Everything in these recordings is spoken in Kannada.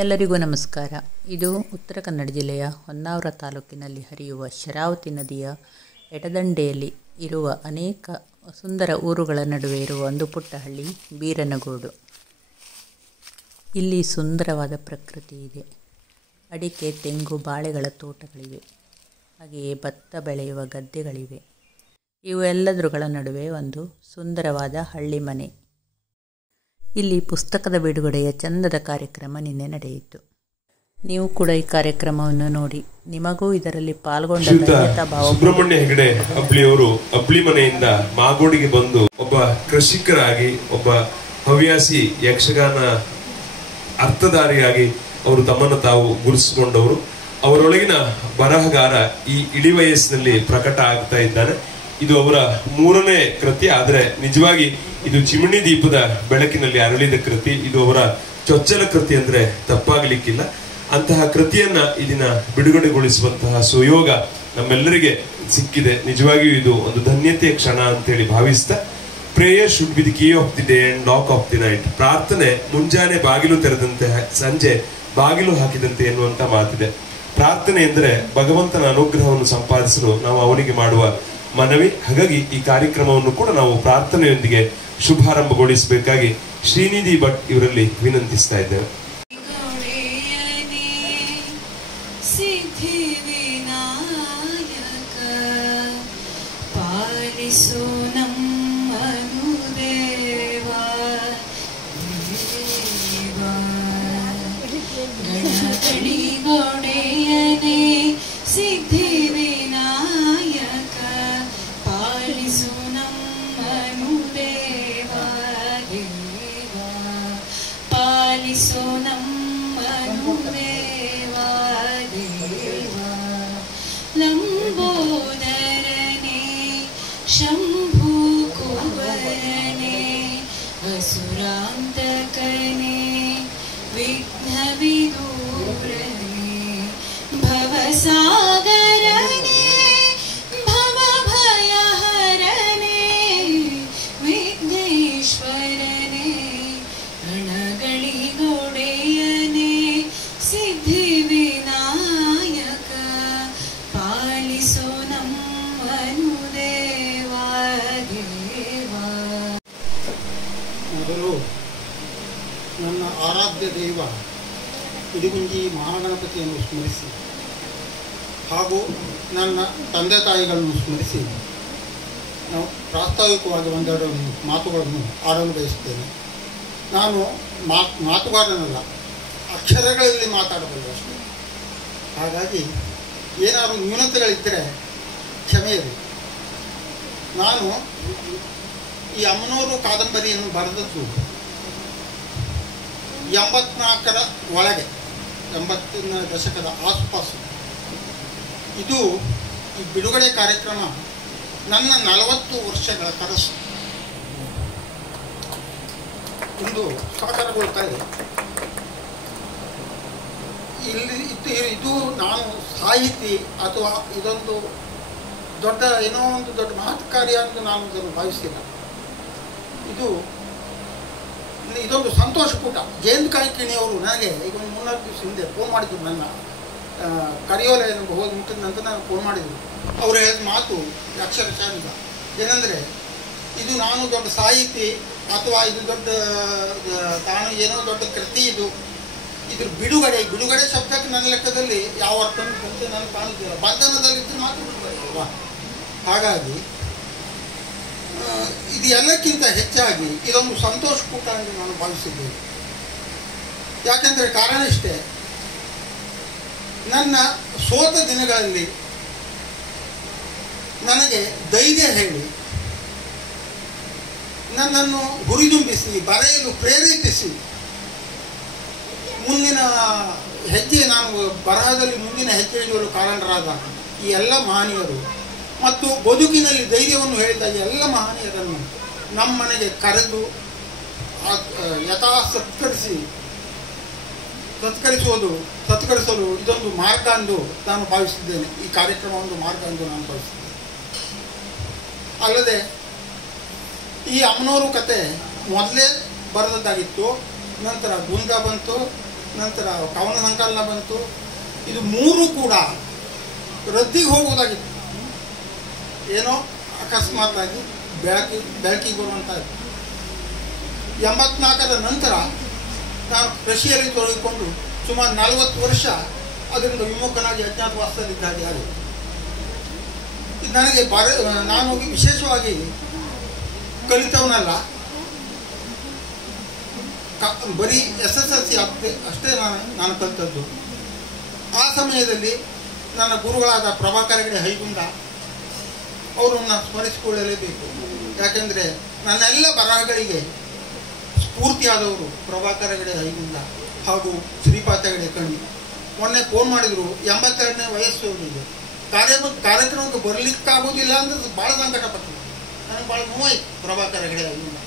ಎಲ್ಲರಿಗೂ ನಮಸ್ಕಾರ. ಇದು ಉತ್ತರ ಕನ್ನಡ ಜಿಲ್ಲೆಯ ಹೊನ್ನಾವರ ತಾಲೂಕಿನಲ್ಲಿ ಹರಿಯುವ ಶರಾವತಿ ನದಿಯ ಎಡದಂಡೆಯಲ್ಲಿ ಇರುವ ಅನೇಕ ಸುಂದರ ಊರುಗಳ ನಡುವೆ ಇರುವ ಒಂದು ಪುಟ್ಟ ಹಳ್ಳಿ ಬೀರನಗೋಡು. ಇಲ್ಲಿ ಸುಂದರವಾದ ಪ್ರಕೃತಿ ಇದೆ. ಅಡಿಕೆ, ತೆಂಗು, ಬಾಳೆಗಳ ತೋಟಗಳಿವೆ. ಹಾಗೆಯೇ ಭತ್ತ ಬೆಳೆಯುವ ಗದ್ದೆಗಳಿವೆ. ಇವೆಲ್ಲದರುಗಳ ನಡುವೆ ಒಂದು ಸುಂದರವಾದ ಹಳ್ಳಿ ಮನೆ. ಇಲ್ಲಿ ಪುಸ್ತಕದ ಬಿಡುಗಡೆಯ ಚಂದದ ಕಾರ್ಯಕ್ರಮ ನಿನ್ನೆ ನಡೆಯಿತು. ನೀವು ಕೂಡ ಈ ಕಾರ್ಯಕ್ರಮವನ್ನು ನೋಡಿ ನಿಮಗೂ ಇದರಲ್ಲಿ ಪಾಲ್ಗೊಂಡ ಸುಬ್ರಹ್ಮಣ್ಯ ಹೆಗಡೆ ಅಬ್ಳಿಯವರು ಅಬ್ಳಿ ಮನೆಯಿಂದ ಮಾಗೋಡಿಗೆ ಬಂದು ಒಬ್ಬ ಕೃಷಿಕರಾಗಿ, ಒಬ್ಬ ಹವ್ಯಾಸಿ ಯಕ್ಷಗಾನ ಅರ್ಥಧಾರಿಯಾಗಿ ಅವರು ತಮ್ಮನ್ನು ತಾವು ಗುರುತಿಸಿಕೊಂಡವರು. ಅವರೊಳಗಿನ ಬರಹಗಾರ ಈ ಇಳಿ ವಯಸ್ಸಿನಲ್ಲಿ ಪ್ರಕಟ ಆಗ್ತಾ ಇದ್ದಾನೆ. ಇದು ಅವರ 3ನೇ ಕೃತಿ. ಆದರೆ ನಿಜವಾಗಿ ಇದು ಚಿಮಣಿ ದೀಪದ ಬೆಳಕಿನಲ್ಲಿ ಅರಳಿದ ಕೃತಿ. ಇದು ಅವರ ಚೊಚ್ಚಲ ಕೃತಿ ಅಂದ್ರೆ ತಪ್ಪಾಗಲಿಕ್ಕಿಲ್ಲ. ಅಂತಹ ಕೃತಿಯನ್ನ ಇದನ್ನ ಬಿಡುಗಡೆಗೊಳಿಸುವಂತಹ ಸುಯೋಗ ನಮ್ಮೆಲ್ಲರಿಗೆ ಸಿಕ್ಕಿದೆ. ನಿಜವಾಗಿಯೂ ಇದು ಒಂದು ಧನ್ಯತೆಯ ಕ್ಷಣ ಅಂತೇಳಿ ಭಾವಿಸ್ತಾ, prayer should be the key of the day and lock of the night. ಪ್ರಾರ್ಥನೆ ಮುಂಜಾನೆ ಬಾಗಿಲು ತೆರೆದಂತೆ, ಸಂಜೆ ಬಾಗಿಲು ಹಾಕಿದಂತೆ ಎನ್ನುವಂತ ಮಾತಿದೆ. ಪ್ರಾರ್ಥನೆ ಎಂದರೆ ಭಗವಂತನ ಅನುಗ್ರಹವನ್ನು ಸಂಪಾದಿಸಲು ನಾವು ಅವನಿಗೆ ಮಾಡುವ ಮನವಿ. ಹಾಗಾಗಿ ಈ ಕಾರ್ಯಕ್ರಮವನ್ನು ಕೂಡ ನಾವು ಪ್ರಾರ್ಥನೆಯೊಂದಿಗೆ ಶುಭಾರಂಭಗೊಳಿಸಬೇಕಾಗಿ ಶ್ರೀನಿಧಿ ಭಟ್ ಇವರಲ್ಲಿ ವಿನಂತಿಸ್ತಾ ಇದ್ದೇವೆ. ಲಂಬೋದರನೆ ಶಂಭು ಕುವರನೆ ವಸುರಾಂತಕನೆ ವಿಘ್ನ ವಿದೂರನೆ ಭವಸಾಗರನೆ ಭವಭಯಹರನೆ ವಿಘ್ನೇಶ್ವರನೆ ಗಣಗಳಿಗೊಡೆಯನೆ ಸಿದ್ಧಿ ವಿನಾಯಕ ಪಾಲಿಸೋ ನಮ್ಮನು ದೇವಾ ದೇವಾ. ಮೊದಲು ನನ್ನ ಆರಾಧ್ಯ ದೈವ ಇಡಿಗುಂಜಿ ಮಹಾಗಣಪತಿಯನ್ನು ಸ್ಮರಿಸಿ ಹಾಗೂ ನನ್ನ ತಂದೆ ತಾಯಿಗಳನ್ನು ಸ್ಮರಿಸಿ ನಾವು ಪ್ರಾಸ್ತಾವಿಕವಾಗಿ ಒಂದೆರಡು ಮಾತುಗಳನ್ನು ಆಡಲು ಬಯಸುತ್ತೇನೆ. ನಾನು ಮಾತುಗಾರನಲ್ಲ, ಅಕ್ಷರಗಳಲ್ಲಿ ಮಾತಾಡಬಲ್ಲೆ ಅಷ್ಟೇ. ಹಾಗಾಗಿ ಏನಾದರೂ ನ್ಯೂನತೆಗಳಿದ್ದರೆ ಕ್ಷಮೆ ಇರಲಿ. ನಾನು ಈ ಅಮ್ಮನೂರು ಕಾದಂಬರಿಯನ್ನು ಬರೆದದ್ದು 84ರ ಒಳಗೆ, 80ನ ದಶಕದ ಆಸುಪಾಸು. ಇದು ಈ ಬಿಡುಗಡೆ ಕಾರ್ಯಕ್ರಮ ನನ್ನ 40 ವರ್ಷಗಳ ಕನಸು ಇಂದು ಸಾಕಾರಗೊಳ್ತಾ ಇದೆ. ಇಲ್ಲಿ ಇದು ನಾನು ಸಾಹಿತಿ ಅಥವಾ ಇದೊಂದು ದೊಡ್ಡ ಏನೋ ಒಂದು ದೊಡ್ಡ ಮಹತ್ ಕಾರ್ಯ ಅಂತ ನಾನು ಇದನ್ನು ಭಾವಿಸ್ತಿಲ್ಲ. ಇದೊಂದು ಸಂತೋಷಕೂಟ. ಜಯಂತ್ ಕಾಯ್ಕಿಣಿಯವರು ನನಗೆ ಈಗ ಒಂದು 3-4 ದಿವಸ ಹಿಂದೆ ಫೋನ್ ಮಾಡಿದ್ರು. ನನ್ನ ಕರಿಯೋಲೆಯನ್ನು ಹೋಗಿ ಮುಟ್ಟಿದ ನಂತರ ನಾನು ಫೋನ್ ಮಾಡಿದ್ರು. ಅವರು ಹೇಳಿದ ಮಾತು ಅಕ್ಷರಶಃ ನಿಜ. ಏನಂದರೆ, ಇದು ನಾನು ದೊಡ್ಡ ಸಾಹಿತಿ ಅಥವಾ ಇದು ದೊಡ್ಡ ತಾನು ಏನೋ ದೊಡ್ಡ ಕೃತಿ, ಇದ್ರ ಬಿಡುಗಡೆ ಶಬ್ದಕ್ಕೆ ನನ್ನ ಲೆಕ್ಕದಲ್ಲಿ ಯಾವ ಅರ್ಥ ಅಂತ ನನಗೆ ಕಾಣುತ್ತಿಲ್ಲ. ಬಂಧನದಲ್ಲಿದ್ದರೆ ಮಾತ್ರ ಬಿಡುಗಡೆ ಅಲ್ವಾ. ಹಾಗಾಗಿ ಇದು ಎಲ್ಲಕ್ಕಿಂತ ಹೆಚ್ಚಾಗಿ ಇದೊಂದು ಸಂತೋಷಕೂಟ ಎಂದು ನಾನು ಭಾವಿಸಿದ್ದೇನೆ. ಯಾಕೆಂದರೆ ಕಾರಣ ಇಷ್ಟೇ, ನನ್ನ ಸೋತ ದಿನಗಳಲ್ಲಿ ನನಗೆ ಧೈರ್ಯ ಹೇಳಿ, ನನ್ನನ್ನು ಹುರಿದುಂಬಿಸಿ, ಬರೆಯಲು ಪ್ರೇರೇಪಿಸಿ, ಮುಂದಿನ ಹೆಜ್ಜೆ, ನಾನು ಬರಹದಲ್ಲಿ ಮುಂದಿನ ಹೆಜ್ಜೆ ಇಡಲು ಕಾರಣರಾದ ಈ ಎಲ್ಲ ಮಹನೀಯರು ಮತ್ತು ಬದುಕಿನಲ್ಲಿ ಧೈರ್ಯವನ್ನು ಹೇಳಿದ ಎಲ್ಲ ಮಹನೀಯರನ್ನು ನಮ್ಮ ಮನೆಗೆ ಕರೆದು ಯಥಾ ಸತ್ಕರಿಸಲು ಇದೊಂದು ಮಾರ್ಗ ಎಂದು ನಾನು ಭಾವಿಸಿದ್ದೇನೆ. ಈ ಕಾರ್ಯಕ್ರಮ ಒಂದು ಮಾರ್ಗ ಎಂದು ನಾನು ಭಾವಿಸಿದ್ದೇನೆ. ಅಲ್ಲದೆ ಈ ಅಮ್ಮನವರು ಕತೆ ಮೊದಲೇ ಬರೆದದ್ದಾಗಿತ್ತು. ನಂತರ ಗುಂಡ ಬಂತು, ನಂತರ ಕವನ ಸಂಕಲನ ಬಂತು. ಇದು ಮೂರು ಕೂಡ ರದ್ದಿಗೆ ಹೋಗುವುದಾಗಿತ್ತು. ಏನೋ ಅಕಸ್ಮಾತ್ತಾಗಿ ಬೆಳಕಿಗೆ ಬರುವಂತಾಯಿತು. 84ರ ನಂತರ ನಾನು ಕೃಷಿಯಲ್ಲಿ ತೊಡಗಿಕೊಂಡು ಸುಮಾರು 40 ವರ್ಷ ಅದರಿಂದ ವಿಮುಖನಾಗಿ ಅಜ್ಞಾತವಾಸದಲ್ಲಿದ್ದಾಗೆ ಆಗಿದೆ. ಇದು ನನಗೆ ನಾನು ವಿಶೇಷವಾಗಿ ಕಲಿತವನಲ್ಲ, ಬರೀ SSLC ಅಷ್ಟೇ ನಾನು ಕಲಿತದ್ದು. ಆ ಸಮಯದಲ್ಲಿ ನನ್ನ ಗುರುಗಳಾದ ಪ್ರಭಾಕರ ಹೆಗಡೆ ಹೈಗುಂದ ಅವರನ್ನು ಸ್ಮರಿಸಿಕೊಳ್ಳಲೇಬೇಕು. ಯಾಕೆಂದರೆ ನನ್ನೆಲ್ಲ ಬರಹಗಳಿಗೆ ಸ್ಫೂರ್ತಿಯಾದವರು ಪ್ರಭಾಕರ ಹೆಗಡೆ ಹೈಗುಂದ ಹಾಗೂ ಶ್ರೀಪಾದ ಹೆಗಡೆ ಕಣ್ಣಿ. ಮೊನ್ನೆ ಫೋನ್ ಮಾಡಿದರು, 82ನೇ ವಯಸ್ಸು ಅವರಿಗೆ, ಕಾರ್ಯಕ್ರಮಕ್ಕೆ ಬರಲಿಕ್ಕಾಗೋದಿಲ್ಲ ಅಂದ್ರೆ ಭಾಳ ಸಂಕಟಪಟ್ಟರು. ನನಗೆ ಭಾಳ ನೋವಾಯಿತು ಪ್ರಭಾಕರ ಹೆಗಡೆ ಹೈಗುಂದ.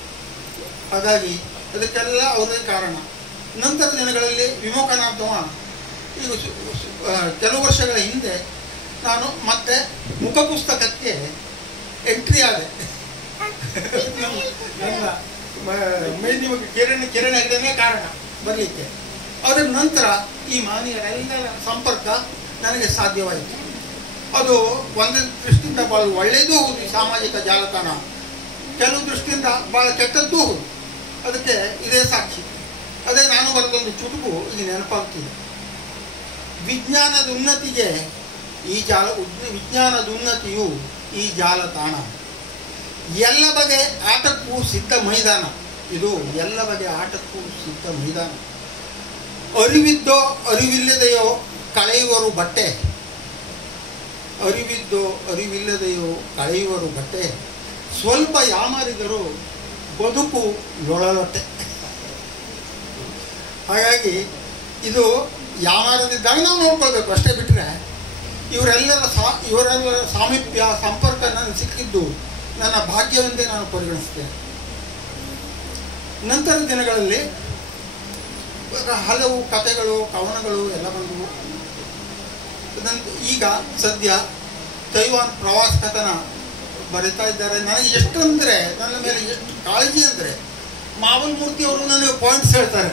ಹಾಗಾಗಿ ಅದಕ್ಕೆಲ್ಲ ಅವರೇ ಕಾರಣ. ನಂತರ ದಿನಗಳಲ್ಲಿ ವಿಮುಖನಾದವ ಈಗ ಕೆಲವು ವರ್ಷಗಳ ಹಿಂದೆ ನಾನು ಮತ್ತೆ ಮುಖ ಪುಸ್ತಕಕ್ಕೆ ಎಂಟ್ರಿ ಆದೆ. ನನ್ನ ಮೇದಿವಾಗ ಕಿರಣ ಹೆಗಡೆನೇ ಕಾರಣ ಬರಲಿಕ್ಕೆ. ಅದರ ನಂತರ ಈ ಮಾನವೀಯರೆಲ್ಲರ ಸಂಪರ್ಕ ನನಗೆ ಸಾಧ್ಯವಾಯಿತು. ಅದು ಒಂದು ದೃಷ್ಟಿಯಿಂದ ಭಾಳ ಒಳ್ಳೆಯದೂ ಹೌದು ಈ ಸಾಮಾಜಿಕ ಜಾಲತಾಣ, ಕೆಲವು ದೃಷ್ಟಿಯಿಂದ ಭಾಳ ಕೆಟ್ಟದ್ದೂ ಹೌದು. ಅದಕ್ಕೆ ಇದೇ ಸಾಕ್ಷಿ. ಅದೇ ನಾನು ಬರೆದೊಂದು ಚುಟುಕು ಈಗ ನೆನಪಾಗ್ತಿದೆ. ವಿಜ್ಞಾನದ ಉನ್ನತಿಗೆ ವಿಜ್ಞಾನದ ಉನ್ನತಿಯು ಈ ಜಾಲತಾಣ, ಎಲ್ಲ ಬಗೆ ಆಟಕ್ಕೂ ಸಿದ್ಧ ಮೈದಾನ. ಇದು ಎಲ್ಲ ಬಗೆ ಆಟಕ್ಕೂ ಸಿದ್ಧ ಮೈದಾನ. ಅರಿವಿದ್ದೋ ಅರಿವಿಲ್ಲದೆಯೋ ಕಳೆಯುವರು ಬಟ್ಟೆ, ಅರಿವಿದ್ದೋ ಅರಿವಿಲ್ಲದೆಯೋ ಕಳೆಯುವರು ಬಟ್ಟೆ, ಸ್ವಲ್ಪ ಯಾಮಾರಿದರೂ ಬದುಕು ಲೊಳಲೊಟ್ಟೆ. ಹಾಗಾಗಿ ಇದು ಯಾಮಾರದಿದ್ದಾಗ ನಾವು ನೋಡ್ಕೊಳ್ಬೇಕು ಅಷ್ಟೇ. ಬಿಟ್ಟರೆ ಇವರೆಲ್ಲರ ಸಾಮೀಪ್ಯ ಸಂಪರ್ಕ ನನಗೆ ಸಿಕ್ಕಿದ್ದು ನನ್ನ ಭಾಗ್ಯವೆಂದೇ ನಾನು ಪರಿಗಣಿಸ್ತೇನೆ. ನಂತರ ದಿನಗಳಲ್ಲಿ ಹಲವು ಕಥೆಗಳು ಕವನಗಳು ಎಲ್ಲ ಬಂದವು. ಈಗ ಸದ್ಯ ತೈವಾನ್ ಪ್ರವಾಸ ಕಥನ ಬರೀತಾ ಇದ್ದಾರೆ. ನನಗೆ ಎಷ್ಟಂದರೆ ನನ್ನ ಮೇಲೆ ಎಷ್ಟು ಕಾಳಜಿ ಅಂದರೆ, ಮಾವನ್ ಮೂರ್ತಿ ಅವರು ನನಗೆ ಪಾಯಿಂಟ್ಸ್ ಹೇಳ್ತಾರೆ.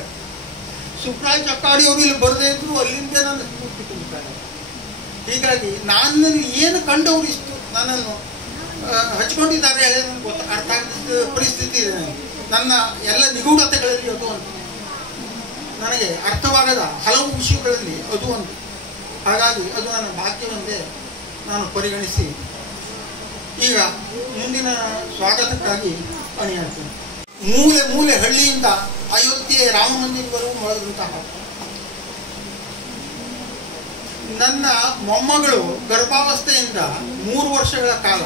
ಸುಬ್ರಾಯ್ ಚಕ್ಕಾಡಿ ಅವರು ಇಲ್ಲಿ ಬರದೇ ಇದ್ರು ಅಲ್ಲಿಂದ ನನ್ನ ಸ್ಫೂರ್ತಿ ತುಂಬ್ತಾರೆ. ಹೀಗಾಗಿ ನನ್ನಲ್ಲಿ ಏನು ಕಂಡವರು ಇಷ್ಟು ನನ್ನನ್ನು ಹಚ್ಕೊಂಡಿದ್ದಾರೆ ನನಗೆ ಅರ್ಥ ಆಗಿದ್ದ ಪರಿಸ್ಥಿತಿ ಇದೆ. ನನ್ನ ಎಲ್ಲ ನಿಗೂಢತೆಗಳಲ್ಲಿ ಅದು ಒಂದು, ನನಗೆ ಅರ್ಥವಾಗದ ಹಲವು ವಿಷಯಗಳಲ್ಲಿ ಅದು ಒಂದು. ಹಾಗಾಗಿ ಅದು ನನ್ನ ಭಾಗ್ಯವೆಂದೇ ನಾನು ಪರಿಗಣಿಸಿ ಈಗ ಮುಂದಿನ ಸ್ವಾಗತಕ್ಕಾಗಿ ಅಣಿಯಾಗ್ತೇನೆ. ಮೂಲೆ ಮೂಲೆ ಹಳ್ಳಿಯಿಂದ ಅಯೋಧ್ಯೆ ರಾಮ ಮಂದಿರವರೆಗೂ ಮೊಳದಂತಹ ನನ್ನ ಮೊಮ್ಮಗಳು ಗರ್ಭಾವಸ್ಥೆಯಿಂದ 3 ವರ್ಷಗಳ ಕಾಲ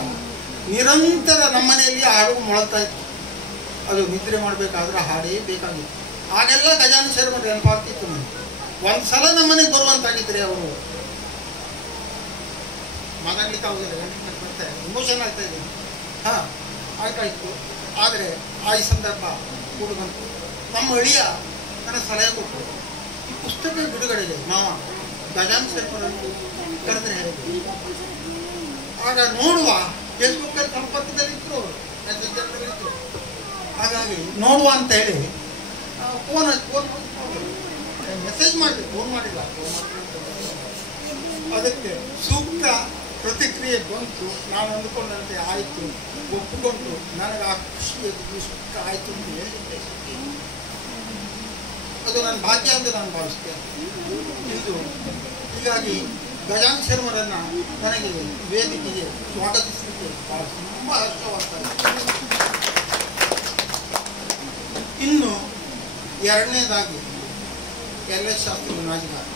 ನಿರಂತರ ನಮ್ಮನೆಯಲ್ಲಿ ಹಾಡು ಮೊಳತಾ ಇತ್ತು. ಅದು ನಿದ್ರೆ ಮಾಡಬೇಕಾದ್ರೆ ಹಾಡೇ ಬೇಕಾಗಿತ್ತು. ಆಗೆಲ್ಲ ಗಜಾನ ಶರ್ಮ ನೆನಪಾಗ್ತಿತ್ತು ನನಗೆ. ಒಂದ್ಸಲ ನಮ್ಮನೆಗೆ ಬರುವಂತಾಗಿದ್ರೆ ಅವರು ಮಾತಾಡ್ಲಿಕ್ಕೆ ಆಗೋದಿಲ್ಲ, ಮತ್ತೆ ಇಮೋಷನ್ ಆಗ್ತಾ ಇದ್ದೀನಿ. ಆಯ್ತಾಯ್ತು. ಆದರೆ ಆ ಈ ಸಂದರ್ಭ ಕೂಡ ಬಂತು. ನಮ್ಮ ಅಳಿಯ ನನ್ನ ಸಲಹೆ ಕೊಟ್ಟರು, ಈ ಪುಸ್ತಕ ಬಿಡುಗಡೆಗೆ ಮಾವ ಗಜಾನ್ ಶರ್ಮರನ್ನು ಕರೆದ್ರೆ ಹೇಳಿ. ಆಗ ನೋಡುವ, ಫೇಸ್ಬುಕ್ಕಲ್ಲಿ ಸಂಪರ್ಕದಲ್ಲಿದ್ದರು ಅವರು, ಹಾಗಾಗಿ ನೋಡುವ ಅಂತ ಹೇಳಿ ಫೋನ್ ಮೆಸೇಜ್ ಮಾಡಿದೆ, ಫೋನ್ ಮಾಡಿಲ್ಲ. ಅದಕ್ಕೆ ಸೂಕ್ತ ಪ್ರತಿಕ್ರಿಯೆ ಬಂತು. ನಾನು ಅಂದುಕೊಂಡಂತೆ ಆಯಿತು, ಒಪ್ಪಿಕೊಂಡು ನನಗೆ ಆ ಖುಷಿಯ ಇಷ್ಟ ಆಯಿತು ಅಂತ ಹೇಳಿದ್ದೆ. ಅದು ನನ್ನ ಭಾಗ್ಯ ಅಂತ ನಾನು ಭಾವಿಸ್ತೇನೆ ಇಂದು. ಹೀಗಾಗಿ ಗಜಾನ್ ಶರ್ಮರನ್ನು ನನಗೆ ವೇದಿಕೆಗೆ ಸ್ವಾಗತಿಸಲಿಕ್ಕೆ ತುಂಬ ಹರ್ಷವಾಗ್ತದೆ. ಇನ್ನು ಎರಡನೇದಾಗಿ LS ಶಾಸ್ತ್ರಿ ನಾಜಿಗಾರ್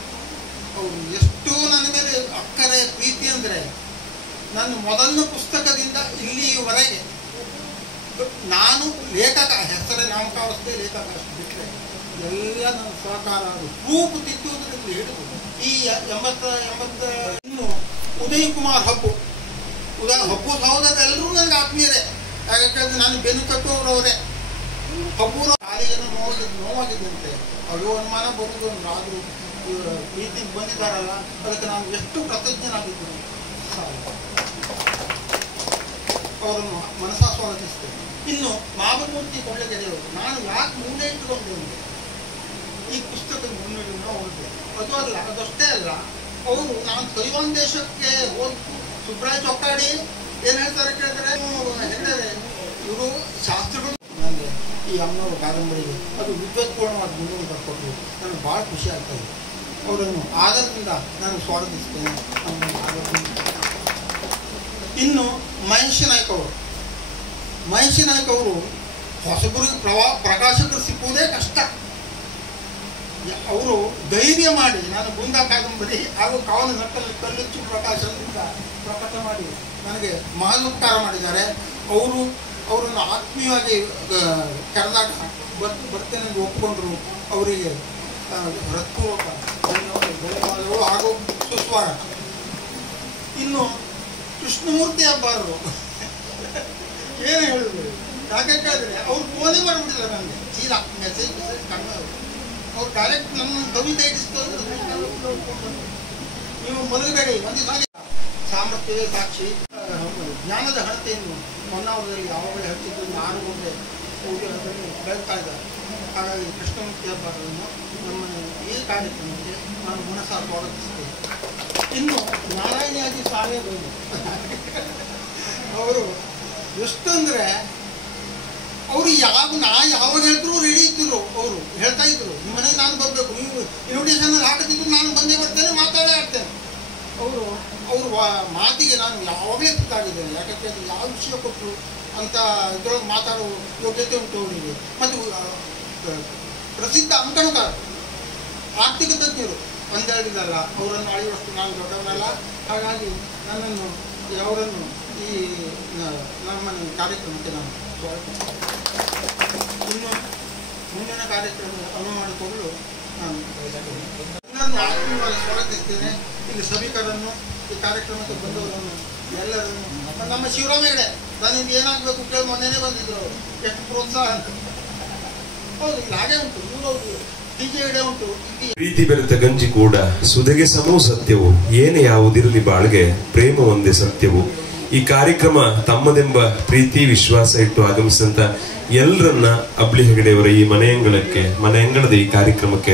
ಅವರು ಎಷ್ಟು ನನ್ನ ಮೇಲೆ ಅಕ್ಕರೆ ಪ್ರೀತಿ ಅಂದರೆ, ನನ್ನ ಮೊದಲನೇ ಪುಸ್ತಕದಿಂದ ಇಲ್ಲಿಯವರೆಗೆ ನಾನು ಲೇಖಕ, ಹೆಸರೇ ನಾಮಕಾವಸ್ಥೆ ಲೇಖಕ ಅಷ್ಟು ಬಿಟ್ಟರೆ ಎಲ್ಲ ನನ್ನ ಸಹಕಾರ, ಅದು ರೂಪು ತಿದ್ದುವುದರಿಂದ ಹಿಡಿದು ಈ 80 ಇನ್ನು ಉದಯ್ ಕುಮಾರ್ ಹಬ್ಬು ಸಹೋದರ ಎಲ್ಲರೂ ನನಗೆ ಆತ್ಮೀಯರೇ. ಯಾಕಂದ್ರೆ ನಾನು ಬೆನ್ನು ಕಟ್ಟುವವರವರೇ. ಹಬ್ಬೂರ ಕಾಲಿಗೇನೋ ನೋವಾಗಿದ್ದಂತೆ, ಅಯ್ಯೋ ಅನುಮಾನ ಬರುವುದು. ಆದರೂ ಪ್ರೀತಿಗೆ ಬಂದಿದ್ದಾರಲ್ಲ, ಅದಕ್ಕೆ ನಾನು ಎಷ್ಟು ಕೃತಜ್ಞನಾಗಿದ್ದೇನೆ. ಅವರನ್ನು ಮನಸಾ ಸ್ವಾಗತಿಸ್ತೇನೆ. ಇನ್ನು ಮಾವಮೂರ್ತಿ ಕೊಳ್ಳೆಗೆರೆಯವರು, ನಾನು ಯಾಕೆ ಮುಂದೆ ಇಟ್ಟುಕೊಂಡು ಈ ಪುಸ್ತಕದ ಮುನ್ನುಡಿಯನ್ನು ಅಲ್ಲ, ಅದಷ್ಟೇ ಅಲ್ಲ, ಅವರು ನಾನು ತೈವಾನ್ ದೇಶಕ್ಕೆ ಹೋಗಿ ಸುಬ್ರಾಯ ಚೌಕಾಡಿ ಏನು ಹೇಳ್ತಾರೆ ಕೇಳಿದ್ರೆ ಹೇಳಿದರೆ ಇವರು ಶಾಸ್ತ್ರಗಳು ನನಗೆ ಈ ಅಮ್ಮನವರು ಕಾದಂಬರಿಗೆ ಅದು ವಿದ್ವತ್ಪೂರ್ಣವಾದ ಮುಂದೆ ಬರ್ಕೊಟ್ರು. ನನಗೆ ಭಾಳ ಖುಷಿ ಆಗ್ತಾಯಿದೆ. ಅವರನ್ನು ಆಗದಿಂದ ನಾನು ಸ್ವಾಗತಿಸ್ತೇನೆ. ಇನ್ನು ಮಹೇಶ್ ನಾಯ್ಕ ಅವರು ಹೊಸಬರಿಗೆ ಪ್ರಕಾಶಕರು ಸಿಕ್ಕುವುದೇ ಕಷ್ಟ. ಅವರು ಧೈರ್ಯ ಮಾಡಿ ನಾನು ಬೃಂದ ಕಾದಂಬರಿ ಹಾಗೂ ಕಾವಲು ನಕ್ಕಲ್ಲಿ ಕಲ್ಲುಚ್ಚು ಪ್ರಕಾಶನದಿಂದ ಪ್ರಕಟ ಮಾಡಿ ನನಗೆ ಮಹೋಪಕಾರ ಮಾಡಿದ್ದಾರೆ. ಅವರನ್ನು ಆತ್ಮೀಯವಾಗಿ ಕರೆದಾಗ ಬರ್ತೇನೆ ಎಂದು ಒಪ್ಪಿಕೊಂಡ್ರು. ಅವರಿಗೆ ಹೃತ್ಪೂರ್ವಕ ಧನ್ಯವಾದಗಳು ಹಾಗೂ ಸುಸ್ವಾಗತ. ಇನ್ನು ಕೃಷ್ಣಮೂರ್ತಿ ಹಬ್ಬಾರರು ಏನು ಹೇಳಿದ್ರು, ಯಾಕೆ ಕೇಳಿದ್ರೆ ಅವ್ರು ಫೋನೇ ಮಾಡಿಬಿಟ್ಟಿಲ್ಲ ನನಗೆ, ಸೀದಾ ಮೆಸೇಜ್ ಕಡಿಮೆ. ಅವ್ರು ಡೈರೆಕ್ಟ್ ನನ್ನ ಕವಿತೆ ಇಡಿಸ್ತಾರೆ, ನೀವು ಮಲಗಬೇಡಿ, ಒಂದು ಸಾರಿ ಸಾಮರ್ಥ್ಯವೇ ಸಾಕ್ಷಿ, ಜ್ಞಾನದ ಹಣತೆಯನ್ನು ಹೊನ್ನಾವರದಲ್ಲಿ ಯಾವಾಗಲೇ ಹಚ್ಚಿದ್ದು ನಾನು ಮುಂದೆ ಹೋಗಿ ಅದನ್ನು ಬೆಳಗ್ತಾ ಇದ್ದಾರೆ. ಹಾಗಾಗಿ ಕೃಷ್ಣಮೂರ್ತಿ ಹಬ್ಬಾರನ್ನು ನಮ್ಮ ಈ ಕಾರ್ಯಕ್ರಮಕ್ಕೆ ನಾನು ಮನಸ್ಸಾರ ಸ್ವಾಗತಿಸ್ತೇನೆ. ಇನ್ನು ನಾರಾಯಣಿಯಾಗಿ ಸಾಲೇಬರು ಅವರು ಎಷ್ಟಂದರೆ ಅವರು ಯಾವಾಗ ಹೇಳಿದ್ರು ರೆಡಿ ಇದ್ದರು. ಅವರು ಹೇಳ್ತಾ ಇದ್ರು, ನಿಮ್ಮ ಮನೆಗೆ ನಾನು ಬರಬೇಕು, ನೀವು ಇನ್ವಿಟೇಷನಲ್ಲಿ ಹಾಕದಿದ್ರು ನಾನು ಬಂದೇ ಬರ್ತೇನೆ, ಮಾತಾಡೇ ಆಡ್ತೇನೆ. ಅವರು ಮಾತಿಗೆ ನಾನು ಯಾವಾಗಲೇ ಗೊತ್ತಾಗಿದ್ದೇನೆ. ಯಾಕಂದರೆ ಅದು ಯಾವ ವಿಷಯ ಕೊಟ್ಟರು ಅಂತ ಇದರೊಳಗೆ ಮಾತಾಡೋ ಯೋಗ್ಯತೆ ಉಂಟು ಅವರಿಗೆ. ಮತ್ತು ಪ್ರಸಿದ್ಧ ಅಂಕಣಕಾರ, ಆರ್ಥಿಕ ತಜ್ಞರು ಒಂದೆರಡಿದಲ್ಲ, ಅವರನ್ನು ಅಳೆಯುವಷ್ಟು ನಾನು ದೊಡ್ಡವನಲ್ಲ. ಹಾಗಾಗಿ ಅವರನ್ನು ಈ ನಮ್ಮ ಕಾರ್ಯಕ್ರಮಕ್ಕೆ ನಾನು ಇನ್ನು ಮುಂದಿನ ಕಾರ್ಯಕ್ರಮ ಅನುವು ಮಾಡಿಕೊಳ್ಳಲು ನಾನು ಇನ್ನೊಂದು ಆತ್ಮೀಯವಾಗಿ ಸ್ವಾಗತಿಸ್ತೇನೆ. ಇಲ್ಲಿ ಸಭಿಕರನ್ನು, ಈ ಕಾರ್ಯಕ್ರಮಕ್ಕೆ ಬಂದವರನ್ನು ಎಲ್ಲರನ್ನು. ನಮ್ಮ ಶಿವರಾಮ ಹೆಗಡೆ ನಾನಿಂದ ಏನಾಗಬೇಕು ಕೇಳಿ ಮೊನ್ನೆನೇ ಬಂದಿದ್ರು ಅವರು, ಎಷ್ಟು ಪ್ರೋತ್ಸಾಹ ಅಂತ. ಹೌದು, ಇಲ್ಲಿ ಹಾಗೆ ಉಂಟು, ಇವರು ಡಿಜೆ ಹೆಗಡೆ ಉಂಟು. ಪ್ರೀತಿ ಬೆರೆತ ಗಂಜಿ ಕೂಡ ಸುಧೆಗೆ ಸಮೂ ಸತ್ಯವು, ಏನೇ ಯಾವುದಿರಲಿ ಬಾಳ್ಗೆ ಪ್ರೇಮ ಒಂದೇ ಸತ್ಯವು. ಈ ಕಾರ್ಯಕ್ರಮ ತಮ್ಮದೆಂಬ ಪ್ರೀತಿ ವಿಶ್ವಾಸ ಇಟ್ಟು ಆಗಮಿಸಿದಂತ ಎಲ್ಲರನ್ನ ಅಬ್ಳಿ ಹೆಗಡೆಯವರ ಈ ಮನೆಯಂಗಳದ ಈ ಕಾರ್ಯಕ್ರಮಕ್ಕೆ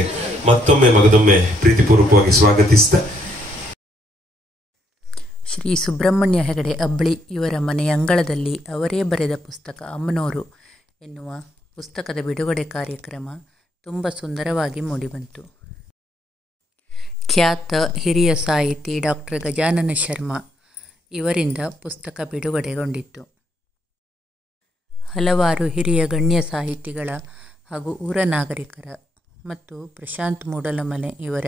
ಮತ್ತೊಮ್ಮೆ ಮಗದೊಮ್ಮೆ ಪ್ರೀತಿಪೂರ್ವಕವಾಗಿ ಸ್ವಾಗತಿಸಿದ ಶ್ರೀ ಸುಬ್ರಹ್ಮಣ್ಯ ಹೆಗಡೆ ಅಬ್ಳಿ ಇವರ ಮನೆಯಂಗಳದಲ್ಲಿ ಅವರೇ ಬರೆದ ಪುಸ್ತಕ ಅಮ್ಮನೋರು ಎನ್ನುವ ಪುಸ್ತಕದ ಬಿಡುಗಡೆ ಕಾರ್ಯಕ್ರಮ ತುಂಬ ಸುಂದರವಾಗಿ ಮೂಡಿಬಂತು. ಖ್ಯಾತ ಹಿರಿಯ ಸಾಹಿತಿ ಡಾಕ್ಟರ್ ಗಜಾನನ ಶರ್ಮಾ ಇವರಿಂದ ಪುಸ್ತಕ ಬಿಡುಗಡೆಗೊಂಡಿತ್ತು. ಹಲವಾರು ಹಿರಿಯ ಗಣ್ಯ ಸಾಹಿತಿಗಳ ಹಾಗೂ ಊರ ನಾಗರಿಕರ ಮತ್ತು ಪ್ರಶಾಂತ್ ಮೂಡಲಮನೆ ಇವರ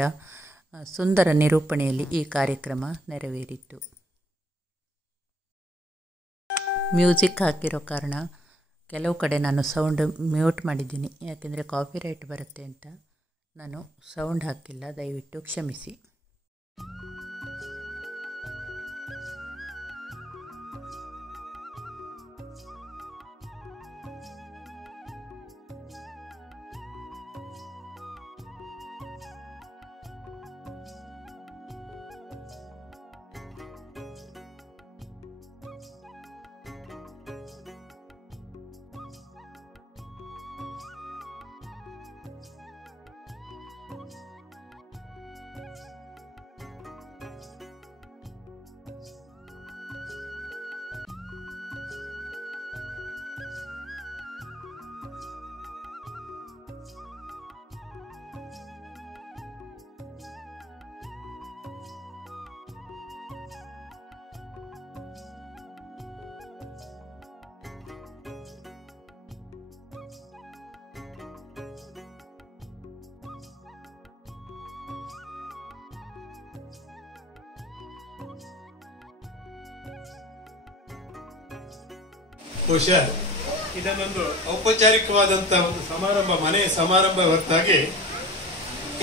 ಸುಂದರ ನಿರೂಪಣೆಯಲ್ಲಿ ಈ ಕಾರ್ಯಕ್ರಮ ನೆರವೇರಿತು. ಮ್ಯೂಸಿಕ್ ಹಾಕಿರೋ ಕಾರಣ ಕೆಲವು ಕಡೆ ನಾನು ಸೌಂಡ್ ಮ್ಯೂಟ್ ಮಾಡಿದ್ದೀನಿ, ಯಾಕೆಂದರೆ ಕಾಪಿರೈಟ್ ಬರುತ್ತೆ ಅಂತ ನಾನು ಸೌಂಡ್ ಹಾಕಿಲ್ಲ, ದಯವಿಟ್ಟು ಕ್ಷಮಿಸಿ. ಬಹುಶಃ ಇದನ್ನೊಂದು ಔಪಚಾರಿಕವಾದಂಥ ಒಂದು ಮನೆ ಸಮಾರಂಭ ಹೊರತಾಗಿ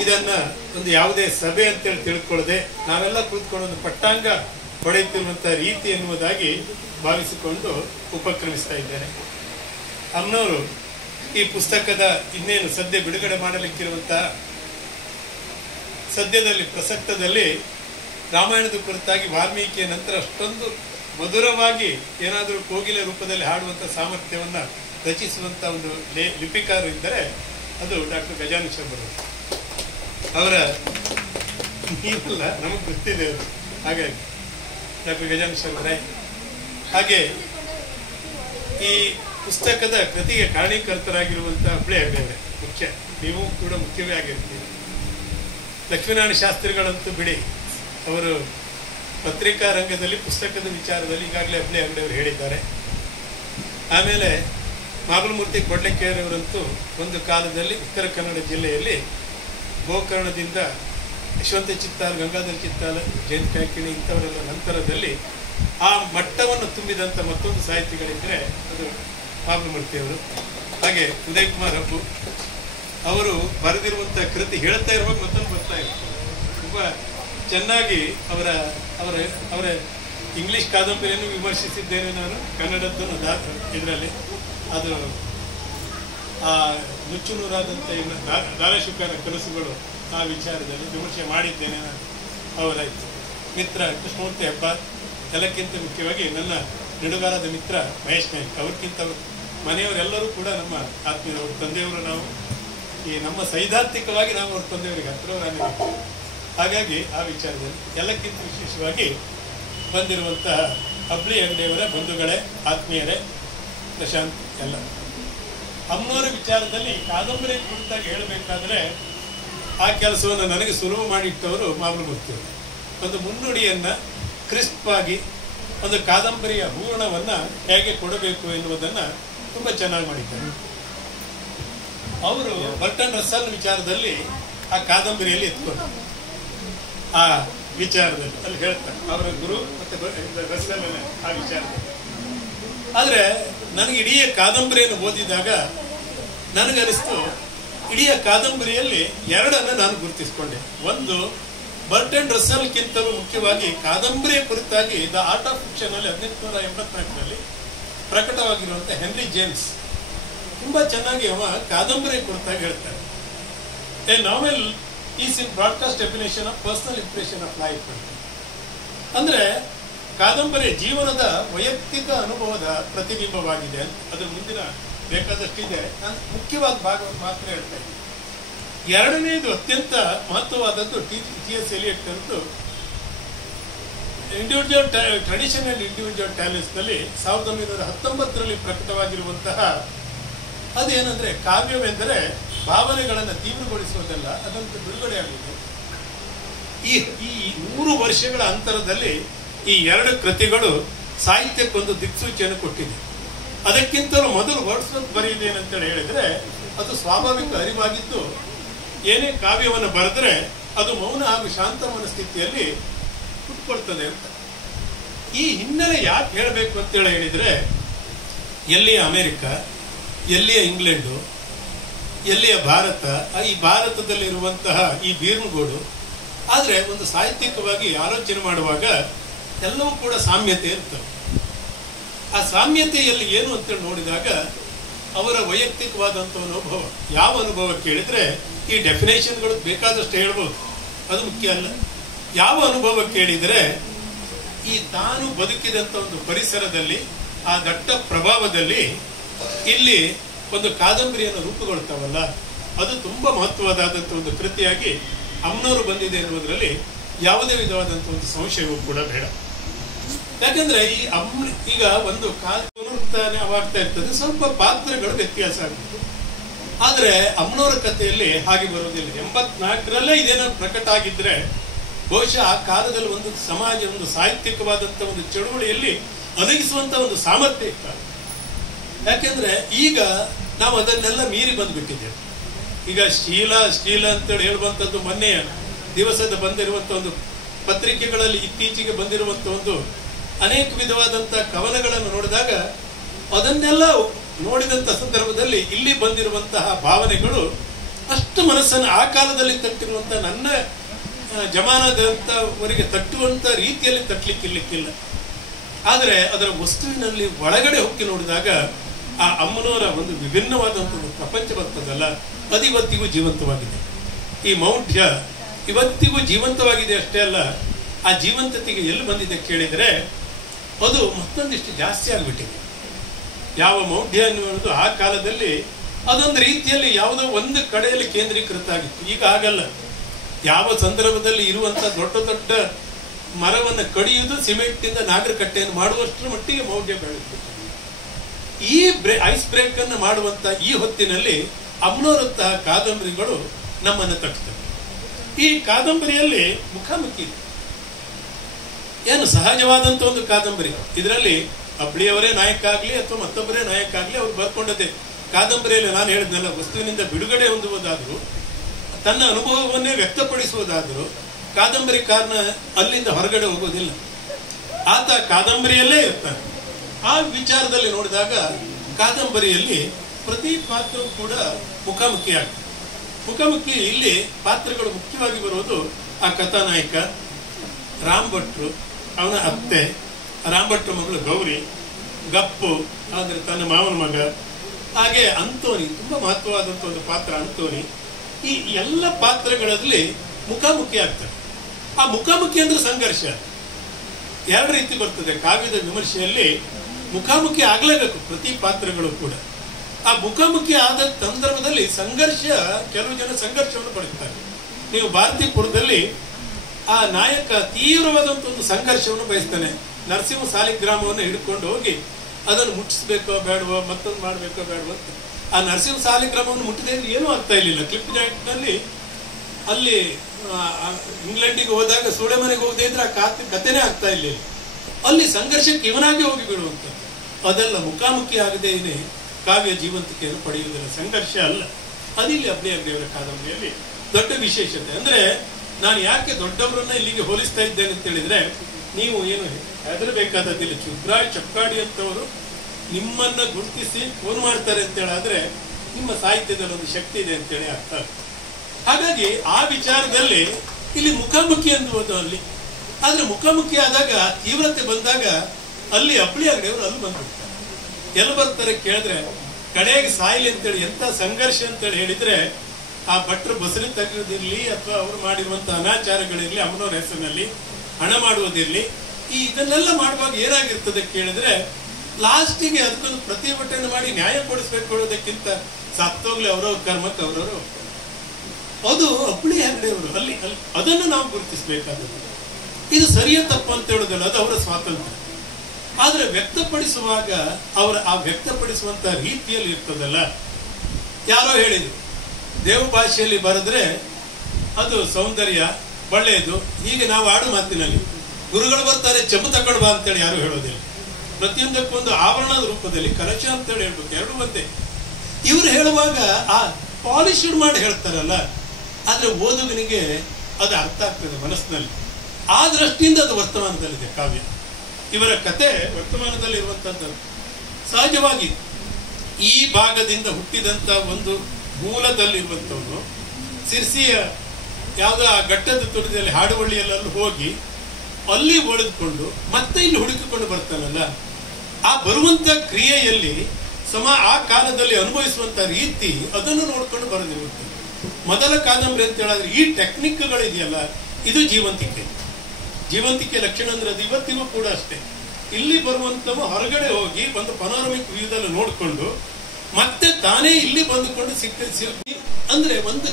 ಇದನ್ನ ಒಂದು ಯಾವುದೇ ಸಭೆ ಅಂತೇಳಿ ತಿಳ್ಕೊಳ್ಳದೆ ನಾವೆಲ್ಲ ಕೂತ್ಕೊಂಡು ಒಂದು ಪಟ್ಟಾಂಗ ಹೊಡೆಯುತ್ತಿರುವಂಥ ರೀತಿ ಎನ್ನುವುದಾಗಿ ಭಾವಿಸಿಕೊಂಡು ಉಪಕ್ರಮಿಸ್ತಾ ಇದ್ದಾರೆ. ಅಮ್ಮನವರು ಈ ಪುಸ್ತಕದ ಇನ್ನೇನು ಸದ್ಯ ಬಿಡುಗಡೆ ಮಾಡಲಿಕ್ಕಿರುವಂತಹ ಸದ್ಯದಲ್ಲಿ ಪ್ರಸಕ್ತದಲ್ಲಿ ರಾಮಾಯಣದ ಕುರಿತಾಗಿ ವಾಲ್ಮೀಕಿಯ ನಂತರ ಅಷ್ಟೊಂದು ಮಧುರವಾಗಿ ಏನಾದರೂ ಕೋಗಿಲೆ ರೂಪದಲ್ಲಿ ಹಾಡುವಂಥ ಸಾಮರ್ಥ್ಯವನ್ನು ರಚಿಸುವಂಥ ಒಂದು ಲಿಪಿಕಾರರು ಇದ್ದರೆ ಅದು ಡಾಕ್ಟರ್ ಗಜಾನನ ಶರ್ಮರು. ಅವರ ನೀವಲ್ಲ, ನಮಗೆ ಗೊತ್ತಿದೆ ಅವರು. ಹಾಗಾಗಿ ಡಾಕ್ಟರ್ ಗಜಾನನ ಶರ್ಮರೇ, ಹಾಗೆ ಈ ಪುಸ್ತಕದ ಕೃತಿಗೆ ಕಾರಣೀಕರ್ತರಾಗಿರುವಂಥ ಹುಬ್ಳಿ ಹೆಗ್ಡೆಯವರೇ ಮುಖ್ಯ, ನೀವು ಕೂಡ ಮುಖ್ಯವೇ ಆಗಿರ್ತೀರಿ. ಲಕ್ಷ್ಮೀನಾರಾಯಣ ಶಾಸ್ತ್ರಿಗಳಂತೂ ಬಿಡಿ, ಅವರು ಪತ್ರಿಕಾ ರಂಗದಲ್ಲಿ ಪುಸ್ತಕದ ವಿಚಾರದಲ್ಲಿ ಈಗಾಗಲೇ ಹುಬ್ಳಿ ಹೆಗ್ಡೆಯವರು ಹೇಳಿದ್ದಾರೆ. ಆಮೇಲೆ ಮಾಗಲಮೂರ್ತಿ ಕೊಡ್ಲೆಕೆರೆಯವರಂತೂ ಒಂದು ಕಾಲದಲ್ಲಿ ಉತ್ತರ ಕನ್ನಡ ಜಿಲ್ಲೆಯಲ್ಲಿ ಗೋಕರ್ಣದಿಂದ ಯಶವಂತ ಚಿತ್ತಾಲ, ಗಂಗಾಧರ ಚಿತ್ತಾಲ, ಜಯಂತ ಕಾಯ್ಕಿಣಿ ಇಂಥವರೆಲ್ಲ ನಂತರದಲ್ಲಿ ಆ ಮಟ್ಟವನ್ನು ತುಂಬಿದಂಥ ಮತ್ತೊಂದು ಸಾಹಿತಿಗಳಿದ್ದರೆ ಅದು ಮಾಗಲಮೂರ್ತಿಯವರು. ಹಾಗೆ ಉದಯ್ ಕುಮಾರ್ ಅಪ್ಪು ಅವರು ಬರೆದಿರುವಂಥ ಕೃತಿ ಹೇಳ್ತಾ ಇರುವಾಗ ಮತ್ತೊಂದು ಬರ್ತಾ ಇತ್ತು. ತುಂಬ ಚೆನ್ನಾಗಿ ಅವರ ಅವರ ಅವರ ಇಂಗ್ಲಿಷ್ ಕಾದಂಬರಿಯನ್ನು ವಿಮರ್ಶಿಸಿದ್ದೇನೆ ನಾನು, ಕನ್ನಡದ್ದನ್ನು ಇದರಲ್ಲಿ. ಅದು ಆ ನುಚ್ಚುನೂರಾದಂಥ ಇನ್ನು ದಾನಶುಕರ ಕನಸುಗಳು ಆ ವಿಚಾರದಲ್ಲಿ ವಿಮರ್ಶೆ ಮಾಡಿದ್ದೇನೆ ನಾನು. ಅವರಾಯಿತು ಮಿತ್ರ ಕೃಷ್ಣಮೂರ್ತಿ ಹಬ್ಬ, ಎಲ್ಲಕ್ಕಿಂತ ಮುಖ್ಯವಾಗಿ ನನ್ನ ನಿಡುಗಾಲದ ಮಿತ್ರ ಮಹೇಶ್ ನಾಯ್ಕ, ಅವ್ರಿಗಿಂತ ಮನೆಯವರೆಲ್ಲರೂ ಕೂಡ ನಮ್ಮ ಆತ್ಮೀಯರು, ತಂದೆಯವರು. ನಾವು ಈ ನಮ್ಮ ಸೈದ್ಧಾಂತಿಕವಾಗಿ ನಾವು ಅವ್ರ ತಂದೆಯವರಿಗೆ ಹತ್ತಿರವರಾಗಿದ್ದೀವಿ. ಹಾಗಾಗಿ ಆ ವಿಚಾರದಲ್ಲಿ ಎಲ್ಲಕ್ಕಿಂತ ವಿಶೇಷವಾಗಿ ಬಂದಿರುವಂತಹ ಹುಬ್ಳಿ ಹೆಗ್ಡೆಯವರ ಬಂಧುಗಳೇ, ಆತ್ಮೀಯರೇ, ಪ್ರಶಾಂತ್ ಎಲ್ಲ. ಅಮ್ಮನವರ ವಿಚಾರದಲ್ಲಿ ಕಾದಂಬರಿ ಕುರಿತಾಗಿ ಹೇಳಬೇಕಾದ್ರೆ ಆ ಕೆಲಸವನ್ನು ನನಗೆ ಸುಲಭ ಮಾಡಿಟ್ಟವರು ಮಾಗಲಮೂರ್ತಿಯವರು. ಒಂದು ಮುನ್ನುಡಿಯನ್ನು ಕ್ರಿಸ್ಪ್ ಆಗಿ ಒಂದು ಕಾದಂಬರಿಯ ಹೂರಣವನ್ನು ಹೇಗೆ ಕೊಡಬೇಕು ಎನ್ನುವುದನ್ನು ತುಂಬ ಚೆನ್ನಾಗಿ ಮಾಡಿದ್ದಾರೆ. ಅವರು ಬರ್ಟನ್ ರಸ್ಸಲ್ ವಿಚಾರದಲ್ಲಿ ಆ ಕಾದಂಬರಿಯಲ್ಲಿ ಎತ್ಕೊಂಡು ಆ ವಿಚಾರದಲ್ಲಿ ಅಲ್ಲಿ ಹೇಳ್ತಾರೆ, ಅವರ ಗುರು ಮತ್ತೆ ರಸ್ಸಲ್ ಆ ವಿಚಾರದಲ್ಲಿ. ಆದರೆ ನನಗೆ ಇಡೀ ಕಾದಂಬರಿಯನ್ನು ಓದಿದಾಗ ನನಗನಿಸ್ತು, ಇಡೀ ಕಾದಂಬರಿಯಲ್ಲಿ ಎರಡನ್ನು ನಾನು ಗುರುತಿಸಿಕೊಂಡೆ. ಒಂದು, ಬರ್ಟನ್ ರಸ್ಸಲ್ಗಿಂತಲೂ ಮುಖ್ಯವಾಗಿ ಕಾದಂಬರಿಯ ಕುರಿತಾಗಿ ದ ಆರ್ಟ್ ಆಫ್ ಫಿಕ್ಷನ್ ಅಲ್ಲಿ 1884ರಲ್ಲಿ ಪ್ರಕಟವಾಗಿರುವಂಥ ಹೆನ್ರಿ ಜೇಮ್ಸ್ ತುಂಬ ಚೆನ್ನಾಗಿ ಅವ ಕಾದಂಬರಿ ಕುರಿತಾಗಿ ಹೇಳ್ತಾರೆ. A novel is in broadcast definition of personal impression of life. ಅಂದ್ರೆ ಕಾದಂಬರಿ ಜೀವನದ ವೈಯಕ್ತಿಕ ಅನುಭವದ ಪ್ರತಿಬಿಂಬವಾಗಿದೆ. ಅದರ ಮುಂದಿನ ಬೇಕಾದಷ್ಟಿದೆ, ನಾನು ಮುಖ್ಯವಾದ ಭಾಗವನ್ನು ಮಾತ್ರ ಹೇಳ್ತಾ ಇದ್ದೀನಿ. ಎರಡನೇದು ಅತ್ಯಂತ ಮಹತ್ವವಾದದ್ದು ಟಿ.ಎಸ್. ಎಲಿಯಟ್ ಅಂತೂ individual tradition and individual talents ನಲ್ಲಿ 1919ರಲ್ಲಿ ಪ್ರಕಟವಾಗಿರುವಂತಹ ಅದೇನಂದ್ರೆ, ಕಾವ್ಯವೆಂದರೆ ಭಾವನೆಗಳನ್ನು ತೀವ್ರಗೊಳಿಸುವುದಲ್ಲ, ಅದಂತೂ ಬಿಡುಗಡೆ ಆಗಿದೆ. ಈ 100 ವರ್ಷಗಳ ಅಂತರದಲ್ಲಿ ಈ ಎರಡು ಕೃತಿಗಳು ಸಾಹಿತ್ಯಕ್ಕೊಂದು ದಿಕ್ಸೂಚಿಯನ್ನು ಕೊಟ್ಟಿದೆ. ಅದಕ್ಕಿಂತಲೂ ಮೊದಲು ವರ್ಡ್ಸ್ವರ್ತ್ ಬರೆಯುವುದೇನಂತೇಳಿ ಹೇಳಿದ್ರೆ, ಅದು ಸ್ವಾಭಾವಿಕ ಅರಿವಾಗಿದ್ದು, ಏನೇ ಕಾವ್ಯವನ್ನು ಬರೆದ್ರೆ ಅದು ಮೌನ ಹಾಗೂ ಶಾಂತ ಮನಸ್ಥಿತಿಯಲ್ಲಿ ಹುಟ್ಕೊಳ್ತದೆ ಅಂತ. ಈ ಹಿನ್ನೆಲೆ ಯಾಕೆ ಹೇಳಬೇಕು ಅಂತೇಳಿ ಹೇಳಿದ್ರೆ, ಎಲ್ಲಿಯ ಅಮೆರಿಕ, ಎಲ್ಲಿಯ ಇಂಗ್ಲೆಂಡು, ಎಲ್ಲಿಯ ಭಾರತ, ಈ ಭಾರತದಲ್ಲಿರುವಂತಹ ಈ ಬೀರ್ನುಗೋಡು. ಆದರೆ ಒಂದು ಸಾಹಿತ್ಯಿಕವಾಗಿ ಆಲೋಚನೆ ಮಾಡುವಾಗ ಎಲ್ಲವೂ ಕೂಡ ಸಾಮ್ಯತೆ ಇರ್ತವೆ. ಆ ಸಾಮ್ಯತೆಯಲ್ಲಿ ಏನು ಅಂತೇಳಿ ನೋಡಿದಾಗ ಅವರ ವೈಯಕ್ತಿಕವಾದಂಥ ಅನುಭವ. ಯಾವ ಅನುಭವ ಕೇಳಿದ್ರೆ, ಈ ಡೆಫಿನೇಷನ್ಗಳು ಬೇಕಾದಷ್ಟು ಹೇಳ್ಬೋದು, ಅದು ಮುಖ್ಯ ಅಲ್ಲ. ಯಾವ ಅನುಭವ ಕೇಳಿದರೆ, ಈ ತಾನು ಬದುಕಿದಂಥ ಒಂದು ಪರಿಸರದಲ್ಲಿ, ಆ ದಟ್ಟ ಪ್ರಭಾವದಲ್ಲಿ ಇಲ್ಲಿ ಒಂದು ಕಾದಂಬರಿಯನ್ನು ರೂಪುಗೊಳ್ತಾವಲ್ಲ, ಅದು ತುಂಬಾ ಮಹತ್ವವಾದಂಥ ಒಂದು ಕೃತಿಯಾಗಿ ಅಮ್ಮನವರು ಬಂದಿದೆ ಎನ್ನುವುದರಲ್ಲಿ ಯಾವುದೇ ವಿಧವಾದಂಥ ಒಂದು ಸಂಶಯವೂ ಕೂಡ ಬೇಡ. ಯಾಕಂದ್ರೆ ಈ ಈಗ ಒಂದು ಪುನರುತ್ಥಾನವಾಗ್ತಾ ಇರ್ತದೆ, ಸ್ವಲ್ಪ ಪಾತ್ರಗಳು ವ್ಯತ್ಯಾಸ ಆಗುತ್ತೆ. ಆದ್ರೆ ಅಮ್ಮನವರ ಕಥೆಯಲ್ಲಿ ಹಾಗೆ ಬರೋದಿಲ್ಲ. 84ರಲ್ಲೇ ಇದೇನೋ ಪ್ರಕಟ ಆಗಿದ್ರೆ ಬಹುಶಃ ಆ ಕಾಲದಲ್ಲಿ ಒಂದು ಸಮಾಜ, ಒಂದು ಸಾಹಿತ್ಯಿಕವಾದಂಥ ಒಂದು ಚಳುವಳಿಯಲ್ಲಿ ಒದಗಿಸುವಂತ ಒಂದು ಸಾಮರ್ಥ್ಯ ಇತ್ತು. ಯಾಕೆಂದ್ರೆ ಈಗ ನಾವು ಅದನ್ನೆಲ್ಲ ಮೀರಿ ಬಂದ್ಬಿಟ್ಟಿದ್ದೇವೆ. ಈಗ ಶೀಲ ಅಂತೇಳಿ ಹೇಳುವಂಥದ್ದು ಮೊನ್ನೆಯ ದಿವಸದ ಬಂದಿರುವಂಥ ಒಂದು ಪತ್ರಿಕೆಗಳಲ್ಲಿ ಇತ್ತೀಚೆಗೆ ಬಂದಿರುವಂಥ ಒಂದು ಅನೇಕ ವಿಧವಾದಂಥ ಕವನಗಳನ್ನು ನೋಡಿದಾಗ, ಅದನ್ನೆಲ್ಲ ನೋಡಿದಂಥ ಸಂದರ್ಭದಲ್ಲಿ ಇಲ್ಲಿ ಬಂದಿರುವಂತಹ ಭಾವನೆಗಳು ಅಷ್ಟು ಮನಸ್ಸನ್ನು ಆ ಕಾಲದಲ್ಲಿ ತಟ್ಟಿರುವಂಥ ನನ್ನ ಜಮಾನದಂಥವರಿಗೆ ತಟ್ಟುವಂಥ ರೀತಿಯಲ್ಲಿ ತಟ್ಟಲಿಕ್ಕಿರ್ಲಿಕ್ಕಿಲ್ಲ. ಆದರೆ ಅದರ ವಸ್ತುವಿನಲ್ಲಿ ಒಳಗಡೆ ಹೊಕ್ಕಿ ನೋಡಿದಾಗ ಆ ಅಮ್ಮನವರ ಒಂದು ವಿಭಿನ್ನವಾದಂಥ ಒಂದು ಪ್ರಪಂಚ ಬರ್ತದಲ್ಲ, ಅದು ಇವತ್ತಿಗೂ ಜೀವಂತವಾಗಿದೆ. ಈ ಮೌಢ್ಯ ಇವತ್ತಿಗೂ ಜೀವಂತವಾಗಿದೆ ಅಷ್ಟೇ ಅಲ್ಲ, ಆ ಜೀವಂತತೆಗೆ ಎಲ್ಲಿ ಬಂದಿದೆ ಕೇಳಿದರೆ ಅದು ಮತ್ತೊಂದಿಷ್ಟು ಜಾಸ್ತಿ ಆಗಿಬಿಟ್ಟಿದೆ. ಯಾವ ಮೌಢ್ಯ ಅನ್ನುವುದು ಆ ಕಾಲದಲ್ಲಿ ಅದೊಂದು ರೀತಿಯಲ್ಲಿ ಯಾವುದೋ ಒಂದು ಕಡೆಯಲ್ಲಿ ಕೇಂದ್ರೀಕೃತ ಆಗಿತ್ತು. ಈಗ ಆಗಲ್ಲ. ಯಾವ ಸಂದರ್ಭದಲ್ಲಿ ಇರುವಂತ ದೊಡ್ಡ ದೊಡ್ಡ ಮರವನ್ನು ಕಡಿಯುವುದು, ಸಿಮೆಂಟ್ನಿಂದ ನಾಗರಕಟ್ಟೆಯನ್ನು ಮಾಡುವಷ್ಟರ ಮಟ್ಟಿಗೆ ಮೌಢ್ಯ ಬೆಳೆಯುತ್ತೆ. ಈ ಐಸ್ ಬ್ರೇಕ್ ಅನ್ನು ಮಾಡುವಂತ ಈ ಹೊತ್ತಿನಲ್ಲಿ ಅಮ್ನೋರಂತಹ ಕಾದಂಬರಿಗಳು ನಮ್ಮನ್ನು ತಟ್ಟುತ್ತವೆ. ಈ ಕಾದಂಬರಿಯಲ್ಲಿ ಮುಖಾಮುಖಿ ಏನು ಸಹಜವಾದಂತ ಒಂದು ಕಾದಂಬರಿ. ಇದರಲ್ಲಿ ಅಬ್ಳಿಯವರೇ ನಾಯಕ ಆಗ್ಲಿ ಅಥವಾ ಮತ್ತೊಬ್ಬರೇ ನಾಯಕ ಆಗ್ಲಿ ಅವ್ರು ಬರ್ಕೊಂಡದ್ದೇ. ಕಾದಂಬರಿಯಲ್ಲಿ ನಾನು ಹೇಳಿದ್ನಲ್ಲ, ವಸ್ತುವಿನಿಂದ ಬಿಡುಗಡೆ ಹೊಂದುವುದಾದರೂ, ತನ್ನ ಅನುಭವವನ್ನೇ ವ್ಯಕ್ತಪಡಿಸುವುದಾದರೂ ಕಾದಂಬರಿಕಾರನ ಅಲ್ಲಿಂದ ಹೊರಗಡೆ ಹೋಗೋದಿಲ್ಲ. ಆತ ಕಾದಂಬರಿಯಲ್ಲೇ ಇರ್ತಾನೆ. ಆ ವಿಚಾರದಲ್ಲಿ ನೋಡಿದಾಗ ಕಾದಂಬರಿಯಲ್ಲಿ ಪ್ರತಿ ಪಾತ್ರವೂ ಕೂಡ ಮುಖಾಮುಖಿ ಆಗ್ತದೆ. ಮುಖಾಮುಖಿ ಇಲ್ಲಿ ಪಾತ್ರಗಳು ಮುಖ್ಯವಾಗಿ ಬರುವುದು ಆ ಕಥಾನಾಯಕ ರಾಮ್ ಭಟ್ರು, ಅವನ ಅತ್ತೆ, ರಾಮ್ ಭಟ್ರ ಮಗಳು ಗೌರಿ, ಗಪ್ಪು ಆದ್ರೆ ತನ್ನ ಮಾವನ ಮಗ, ಹಾಗೆ ಅಂತೋನಿ, ತುಂಬಾ ಮಹತ್ವವಾದಂತ ಒಂದು ಪಾತ್ರ ಅಂತೋನಿ. ಈ ಎಲ್ಲ ಪಾತ್ರಗಳಲ್ಲಿ ಮುಖಾಮುಖಿ ಆಗ್ತದೆ. ಆ ಮುಖಾಮುಖಿ ಅಂದ್ರೆ ಸಂಘರ್ಷ ಎರಡು ರೀತಿ ಬರ್ತದೆ. ಕಾವ್ಯದ ವಿಮರ್ಶೆಯಲ್ಲಿ ಮುಖಾಮುಖಿ ಆಗ್ಲೇಬೇಕು ಪ್ರತಿ ಪಾತ್ರಗಳು ಕೂಡ. ಆ ಮುಖಾಮುಖಿ ಆದ ಸಂದರ್ಭದಲ್ಲಿ ಸಂಘರ್ಷ, ಕೆಲವು ಜನ ಸಂಘರ್ಷವನ್ನು ಪಡೆಯುತ್ತಾರೆ. ನೀವು ಭಾರತೀಪುರದಲ್ಲಿ ಆ ನಾಯಕ ತೀವ್ರವಾದಂತ ಒಂದು ಸಂಘರ್ಷವನ್ನು ಬಯಸ್ತಾನೆ. ನರಸಿಂಹ ಸಾಲಿಗ್ರಾಮವನ್ನು ಹಿಡ್ಕೊಂಡು ಹೋಗಿ ಅದನ್ನು ಮುಟ್ಟಿಸ್ಬೇಕೋ ಬೇಡವೋ, ಮತ್ತೊಂದು ಮಾಡ್ಬೇಕೋ ಬೇಡವೋ ಅಂತ. ಆ ನರಸಿಂಹ ಸಾಲಿಗ್ರಾಮವನ್ನು ಮುಟ್ಟಿದ್ರೆ ಏನೂ ಆಗ್ತಾ ಇರ್ಲಿಲ್ಲ. ಕ್ಲಿಪ್ ಜಾಯಿಂಟ್ ನಲ್ಲಿ ಅಲ್ಲಿ ಇಂಗ್ಲೆಂಡಿಗೆ ಹೋದಾಗ ಸೂಳೆಮನೆಗೆ ಹೋಗದೆ ಇದ್ರೆ ಆ ಕಥೆನೇ ಆಗ್ತಾ ಇರ್ಲಿಲ್ಲ. ಅಲ್ಲಿ ಸಂಘರ್ಷಕ್ಕೆ ಇವನಾಗಿ ಹೋಗಿ ಬಿಡುವಂತ. ಅದೆಲ್ಲ ಮುಖಾಮುಖಿ ಆಗದೇನೆ ಕಾವ್ಯ ಜೀವಂತಿಕೆಯನ್ನು ಪಡೆಯುವುದಿಲ್ಲ, ಸಂಘರ್ಷ ಅಲ್ಲ. ಅದಿಲ್ಲಿ ಅಬ್ಳಿಯವರ ಕಾದಂಬರಿಯಲ್ಲಿ ದೊಡ್ಡ ವಿಶೇಷತೆ. ಅಂದ್ರೆ ನಾನು ಯಾಕೆ ದೊಡ್ಡವರನ್ನ ಇಲ್ಲಿಗೆ ಹೋಲಿಸ್ತಾ ಇದ್ದೇನೆ ಅಂತ ಹೇಳಿದ್ರೆ, ನೀವು ಏನು ಹೆದರಬೇಕಾದದ್ದಿಲ್ಲ. ಚುಬ್ರಾಯ್ ಚಪ್ಕಾಡಿ ಅಂತವರು ನಿಮ್ಮನ್ನ ಗುರುತಿಸಿ ಫೋನ್ ಮಾಡ್ತಾರೆ ಅಂತ ಹೇಳಾದ್ರೆ ನಿಮ್ಮ ಸಾಹಿತ್ಯದಲ್ಲಿ ಒಂದು ಶಕ್ತಿ ಇದೆ ಅಂತೇಳಿ ಅರ್ಥ. ಹಾಗಾಗಿ ಆ ವಿಚಾರದಲ್ಲಿ ಇಲ್ಲಿ ಮುಖಾಮುಖಿ ಅನ್ನುವುದು ಅಲ್ಲಿ. ಆದ್ರೆ ಮುಖಾಮುಖಿ ಆದಾಗ, ತೀವ್ರತೆ ಬಂದಾಗ ಅಲ್ಲಿ ಅಬ್ಳಿಯವರು ಅಲ್ಲಿ ಬಂದ್ಬಿಡ್ತಾರೆ. ಎಲ್ಲಿ ಬರ್ತಾರೆ ಕೇಳಿದ್ರೆ, ಕಡೆಗೆ ಸಾಯಿಲಿ ಅಂತೇಳಿ ಎಂತ ಸಂಘರ್ಷ ಅಂತೇಳಿ ಹೇಳಿದ್ರೆ, ಆ ಭಟ್ರು ಬಸರಿ ತೆಗೆಯೋದಿರ್ಲಿ ಅಥವಾ ಅವರು ಮಾಡಿರುವಂತ ಅನಾಚಾರಗಳಿರ್ಲಿ, ಅಮ್ಮನವ್ರ ಹೆಸರಿನಲ್ಲಿ ಹಣ ಮಾಡುವುದಿರ್ಲಿ, ಇದನ್ನೆಲ್ಲ ಮಾಡುವಾಗ ಏನಾಗಿರ್ತದೆ ಕೇಳಿದ್ರೆ, ಲಾಸ್ಟಿಗೆ ಅದಕ್ಕೊಂದು ಪ್ರತಿಭಟನೆ ಮಾಡಿ ನ್ಯಾಯ ಕೊಡಿಸ್ಬೇಕು ಹೇಳೋದಕ್ಕಿಂತ ಸತ್ತೋಗ್ಲಿ ಅವರವ್ರ ಕರ್ಮಕ್ಕೆ ಅವರವರು. ಅದು ಅಬ್ಳಿ ಹೆಗ್ಡೆಯವರು ಅಲ್ಲಿ ಅದನ್ನು ನಾವು ಗುರುತಿಸಬೇಕಾದದ್ದು. ಇದು ಸರಿಯ ತಪ್ಪು ಅಂತ ಹೇಳೋದಲ್ಲ, ಅದು ಅವರ ಸ್ವಾತಂತ್ರ್ಯ. ಆದ್ರೆ ವ್ಯಕ್ತಪಡಿಸುವಾಗ ಅವರ ಆ ವ್ಯಕ್ತಪಡಿಸುವಂತ ರೀತಿಯಲ್ಲಿ ಇರ್ತದಲ್ಲ. ಯಾರೋ ಹೇಳಿದ್ರು, ದೇವ ಭಾಷೆಯಲ್ಲಿ ಬರೆದ್ರೆ ಅದು ಸೌಂದರ್ಯ ಒಳ್ಳೆಯದು. ಹೀಗೆ ನಾವು ಆಡು ಮಾತಿನಲ್ಲಿ ಗುರುಗಳು ಬರ್ತಾರೆ ಚೆಂಬು ತಗೊಂಡು ಬಾ ಅಂತೇಳಿ ಯಾರು ಹೇಳೋದಿಲ್ಲ. ಪ್ರತಿಯೊಂದಕ್ಕೊಂದು ಆವರಣದ ರೂಪದಲ್ಲಿ ಕಲಶ ಅಂತೇಳಿ ಹೇಳ್ಬೇಕು, ಎರಡು ಒಂದೇ. ಇವ್ರು ಹೇಳುವಾಗ ಆ ಪಾಲಿಶ್ಡ್ ಮಾಡಿ ಹೇಳ್ತಾರಲ್ಲ, ಆದ್ರೆ ಓದುಗನಿಗೆ ಅದು ಅರ್ಥ ಆಗ್ತದೆ ಮನಸ್ಸಿನಲ್ಲಿ. ಆ ದೃಷ್ಟಿಯಿಂದ ಅದು ವರ್ತಮಾನದಲ್ಲಿದೆ ಕಾವ್ಯ. ಇವರ ಕತೆ ವರ್ತಮಾನದಲ್ಲಿ ಇರುವಂತದ್ದು. ಸಹಜವಾಗಿ ಈ ಭಾಗದಿಂದ ಹುಟ್ಟಿದಂತ ಒಂದು ಮೂಲದಲ್ಲಿರುವಂತವನು ಸಿರ್ಸಿಯ ಯಾವುದೋ ಆ ಘಟ್ಟದ ತುಡಿದಲ್ಲಿ ಹಾಡುವಳ್ಳಿಯಲ್ಲಿ ಹೋಗಿ ಅಲ್ಲಿ ಒಡೆದುಕೊಂಡು ಮತ್ತೆ ಇಲ್ಲಿ ಹುಡುಕಿಕೊಂಡು ಬರ್ತಾನಲ್ಲ, ಆ ಬರುವಂತ ಕ್ರಿಯೆಯಲ್ಲಿ ಆ ಕಾಲದಲ್ಲಿ ಅನುಭವಿಸುವಂತ ರೀತಿ ಅದನ್ನು ನೋಡ್ಕೊಂಡು ಬರೆದಿರುವಂತೆ. ಮೊದಲ ಕಾದಂಬರಿ ಅಂತ ಹೇಳಿದ್ರೆ ಈ ಟೆಕ್ನಿಕ್ಗಳಿದೆಯಲ್ಲ, ಇದು ಜೀವಂತಿಕೆ ಲಕ್ಷಣ ಅಂದ್ರೆ ಅದು ಇವತ್ತಿಗೂ ಕೂಡ ಅಷ್ಟೇ. ಇಲ್ಲಿ ಬರುವಂತವ ಹೊರಗಡೆ ಹೋಗಿ ಒಂದು ಪನೋರಮಿಕ್ ವ್ಯೂದಲ್ಲಿ ನೋಡ್ಕೊಂಡು ಮತ್ತೆ ತಾನೇ ಇಲ್ಲಿ ಬಂದುಕೊಂಡು ಸಿಕ್ಕಿ ಅಂದ್ರೆ ಒಂದು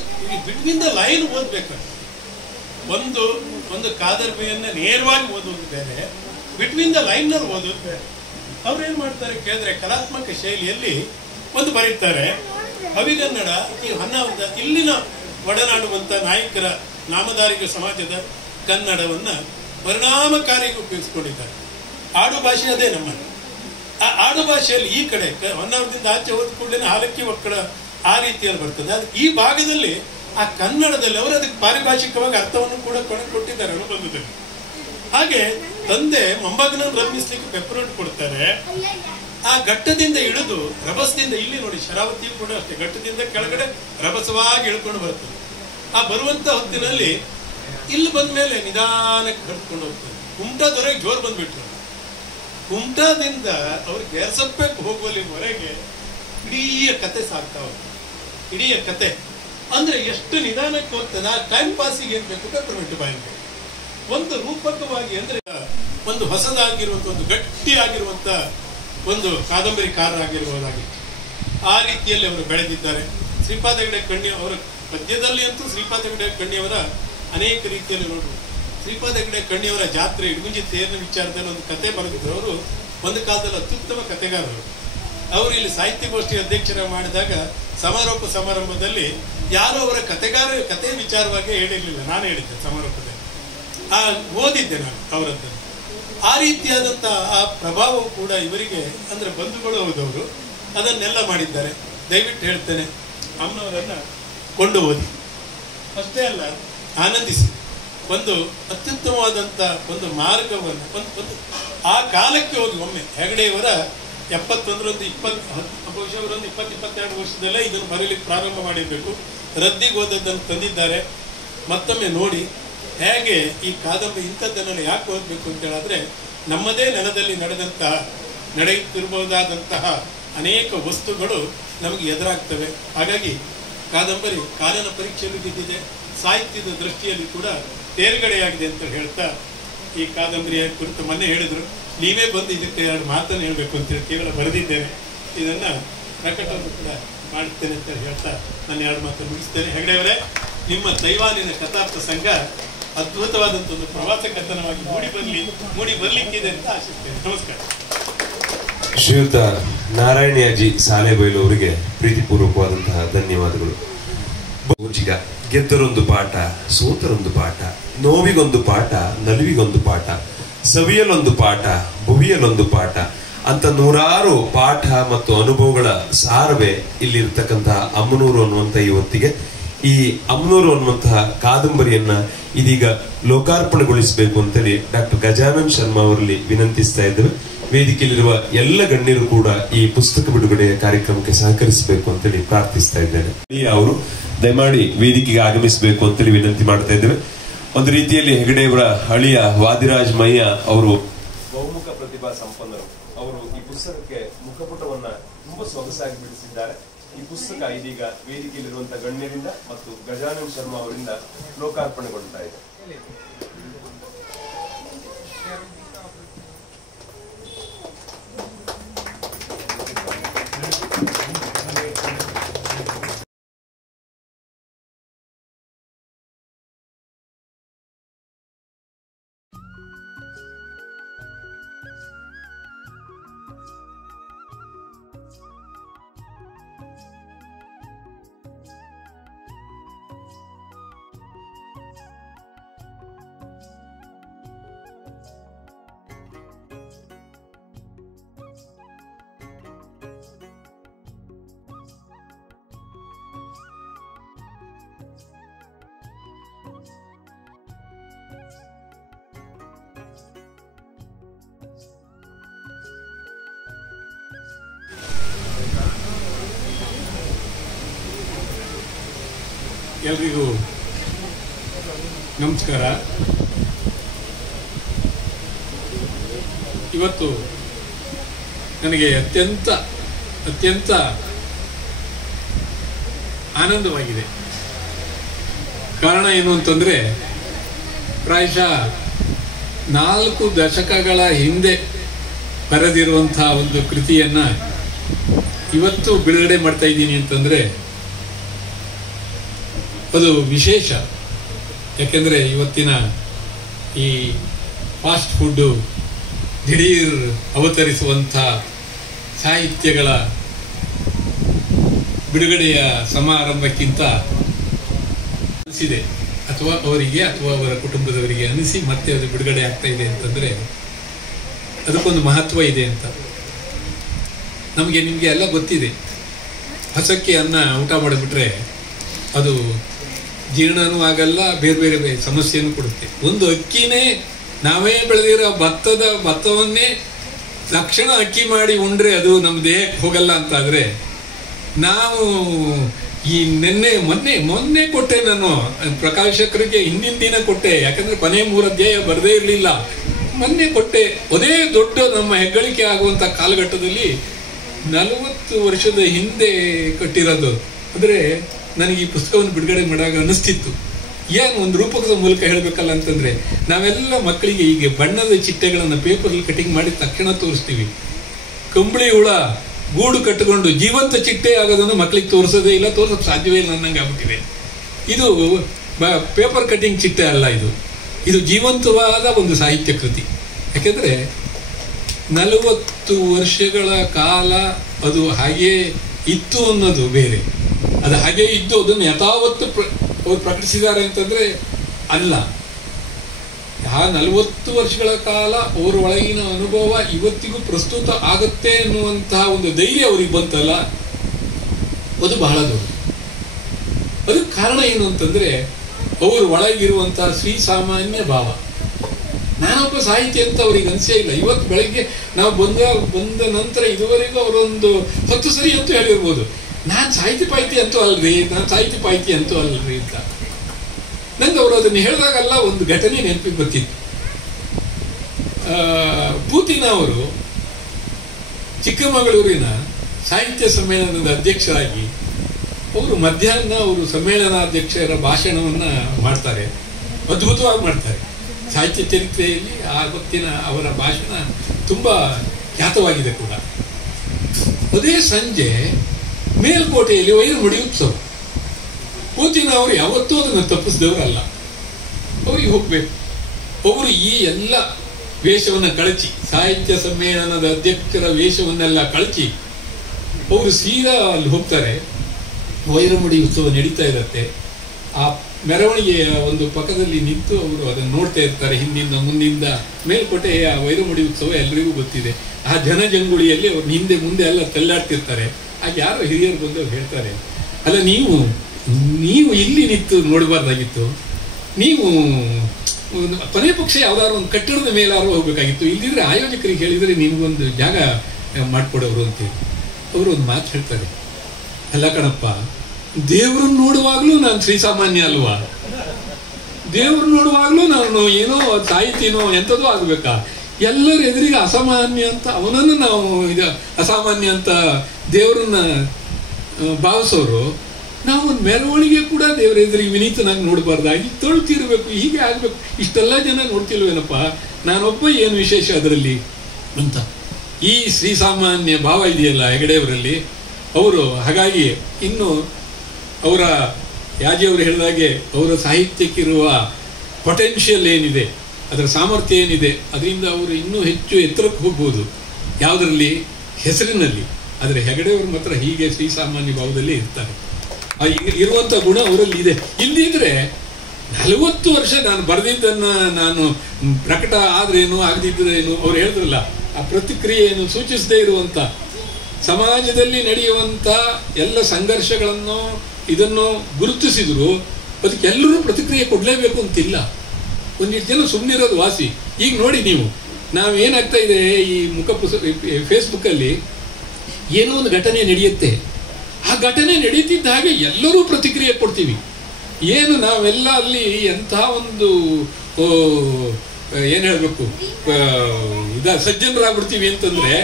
ಬಿಟ್ವೀನ್ ದ ಲೈನ್ ಓದ್ಬೇಕು. ಒಂದು ಕಾದಂಬರಿಯನ್ನ ನೇರವಾಗಿ ಓದುವುದು ಬೇರೆ, ಬಿಟ್ವೀನ್ ದ ಲೈನ್ ನಲ್ಲಿ ಓದೋದು ಬೇರೆ. ಅವ್ರೇನ್ ಮಾಡ್ತಾರೆ ಕೇಳಿದ್ರೆ, ಕಲಾತ್ಮಕ ಶೈಲಿಯಲ್ಲಿ ಒಂದು ಬರೀತಾರೆ, ಹವಿಗನ್ನಡ ಈ ಹೊನ್ನಾವರದ ಇಲ್ಲಿನ ಒಡನಾಡುವಂತ ನಾಯಕರ ನಾಮಧಾರಿಕ ಸಮಾಜದ ಕನ್ನಡವನ್ನ ಪರಿಣಾಮಕಾರಿಯಾಗಿ ಉಪಯೋಗಿಸಿಕೊಂಡಿದ್ದಾರೆ. ಆಡು ಭಾಷೆ ಅದೇ ನಮ್ಮಲ್ಲಿ. ಆ ಆಡು ಭಾಷೆಯಲ್ಲಿ ಈ ಕಡೆ ಹೊನ್ನಾವರದಿಂದ ಆಚೆ ಹೋದ ಕೂಡಲೇ ಹಾಲಕ್ಕಿ ಒಕ್ಕಳ ಆ ರೀತಿಯಲ್ಲಿ ಬರ್ತದೆ. ಅದು ಈ ಭಾಗದಲ್ಲಿ ಆ ಕನ್ನಡದಲ್ಲಿ ಅವರು ಅದಕ್ಕೆ ಪಾರಿಭಾಷಿಕವಾಗಿ ಅರ್ಥವನ್ನು ಕೂಡ ಕೊಟ್ಟಿದ್ದಾರೆ ಅನುಬಂಧದಲ್ಲಿ. ಹಾಗೆ ತಂದೆ ಮೊಮ್ಮಗನನ್ನು ರಮಿಸ್ಲಿಕ್ಕೆ ಪೆಪ್ಪರೋಟ್ ಕೊಡ್ತಾರೆ. ಆ ಘಟ್ಟದಿಂದ ಇಳಿದು ರಭಸದಿಂದ ಇಲ್ಲಿ ನೋಡಿ, ಶರಾವತಿಯು ಕೂಡ ಅಷ್ಟೇ, ಘಟ್ಟದಿಂದ ಕೆಳಗಡೆ ರಭಸವಾಗಿ ಇಳ್ಕೊಂಡು ಬರ್ತದೆ. ಆ ಬರುವಂತ ಹೊತ್ತಿನಲ್ಲಿ ಇಲ್ಲಿ ಬಂದ ಮೇಲೆ ನಿಧಾನಕ್ಕೆ ಕಟ್ಕೊಂಡು ಹೋಗ್ತಾರೆ. ಕುಮಟಾದವರೆಗೆ ಜೋರ್ ಬಂದ್ಬಿಟ್ರು. ಕುಮಟಾದಿಂದ ಅವ್ರಿಗೆ ಗೇರ್ಸಪ್ಪಕ್ಕೆ ಹೋಗುವಲ್ಲಿವರೆಗೆ ಇಡೀ ಕತೆ ಸಾಕ್ತಾ ಹೋಗ್ತದೆ. ಇಡೀ ಕತೆ ಅಂದ್ರೆ ಎಷ್ಟು ನಿಧಾನಕ್ಕೆ ಹೋಗ್ತದೆ. ಆ ಟೈಮ್ ಪಾಸಿಗೆ ಏನ್ ಬೇಕು ಪೆಪ್ಪರ್ಮೆಂಟ್ ಬಾಯಿಗೆ ಒಂದು ರೂಪಕವಾಗಿ ಅಂದ್ರೆ ಒಂದು ಹೊಸದಾಗಿರುವಂತ ಒಂದು ಗಟ್ಟಿಯಾಗಿರುವಂತ ಒಂದು ಕಾದಂಬರಿಕಾರರಾಗಿರ್ಬೋದಾಗಿತ್ತು. ಆ ರೀತಿಯಲ್ಲಿ ಅವರು ಬೆಳೆದಿದ್ದಾರೆ. ಶ್ರೀಪಾದ ಹೆಗಡೆ ಕಣ್ಣಿ ಅವರ ಪದ್ಯದಲ್ಲಿ ಅಂತೂ ಶ್ರೀಪಾದ ಹೆಗಡೆ ಕಣ್ಣಿಯವರ ಅನೇಕ ರೀತಿಯಲ್ಲಿ ನೋಡುವುದು. ಶ್ರೀಪಾದ ಹೆಗಡೆ ಕಣ್ಣಿಯವರ ಜಾತ್ರೆ ಇಡಗುಂಜಿ ತೇರಿನ ವಿಚಾರದಲ್ಲಿ ಒಂದು ಕತೆ ಬರೆದಿದ್ರು. ಅವರು ಒಂದು ಕಾಲದಲ್ಲಿ ಅತ್ಯುತ್ತಮ ಕತೆಗಾರರು. ಅವರು ಇಲ್ಲಿ ಸಾಹಿತ್ಯಗೋಷ್ಠಿ ಅಧ್ಯಕ್ಷರ ಮಾಡಿದಾಗ ಸಮಾರೋಪ ಸಮಾರಂಭದಲ್ಲಿ ಯಾರು ಅವರ ಕತೆ ವಿಚಾರವಾಗಿ ಹೇಳಿರಲಿಲ್ಲ. ನಾನು ಹೇಳಿದ್ದೆ ಸಮಾರೋಪದಲ್ಲಿ, ಓದಿದ್ದೆ ನಾನು ಅವರದ್ದು. ಆ ರೀತಿಯಾದಂತಹ ಆ ಪ್ರಭಾವವು ಕೂಡ ಇವರಿಗೆ ಅಂದ್ರೆ ಬಂಧುಗಳು ಹೌದವರು ಅದನ್ನೆಲ್ಲ ಮಾಡಿದ್ದಾರೆ. ದಯವಿಟ್ಟು ಹೇಳ್ತೇನೆ, ಅಮ್ಮನವರನ್ನ ಕೊಂಡು ಓದಿ, ಅಷ್ಟೇ ಅಲ್ಲ ಆನಂದಿಸಿ. ಒಂದು ಅತ್ಯುತ್ತಮವಾದಂಥ ಒಂದು ಮಾರ್ಗವನ್ನು ಒಂದು ಆ ಕಾಲಕ್ಕೆ ಹೋಗಿ ಒಮ್ಮೆ ಹೆಗಡೆಯವರ 71 ಬಹುಶಃ ಅವರೊಂದು 20-22 ವರ್ಷದಲ್ಲೇ ಇದನ್ನು ಬರೀಲಿಕ್ಕೆ ಪ್ರಾರಂಭ ಮಾಡಿರಬೇಕು. ರದ್ದಿಗೆ ಓದೋದನ್ನು ತಂದಿದ್ದಾರೆ. ಮತ್ತೊಮ್ಮೆ ನೋಡಿ ಹೇಗೆ ಈ ಕಾದಂಬರಿ ಇಂಥದ್ದನ್ನು ಯಾಕೆ ಓದಬೇಕು ಅಂತ ಹೇಳಿದ್ರೆ, ನಮ್ಮದೇ ನೆಲದಲ್ಲಿ ನಡೆಯುತ್ತಿರಬಹುದಾದಂತಹ ಅನೇಕ ವಸ್ತುಗಳು ನಮಗೆ ಎದುರಾಗ್ತವೆ. ಹಾಗಾಗಿ ಕಾದಂಬರಿ ಕಾಲನ ಪರೀಕ್ಷೆಯಲ್ಲಿ ಬಿದ್ದಿದೆ, ಸಾಹಿತ್ಯದ ದೃಷ್ಟಿಯಲ್ಲಿ ಕೂಡ ತೇರ್ಗಡೆಯಾಗಿದೆ ಅಂತ ಹೇಳ್ತಾ ಈ ಕಾದಂಬರಿಯ ಕುರಿತು ಮೊನ್ನೆ ಹೇಳಿದ್ರು, ನೀವೇ ಬಂದು ಇದಕ್ಕೆ 2 ಮಾತನ್ನು ಹೇಳಬೇಕು ಅಂತೇಳಿ ಕೇವಲ ಬರೆದಿದ್ದೇನೆ. ಇದನ್ನು ಪ್ರಕಟವನ್ನು ಕೂಡ ಮಾಡುತ್ತೇನೆ ಅಂತ ಹೇಳ್ತಾ ನಾನು 2 ಮಾತನ್ನು ಮುಗಿಸ್ತೇನೆ. ಹೆಗಡೆಯವರೇ, ನಿಮ್ಮ ತೈವಾನಿನ ಕಥಾರ್ಥ ಸಂಘ ಅದ್ಭುತವಾದಂಥ ಒಂದು ಪ್ರವಾಸ ಕಥನವಾಗಿ ಮೂಡಿ ಬರ್ಲಿಕ್ಕಿದೆ ಅಂತ ಆಶಿಸ್ತೇನೆ. ನಮಸ್ಕಾರ. ಶ್ರೀಯುತ ನಾರಾಯಣಿಯಾಜಿ ಸಾಲೆಬೈಲು ಅವರಿಗೆ ಪ್ರೀತಿಪೂರ್ವಕವಾದಂತಹ ಧನ್ಯವಾದಗಳು. ಬಹುಜಿಗ ಗೆದ್ದರೊಂದು ಪಾಠ, ಸೋತರೊಂದು ಪಾಠ, ನೋವಿಗೊಂದು ಪಾಠ, ನಲಿವಿಗೊಂದು ಪಾಠ, ಸವಿಯಲೊಂದು ಪಾಠ, ಭುವಿಯಲೊಂದು ಪಾಠ ಅಂತ 100 ಪಾಠ ಮತ್ತು ಅನುಭವಗಳ ಸಾರವೇ ಇಲ್ಲಿರ್ತಕ್ಕಂತಹ ಅಮ್ಮನೂರು ಅನ್ನುವಂಥ ಈ ಹೊತ್ತಿಗೆ ಈ ಅಮ್ಮನೂರು ಅನ್ನುವಂತಹ ಕಾದಂಬರಿಯನ್ನ ಇದೀಗ ಲೋಕಾರ್ಪಣೆಗೊಳಿಸಬೇಕು ಅಂತೇಳಿ ಡಾಕ್ಟರ್ ಗಜಾನನ್ ಶರ್ಮಾ ಅವರಲ್ಲಿ ವಿನಂತಿಸ್ತಾ ಇದ್ದೇವೆ. ವೇದಿಕೆಯಲ್ಲಿರುವ ಎಲ್ಲ ಗಣ್ಯರು ಕೂಡ ಈ ಪುಸ್ತಕ ಬಿಡುಗಡೆಯ ಕಾರ್ಯಕ್ರಮಕ್ಕೆ ಸಹಕರಿಸಬೇಕು ಅಂತೇಳಿ ಪ್ರಾರ್ಥಿಸ್ತಾ ಇದ್ದೇನೆ. ಅವರು ದಯಮಾಡಿ ವೇದಿಕೆಗೆ ಆಗಮಿಸಬೇಕು ಅಂತೇಳಿ ವಿನಂತಿ ಮಾಡ್ತಾ ಇದ್ದೇವೆ. ಒಂದು ರೀತಿಯಲ್ಲಿ ಹೆಗಡೆಯವರ ಅಳಿಯ ವಾದಿರಾಜ್ ಮಯ್ಯ ಅವರು ಬಹುಮುಖ ಪ್ರತಿಭಾ ಸಂಪನ್ನರು. ಅವರು ಈ ಪುಸ್ತಕಕ್ಕೆ ಮುಖಪುಟವನ್ನ ತುಂಬಾ ಸೊಗಸಾಗಿ ಬಿಡಿಸಿದ್ದಾರೆ. ಈ ಪುಸ್ತಕ ಇದೀಗ ವೇದಿಕೆಯಲ್ಲಿರುವಂತಹ ಗಣ್ಯರಿಂದ ಮತ್ತು ಗಜಾನನ್ ಶರ್ಮಾ ಅವರಿಂದ ಲೋಕಾರ್ಪಣೆಗೊಳ್ತಾ ಇದೆ. ಎಲ್ರಿಗೂ ನಮಸ್ಕಾರ. ಇವತ್ತು ನನಗೆ ಅತ್ಯಂತ ಆನಂದವಾಗಿದೆ. ಕಾರಣ ಏನು ಅಂತಂದ್ರೆ, ಪ್ರಾಯಶಃ 4 ದಶಕಗಳ ಹಿಂದೆ ಬರೆದಿರುವಂತಹ ಒಂದು ಕೃತಿಯನ್ನ ಇವತ್ತು ಬಿಡುಗಡೆ ಮಾಡ್ತಾ ಇದ್ದೀನಿ ಅಂತಂದ್ರೆ ಅದು ವಿಶೇಷ. ಯಾಕೆಂದರೆ ಇವತ್ತಿನ ಈ ಫಾಸ್ಟ್ ಫುಡ್ಡು ದಿಢೀರ್ ಅವತರಿಸುವಂಥ ಸಾಹಿತ್ಯಗಳ ಬಿಡುಗಡೆಯ ಸಮಾರಂಭಕ್ಕಿಂತ ಅನಿಸಿದೆ, ಅಥವಾ ಅವರಿಗೆ ಅಥವಾ ಅವರ ಕುಟುಂಬದವರಿಗೆ ಅನಿಸಿ ಮತ್ತೆ ಅದು ಬಿಡುಗಡೆ ಆಗ್ತಾ ಇದೆ ಅಂತಂದರೆ ಅದಕ್ಕೊಂದು ಮಹತ್ವ ಇದೆ ಅಂತ. ನಿಮಗೆ ಎಲ್ಲ ಗೊತ್ತಿದೆ, ಹಸಕ್ಕೆ ಅನ್ನ ಊಟ ಮಾಡಿಬಿಟ್ರೆ ಅದು ಜೀರ್ಣನೂ ಆಗಲ್ಲ, ಬೇರೆ ಬೇರೆ ಸಮಸ್ಯೆನೂ ಕೊಡುತ್ತೆ. ಒಂದು ಅಕ್ಕಿನೇ ನಾವೇ ಬೆಳೆದಿರೋ ಭತ್ತವನ್ನೇ ತಕ್ಷಣ ಅಕ್ಕಿ ಮಾಡಿ ಉಂಡ್ರೆ ಅದು ನಮ್ಮ ದೇಹಕ್ಕೆ ಹೋಗಲ್ಲ ಅಂತಾದರೆ, ನಾವು ಈ ಮೊನ್ನೆ ಕೊಟ್ಟೆ ನಾನು ಪ್ರಕಾಶಕರಿಗೆ, ಹಿಂದಿನ ದಿನ ಕೊಟ್ಟೆ, ಯಾಕಂದ್ರೆ ಕೊನೆ 3 ಅಧ್ಯಾಯ ಬರದೇ ಇರಲಿಲ್ಲ, ಮೊನ್ನೆ ಕೊಟ್ಟೆ. ಅದೇ ದೊಡ್ಡ ನಮ್ಮ ಹೆಗ್ಗಳಿಕೆ ಆಗುವಂಥ ಕಾಲಘಟ್ಟದಲ್ಲಿ 40 ವರ್ಷದ ಹಿಂದೆ ಕಟ್ಟಿರೋದು. ಅಂದರೆ ನನಗೆ ಈ ಪುಸ್ತಕವನ್ನು ಬಿಡುಗಡೆ ಮಾಡಾಗ ಅನ್ನಿಸ್ತಿತ್ತು, ಏನು ಒಂದು ರೂಪಕದ ಮೂಲಕ ಹೇಳಬೇಕಲ್ಲ ಅಂತಂದರೆ, ನಾವೆಲ್ಲ ಮಕ್ಕಳಿಗೆ ಈಗ ಬಣ್ಣದ ಚಿಟ್ಟೆಗಳನ್ನು ಪೇಪರಲ್ಲಿ ಕಟಿಂಗ್ ಮಾಡಿ ತಕ್ಷಣ ತೋರಿಸ್ತೀವಿ. ಕಂಬಳಿ ಹುಳ ಗೂಡು ಕಟ್ಟಿಕೊಂಡು ಜೀವಂತ ಚಿಟ್ಟೆ ಆಗೋದನ್ನು ಮಕ್ಕಳಿಗೆ ತೋರಿಸೋದೇ ಇಲ್ಲ, ತೋರಿಸೋಕೆ ಸಾಧ್ಯವೇ ಇಲ್ಲ ಅನ್ನಂಗೆ ಆಗ್ಬಿಟ್ಟಿದೆ. ಇದು ಪೇಪರ್ ಕಟಿಂಗ್ ಚಿಟ್ಟೆ ಅಲ್ಲ, ಇದು ಜೀವಂತವಾದ ಒಂದು ಸಾಹಿತ್ಯ ಕೃತಿ. ಯಾಕೆಂದರೆ 40 ವರ್ಷಗಳ ಕಾಲ ಅದು ಹಾಗೇ ಇತ್ತು ಅನ್ನೋದು ಬೇರೆ. ಅದು ಹಾಗೇ ಇದ್ದು ಅದನ್ನು ಯಥಾವತ್ತು ಅವ್ರು ಪ್ರಕಟಿಸಿದ್ದಾರೆ ಅಂತಂದರೆ ಅಲ್ಲ. ಆ 40 ವರ್ಷಗಳ ಕಾಲ ಅವರ ಒಳಗಿನ ಅನುಭವ ಇವತ್ತಿಗೂ ಪ್ರಸ್ತುತ ಆಗುತ್ತೆ ಎನ್ನುವಂತಹ ಒಂದು ಧೈರ್ಯ ಅವ್ರಿಗೆ ಬಂತಲ್ಲ, ಅದು ಬಹಳ ದೊಡ್ಡ. ಅದಕ್ಕೆ ಕಾರಣ ಏನು ಅಂತಂದ್ರೆ ಅವ್ರ ಒಳಗಿರುವಂತಹ ಶ್ರೀಸಾಮಾನ್ಯ ಭಾವ. ನಾನೊಬ್ಬ ಸಾಹಿತಿ ಅಂತ ಅವ್ರಿಗೆ ಅನಿಸೇ ಇಲ್ಲ. ಇವತ್ತು ಬೆಳಗ್ಗೆ ನಾವು ಬಂದ ನಂತರ ಇದುವರೆಗೂ ಅವರೊಂದು 10 ಸರಿ ಅಂತೂ ಹೇಳಿರ್ಬೋದು, ನಾನು ಸಾಹಿತಿ ಪಾಹಿತಿ ಅಂತೂ ಅಲ್ರಿ ಅಂತ. ನಂಗೆ ಅವರು ಅದನ್ನು ಹೇಳಿದಾಗಲ್ಲ ಒಂದು ಘಟನೆ ನೆನಪಿಗೆ ಬರ್ತಿತ್ತು. ಪೂತಿನ ಅವರು ಚಿಕ್ಕಮಗಳೂರಿನ ಸಾಹಿತ್ಯ ಸಮ್ಮೇಳನದ ಅಧ್ಯಕ್ಷರಾಗಿ ಅವರು ಮಧ್ಯಾಹ್ನ ಅವರು ಸಮ್ಮೇಳನಾಧ್ಯಕ್ಷರ ಭಾಷಣವನ್ನ ಮಾಡ್ತಾರೆ. ಅದ್ಭುತವಾಗಿ ಮಾಡ್ತಾರೆ. ಸಾಹಿತ್ಯ ಚರಿತ್ರೆಯಲ್ಲಿ ಆ ಹೊತ್ತಿನ ಅವರ ಭಾಷಣ ತುಂಬಾ ಖ್ಯಾತವಾಗಿದೆ ಕೂಡ. ಅದೇ ಸಂಜೆ ಮೇಲ್ಕೋಟೆಯಲ್ಲಿ ವೈರಮುಡಿ ಉತ್ಸವ. ಪೂತಿನ ಅವರು ಯಾವತ್ತೂ ಅದನ್ನು ತಪ್ಪಿಸಿದವರಲ್ಲ. ಅವರಿಗೆ ಹೋಗ್ಬೇಕು. ಅವರು ಈ ಎಲ್ಲ ವೇಷವನ್ನ ಕಳಚಿ, ಸಾಹಿತ್ಯ ಸಮ್ಮೇಳನದ ಅಧ್ಯಕ್ಷರ ವೇಷವನ್ನೆಲ್ಲ ಕಳಚಿ ಅವರು ಸೀದಾ ಅಲ್ಲಿ ಹೋಗ್ತಾರೆ. ವೈರಮುಡಿ ಉತ್ಸವ ನಡೀತಾ ಇರತ್ತೆ. ಆ ಮೆರವಣಿಗೆಯ ಒಂದು ಪಕ್ಕದಲ್ಲಿ ನಿಂತು ಅವರು ಅದನ್ನು ನೋಡ್ತಾ ಇರ್ತಾರೆ. ಹಿಂದಿಂದ ಮುಂದಿಂದ ಮೇಲ್ಕೋಟೆಯ ವೈರಮುಡಿ ಉತ್ಸವ ಎಲ್ರಿಗೂ ಗೊತ್ತಿದೆ. ಆ ಜನಜಂಗುಳಿಯಲ್ಲಿ ಅವ್ರು ಹಿಂದೆ ಮುಂದೆ ಎಲ್ಲ ತಳ್ಳಾಡ್ತಿರ್ತಾರೆ. ಆಗ ಯಾರೋ ಹಿರಿಯರು ಬಂದು ಅವ್ರು ಹೇಳ್ತಾರೆ, ಅಲ್ಲ ನೀವು ಇಲ್ಲಿ ನಿಂತು ನೋಡಬಾರ್ದಾಗಿತ್ತು, ನೀವು ಕೊನೆ ಪಕ್ಷ ಯಾವ್ದಾದ್ರು ಒಂದು ಕಟ್ಟಡದ ಮೇಲಾದ್ರೂ ಹೋಗ್ಬೇಕಾಗಿತ್ತು, ಇಲ್ದಿದ್ರೆ ಆಯೋಜಕರಿಗೆ ಹೇಳಿದ್ರೆ ನಿಮ್ಗೊಂದು ಜಾಗ ಮಾಡ್ಕೊಡೋರು ಅಂತೇಳಿ. ಅವರು ಒಂದು ಮಾತು ಹೇಳ್ತಾರೆ, ಅಲ್ಲ ಕಣಪ್ಪ, ದೇವ್ರನ್ನ ನೋಡುವಾಗ್ಲೂ ನಾನು ಶ್ರೀಸಾಮಾನ್ಯ ಅಲ್ವಾ? ದೇವ್ರನ್ನ ನೋಡುವಾಗ್ಲೂ ನಾನು ಏನೋ ಸಾಹಿತಿನೋ ಎಂಥದೋ ಆಗ್ಬೇಕಾ? ಎಲ್ಲರ ಎದುರಿಗೆ ಅಸಾಮಾನ್ಯ ಅಂತ ಅವನನ್ನು ನಾವು ಅಸಾಮಾನ್ಯ ಅಂತ ದೇವರನ್ನ ಭಾವಿಸೋರು, ನಾವು ಒಂದು ಮೆರವಣಿಗೆ ಕೂಡ ದೇವರ ಎದುರಿಗೆ ವಿನೀತನಾಗಿ ನೋಡಬಾರ್ದಾಗಿ ತೊಳ್ತಿರ್ಬೇಕು, ಹೀಗೆ ಆಗ್ಬೇಕು. ಇಷ್ಟೆಲ್ಲ ಜನ ನೋಡ್ತಿಲ್ವೇನಪ್ಪ, ನಾನೊಬ್ಬ ಏನು ವಿಶೇಷ ಅದರಲ್ಲಿ ಅಂತ ಈ ಶ್ರೀಸಾಮಾನ್ಯ ಭಾವ ಇದೆಯಲ್ಲ ಹೆಗಡೆಯವರಲ್ಲಿ. ಅವರು ಹಾಗಾಗಿ ಇನ್ನು ಅವರ ಯಾಜಿಯವರು ಹೇಳಿದಾಗೆ ಅವರ ಸಾಹಿತ್ಯಕ್ಕಿರುವ ಪೊಟೆನ್ಷಿಯಲ್ ಏನಿದೆ, ಅದರ ಸಾಮರ್ಥ್ಯ ಏನಿದೆ, ಅದರಿಂದ ಅವರು ಇನ್ನೂ ಹೆಚ್ಚು ಎತ್ತರಕ್ಕೆ ಹೋಗ್ಬೋದು ಯಾವುದರಲ್ಲಿ, ಹೆಸರಿನಲ್ಲಿ. ಆದರೆ ಹೆಗಡೆಯವರು ಮಾತ್ರ ಹೀಗೆ ಶ್ರೀಸಾಮಾನ್ಯ ಭಾವದಲ್ಲಿ ಇರ್ತಾರೆ. ಇರುವಂಥ ಗುಣ ಅವರಲ್ಲಿ ಇದೆ. ಇಲ್ಲಿದ್ರೆ 40 ವರ್ಷ ನಾನು ಬರೆದಿದ್ದನ್ನು ನಾನು ಪ್ರಕಟ ಆದ್ರೇನು ಆಗದಿದ್ರೇನು, ಅವ್ರು ಹೇಳಿದ್ರಲ್ಲ, ಆ ಪ್ರತಿಕ್ರಿಯೆಯನ್ನು ಸೂಚಿಸದೇ ಇರುವಂಥ ಸಮಾಜದಲ್ಲಿ ನಡೆಯುವಂಥ ಎಲ್ಲ ಸಂಘರ್ಷಗಳನ್ನು ಇದನ್ನು ಗುರುತಿಸಿದ್ರು ಅದಕ್ಕೆಲ್ಲರೂ ಪ್ರತಿಕ್ರಿಯೆ ಕೊಡಲೇಬೇಕು ಅಂತಿಲ್ಲ. ಒಂದಿಷ್ಟು ಜನ ಸುಮ್ಮನಿರೋದು ವಾಸಿ. ಈಗ ನೋಡಿ ನೀವು, ನಾವೇನಾಗ್ತಾ ಇದೆ ಈ ಫೇಸ್ಬುಕ್ಕಲ್ಲಿ ಏನೋ ಒಂದು ಘಟನೆ ನಡೆಯುತ್ತೆ, ಆ ಘಟನೆ ನಡೀತಿದ್ದ ಹಾಗೆ ಎಲ್ಲರೂ ಪ್ರತಿಕ್ರಿಯೆ ಕೊಡ್ತೀವಿ. ಏನು ನಾವೆಲ್ಲ ಅಲ್ಲಿ ಎಂಥ ಒಂದು ಏನು ಹೇಳಬೇಕು ಸಜ್ಜನರಾಗ್ಬಿಡ್ತೀವಿ ಅಂತಂದ್ರೆ,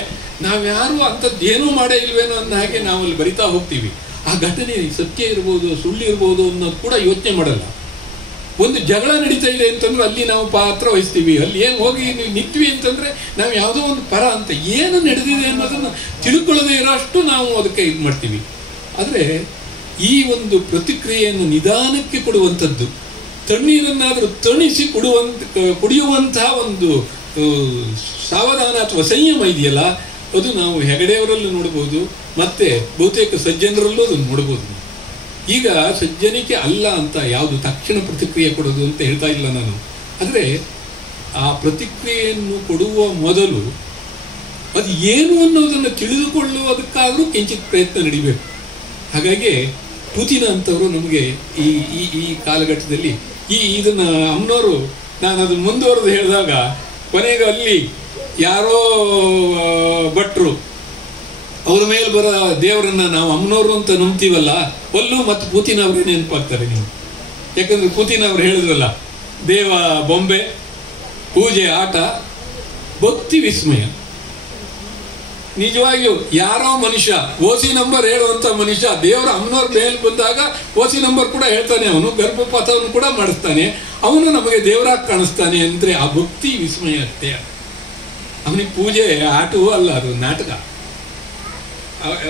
ನಾವ್ಯಾರು ಅಂಥದ್ದೇನೂ ಮಾಡೇ ಇಲ್ವೇನೋ ಅಂದ ಹಾಗೆ ನಾವು ಅಲ್ಲಿ ಬರಿತಾ ಹೋಗ್ತೀವಿ. ಆ ಘಟನೆ ಸತ್ಯ ಇರ್ಬೋದು, ಸುಳ್ಳು ಇರ್ಬೋದು ಅನ್ನೋದು ಕೂಡ ಯೋಚನೆ ಮಾಡಲ್ಲ. ಒಂದು ಜಗಳ ನಡೀತಾ ಇದೆ ಅಂತಂದ್ರೆ ಅಲ್ಲಿ ನಾವು ಪಾತ್ರ ವಹಿಸ್ತೀವಿ. ಅಲ್ಲಿ ಏನು ಹೋಗಿ ನಿಂತ್ವಿ ಅಂತಂದ್ರೆ ನಾವು ಯಾವುದೋ ಒಂದು ಪರ ಅಂತ ಏನು ನಡೆದಿದೆ ಅನ್ನೋದನ್ನು ತಿಳ್ಕೊಳ್ಳದೇ ಇರೋಷ್ಟು ನಾವು ಅದಕ್ಕೆ ಇದು ಮಾಡ್ತೀವಿ. ಆದರೆ ಈ ಒಂದು ಪ್ರತಿಕ್ರಿಯೆಯನ್ನು ನಿಧಾನಕ್ಕೆ ಕೊಡುವಂಥದ್ದು, ತಣ್ಣೀರನ್ನಾದರೂ ತಣಿಸಿ ಕುಡಿಯುವಂತಹ ಒಂದು ಸಾವಧಾನ ಅಥವಾ ಸಂಯಮ ಇದೆಯಲ್ಲ, ಅದು ನಾವು ಹೆಗಡೆಯವರಲ್ಲೂ ನೋಡ್ಬೋದು, ಮತ್ತೆ ಬಹುತೇಕ ಸಜ್ಜನರಲ್ಲೂ ಅದನ್ನು ನೋಡ್ಬೋದು. ಈಗ ಸಜ್ಜನಿಕೆ ಅಲ್ಲ ಅಂತ ಯಾವುದು ತಕ್ಷಣ ಪ್ರತಿಕ್ರಿಯೆ ಕೊಡೋದು ಅಂತ ಹೇಳ್ತಾ ಇಲ್ಲ ನಾನು. ಆದರೆ ಆ ಪ್ರತಿಕ್ರಿಯೆಯನ್ನು ಕೊಡುವ ಮೊದಲು ಅದು ಏನು ಅನ್ನೋದನ್ನು ತಿಳಿದುಕೊಳ್ಳುವುದಕ್ಕಾದರೂ ಕಿಂಚಿತ್ ಪ್ರಯತ್ನ ನಡಿಬೇಕು. ಹಾಗಾಗಿ ಪೂತಿನ ಅಂತವರು ನಮಗೆ ಈ ಈ ಕಾಲಘಟ್ಟದಲ್ಲಿ ಇದನ್ನು ಅಮ್ಮನವರು, ನಾನು ಅದನ್ನು ಮುಂದುವರೆದು ಹೇಳಿದಾಗ ಕೊನೆಗೆ ಅಲ್ಲಿ ಯಾರೋ ಭಟ್ರು ಅವ್ರ ಮೇಲೆ ಬರೋ ದೇವರನ್ನ ನಾವು ಅಮ್ಮನವರು ಅಂತ ನಂಬ್ತೀವಲ್ಲ, ಅಲ್ಲೂ ಮತ್ತು ಪೂತಿನ ಅವರೇ ನೆನಪಾಗ್ತಾರೆ ನೀವು. ಯಾಕಂದ್ರೆ ಪೂತಿನ ಅವ್ರು ಹೇಳಿದ್ರಲ್ಲ, ದೇವ ಬೊಂಬೆ, ಪೂಜೆ ಆಟ, ಭಕ್ತಿ ವಿಸ್ಮಯ. ನಿಜವಾಗಿಯೂ ಯಾರೋ ಮನುಷ್ಯ ಓಸಿ ನಂಬರ್ ಹೇಳುವಂತ ಮನುಷ್ಯ ದೇವರ ಅಮ್ಮನವ್ರ ಮೇಲೆ ಬಂದಾಗ ಓಸಿ ನಂಬರ್ ಕೂಡ ಹೇಳ್ತಾನೆ, ಅವನು ಗರ್ಭಪಾತವನ್ನು ಕೂಡ ಮಾಡಿಸ್ತಾನೆ, ಅವನು ನಮಗೆ ದೇವರಾಗಿ ಕಾಣಿಸ್ತಾನೆ ಅಂದ್ರೆ ಆ ಭಕ್ತಿ ವಿಸ್ಮಯ ಅಷ್ಟೇ. ಅವನಿಗೆ ಪೂಜೆ ಆಟವೂ ಅಲ್ಲ, ಅದು ನಾಟಕ.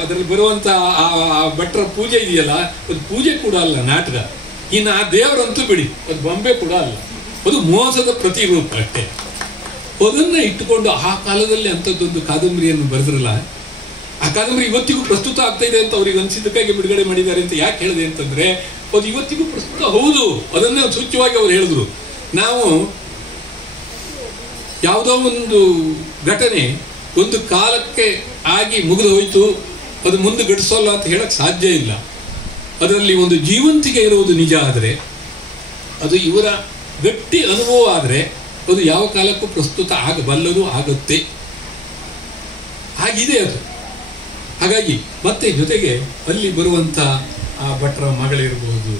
ಅದರಲ್ಲಿ ಬರುವಂತ ಆ ಭಟ್ರ ಪೂಜೆ ಇದೆಯಲ್ಲ, ಅದು ಪೂಜೆ ಕೂಡ ಅಲ್ಲ, ನಾಟಕ. ಇನ್ನು ಆ ದೇವರಂತೂ ಬಿಡಿ, ಅದು ಬೊಂಬೆ ಕೂಡ ಅಲ್ಲ, ಅದು ಮೋಸದ ಪ್ರತಿರೂಪ ಅಷ್ಟೇ. ಅದನ್ನ ಇಟ್ಟುಕೊಂಡು ಆ ಕಾಲದಲ್ಲಿ ಅಂಥದ್ದೊಂದು ಕಾದಂಬರಿಯನ್ನು ಬರೆದ್ರಲ್ಲ, ಆ ಕಾದಂಬರಿ ಇವತ್ತಿಗೂ ಪ್ರಸ್ತುತ ಆಗ್ತಾ ಇದೆ ಅಂತ ಅವ್ರಿಗೆ ಅನಿಸಿದ್ದಕ್ಕಾಗಿ ಬಿಡುಗಡೆ ಮಾಡಿದ್ದಾರೆ ಅಂತ ಯಾಕೆ ಹೇಳಿದೆ ಅಂತಂದ್ರೆ, ಅದು ಇವತ್ತಿಗೂ ಪ್ರಸ್ತುತ ಹೌದು. ಅದನ್ನೇ ಸೂಚ್ಯವಾಗಿ ಅವ್ರು ಹೇಳಿದ್ರು. ನಾವು ಯಾವುದೋ ಒಂದು ಘಟನೆ ಒಂದು ಕಾಲಕ್ಕೆ ಆಗಿ ಮುಗಿದು ಹೋಯ್ತು, ಅದು ಮುಂದೆ ಗಡಿಸೋಲ್ಲ ಅಂತ ಹೇಳಕ್ ಸಾಧ್ಯ ಇಲ್ಲ. ಅದರಲ್ಲಿ ಒಂದು ಜೀವಂತಿಕೆ ಇರುವುದು ನಿಜ. ಆದರೆ ಅದು ಇವರ ಗಟ್ಟಿ ಅನುಭವ ಆದರೆ ಅದು ಯಾವ ಕಾಲಕ್ಕೂ ಪ್ರಸ್ತುತ ಆಗಬಲ್ಲದು, ಆಗುತ್ತೆ, ಆಗಿದೆ ಅದು. ಹಾಗಾಗಿ ಮತ್ತೆ ಜೊತೆಗೆ ಅಲ್ಲಿ ಬರುವಂಥ ಆ ಭಟ್ರ ಮಗಳಿರ್ಬೋದು,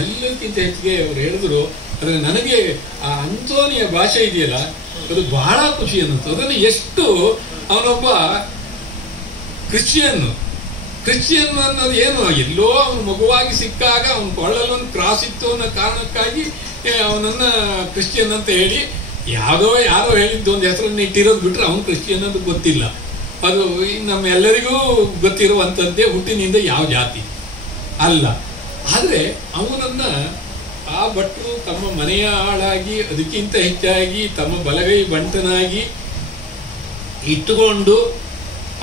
ಎಲ್ಲಕ್ಕಿಂತ ಹೆಚ್ಚಿಗೆ ಅವರು ಹೇಳಿದ್ರು. ಆದರೆ ನನಗೆ ಆ ಅಂತೋನಿಯ ಭಾಷೆ ಇದೆಯಲ್ಲ, ಅದು ಬಹಳ ಖುಷಿ ಅನ್ನಿಸ್ತು. ಅದನ್ನು ಎಷ್ಟು ಅವನೊಬ್ಬ ಕ್ರಿಶ್ಚಿಯನ್ ಅನ್ನೋದು ಏನು, ಎಲ್ಲೋ ಅವನು ಮಗುವಾಗಿ ಸಿಕ್ಕಾಗ ಅವನ ಕೊಳ್ಳಲ್ಲಿ ಒಂದು ಕ್ರಾಸ್ ಇತ್ತು ಅನ್ನೋ ಕಾರಣಕ್ಕಾಗಿ ಅವನನ್ನ ಕ್ರಿಶ್ಚಿಯನ್ ಅಂತ ಹೇಳಿ ಯಾರೋ ಹೇಳಿದ್ದು ಒಂದು ಹೆಸರನ್ನು ಇಟ್ಟಿರೋದು ಬಿಟ್ರೆ ಅವನು ಕ್ರಿಶ್ಚಿಯನ್ ಅಂತ ಗೊತ್ತಿಲ್ಲ. ಅದು ನಮ್ಮೆಲ್ಲರಿಗೂ ಗೊತ್ತಿರುವಂಥದ್ದೇ, ಹುಟ್ಟಿನಿಂದ ಯಾವ ಜಾತಿ ಅಲ್ಲ. ಆದರೆ ಅವನನ್ನ ಆ ಭಟ್ರು ತಮ್ಮ ಮನೆಯ ಆಳಾಗಿ, ಅದಕ್ಕಿಂತ ಹೆಚ್ಚಾಗಿ ತಮ್ಮ ಬಲಗೈ ಬಂಟನಾಗಿ ಇಟ್ಟುಕೊಂಡು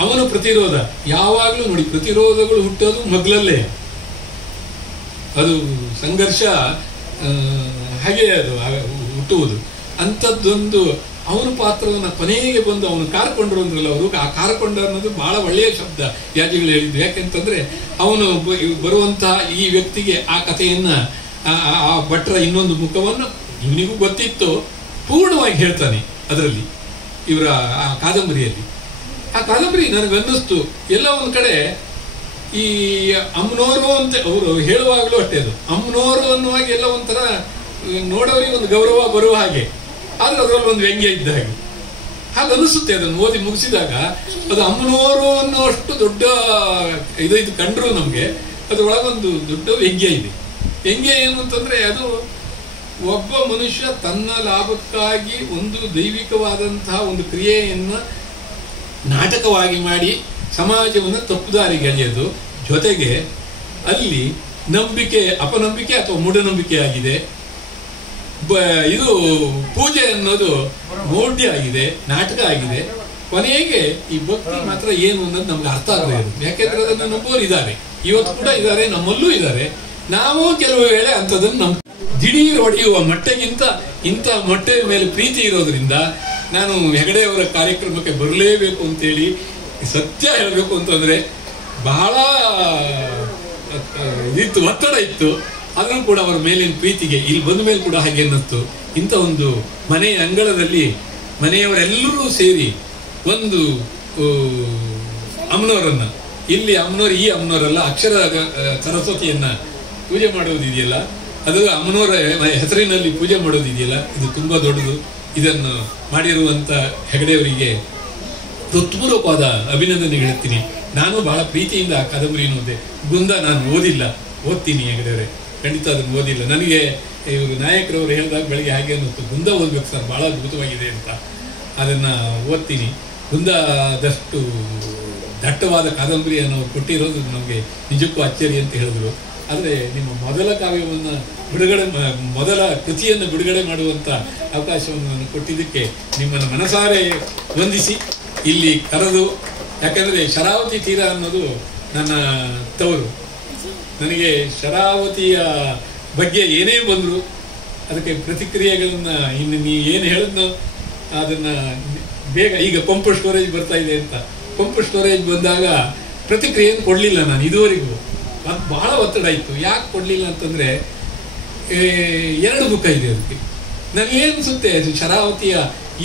ಅವನು ಪ್ರತಿರೋಧ ಯಾವಾಗಲೂ ನೋಡಿ, ಪ್ರತಿರೋಧಗಳು ಹುಟ್ಟೋದು ಮಗ್ಲಲ್ಲೇ. ಅದು ಸಂಘರ್ಷ ಹಾಗೆ ಅದು ಹುಟ್ಟುವುದು. ಅಂಥದ್ದೊಂದು ಅವನ ಪಾತ್ರವನ್ನು ಕೊನೆಗೆ ಬಂದು ಅವನು ಕಾರ್ಕೊಂಡ್ರು ಅಂದ್ರಲ್ಲ ಅವರು, ಆ ಕಾರ್ಕೊಂಡ ಅನ್ನೋದು ಬಹಳ ಒಳ್ಳೆಯ ಶಬ್ದ ಯಾಜಿಗಳು ಹೇಳಿದ್ದು. ಯಾಕೆಂತಂದ್ರೆ ಅವನು ಬರುವಂತಹ ಈ ವ್ಯಕ್ತಿಗೆ ಆ ಕಥೆಯನ್ನ, ಆ ಭಟ್ರ ಇನ್ನೊಂದು ಮುಖವನ್ನು ಇವನಿಗೂ ಗೊತ್ತಿತ್ತು, ಪೂರ್ಣವಾಗಿ ಹೇಳ್ತಾನೆ ಅದರಲ್ಲಿ, ಇವರ ಆ ಕಾದಂಬರಿಯಲ್ಲಿ. ಆ ಕಾದಂಬರಿ ನನಗನ್ನಿಸ್ತು ಎಲ್ಲ ಒಂದ್ ಕಡೆ ಈ ಅಮ್ಮನೋರು ಅಂತ ಅವರು ಹೇಳುವಾಗಲೂ ಅಷ್ಟೇ, ಅದು ಅಮ್ಮನೋರು ಅನ್ನುವಾಗ ಎಲ್ಲ ಒಂಥರ ನೋಡೋರಿಗೆ ಒಂದು ಗೌರವ ಬರುವ ಹಾಗೆ, ಆದ್ರೆ ಅದರಲ್ಲಿ ಒಂದು ವ್ಯಂಗ್ಯ ಇದ್ದ ಹಾಗೆ ಹಾಗನ್ನಿಸುತ್ತೆ. ಅದನ್ನು ಓದಿ ಮುಗಿಸಿದಾಗ ಅದು ಅಮ್ಮನೋರು ಅನ್ನೋಷ್ಟು ದೊಡ್ಡ ಇದು ಕಂಡ್ರು ನಮ್ಗೆ ಅದ್ರೊಳಗೊಂದು ದೊಡ್ಡ ವ್ಯಂಗ್ಯ ಇದೆ. ವ್ಯಂಗ್ಯ ಏನು ಅಂತಂದ್ರೆ, ಅದು ಒಬ್ಬ ಮನುಷ್ಯ ತನ್ನ ಲಾಭಕ್ಕಾಗಿ ಒಂದು ದೈವಿಕವಾದಂತಹ ಒಂದು ಕ್ರಿಯೆಯನ್ನ ನಾಟಕವಾಗಿ ಮಾಡಿ ಸಮಾಜವನ್ನು ತಪ್ಪುದಾರಿಗೆ ಎಳೆಯೋದು, ಜೊತೆಗೆ ಅಲ್ಲಿ ನಂಬಿಕೆ ಅಪನಂಬಿಕೆ ಅಥವಾ ಮೂಢನಂಬಿಕೆ ಆಗಿದೆ, ಇದು ಪೂಜೆ ಅನ್ನೋದು ಮೌಢ್ಯ ಆಗಿದೆ, ನಾಟಕ ಆಗಿದೆ. ಕೊನೆಗೆ ಈ ಭಕ್ತಿ ಮಾತ್ರ ಏನು ಅನ್ನೋದು ನಮ್ಗೆ ಅರ್ಥ ಆಗಬೇಕು. ಯಾಕೆಂದ್ರೆ ಅದನ್ನು ನಂಬೋರು ಇದ್ದಾರೆ, ಇವತ್ತು ಕೂಡ ಇದ್ದಾರೆ, ನಮ್ಮಲ್ಲೂ ಇದ್ದಾರೆ. ನಾವು ಕೆಲವು ವೇಳೆ ಅಂಥದನ್ನು ನಮ್ಮ ದಿಢೀರ್ ಹೊಡೆಯುವ ಮಟ್ಟಗಿಂತ ಇಂಥ ಮೊಟ್ಟೆ ಮೇಲೆ ಪ್ರೀತಿ ಇರೋದ್ರಿಂದ ನಾನು ಹೆಗಡೆಯವರ ಕಾರ್ಯಕ್ರಮಕ್ಕೆ ಬರಲೇಬೇಕು ಅಂತೇಳಿ, ಸತ್ಯ ಹೇಳಬೇಕು ಅಂತಂದ್ರೆ ಬಹಳ ಇತ್ತು, ಒತ್ತಡ ಇತ್ತು. ಆದರೂ ಕೂಡ ಅವರ ಮೇಲಿನ ಪ್ರೀತಿಗೆ ಇಲ್ಲಿ ಬಂದ ಮೇಲೆ ಕೂಡ ಹಾಗೆ ಅನ್ನಿಸ್ತು. ಇಂಥ ಒಂದು ಮನೆಯ ಅಂಗಳದಲ್ಲಿ ಮನೆಯವರೆಲ್ಲರೂ ಸೇರಿ ಒಂದು ಅಮ್ಮನವರನ್ನ, ಇಲ್ಲಿ ಅಮ್ಮನವರು ಈ ಅಮ್ಮನವರಲ್ಲ, ಅಕ್ಷರ ಸರಸ್ವತಿಯನ್ನ ಪೂಜೆ ಮಾಡೋದಿದೆಯಲ್ಲ, ಅದು ಅಮ್ಮನವರ ಹೆಸರಿನಲ್ಲಿ ಪೂಜೆ ಮಾಡೋದಿದೆಯಲ್ಲ, ಇದು ತುಂಬಾ ದೊಡ್ಡದು. ಇದನ್ನು ಮಾಡಿರುವಂತ ಹೆಗಡೆಯವರಿಗೆ ಹೃತ್ಪೂರ್ವಕವಾದ ಅಭಿನಂದನೆ ಹೇಳ್ತೀನಿ. ನಾನು ಬಹಳ ಪ್ರೀತಿಯಿಂದ ಆ ಕಾದಂಬರಿಯನ್ನು ಓದಿದೆ. ಬೃಂದ ನಾನು ಓದಿಲ್ಲ, ಓದ್ತೀನಿ ಹೆಗಡೆಯವರೇ, ಖಂಡಿತ ಅದನ್ನು ಓದಿಲ್ಲ. ನನಗೆ ಇವರು ನಾಯಕರವರು ಹೇಳಿದಾಗ ಬೆಳಗ್ಗೆ ಹಾಗೆ ಅನ್ನಿಸ್ತು, ಬೃಂದ ಓದ್ಬೇಕು ಸರ್, ಬಹಳ ಅದ್ಭುತವಾಗಿದೆ ಅಂತ. ಅದನ್ನ ಓದ್ತೀನಿ. ಬೃಂದದಷ್ಟು ದಟ್ಟವಾದ ಕಾದಂಬರಿಯನ್ನು ಕೊಟ್ಟಿರೋದು ನಮಗೆ ನಿಜಕ್ಕೂ ಅಚ್ಚರಿ ಅಂತ ಹೇಳಿದ್ರು. ಆದರೆ ನಿಮ್ಮ ಮೊದಲ ಕಾವ್ಯವನ್ನು ಮೊದಲ ಕೃತಿಯನ್ನು ಬಿಡುಗಡೆ ಮಾಡುವಂಥ ಅವಕಾಶವನ್ನು ನಾನು ಕೊಟ್ಟಿದ್ದಕ್ಕೆ ನಿಮ್ಮನ್ನು ಮನಸಾರೆ ವಂದಿಸಿ ಇಲ್ಲಿ ಕರೆದು, ಯಾಕಂದರೆ ಶರಾವತಿ ತೀರ ಅನ್ನೋದು ನನ್ನ ತವರು. ನನಗೆ ಶರಾವತಿಯ ಬಗ್ಗೆ ಏನೇ ಬಂದರೂ ಅದಕ್ಕೆ ಪ್ರತಿಕ್ರಿಯೆಗಳನ್ನು ಇನ್ನು ನೀವು ಏನು ಹೇಳಿದ್ನೋ ಅದನ್ನು ಬೇಗ, ಈಗ ಪಂಪ್ ಸ್ಟೋರೇಜ್ ಬರ್ತಾ ಇದೆ ಅಂತ, ಪಂಪ್ ಸ್ಟೋರೇಜ್ ಬಂದಾಗ ಪ್ರತಿಕ್ರಿಯೆಯನ್ನು ಕೊಡಲಿಲ್ಲ ನಾನು ಇದುವರೆಗೂ. ಅದು ಬಹಳ ಒತ್ತಡ ಇತ್ತು. ಯಾಕೆ ಕೊಡಲಿಲ್ಲ ಅಂತಂದರೆ, 2 ಮುಖ ಇದೆ ಅದಕ್ಕೆ. ನನಗೇನು ಅನಿಸುತ್ತೆ, ಶರಾವತಿಯ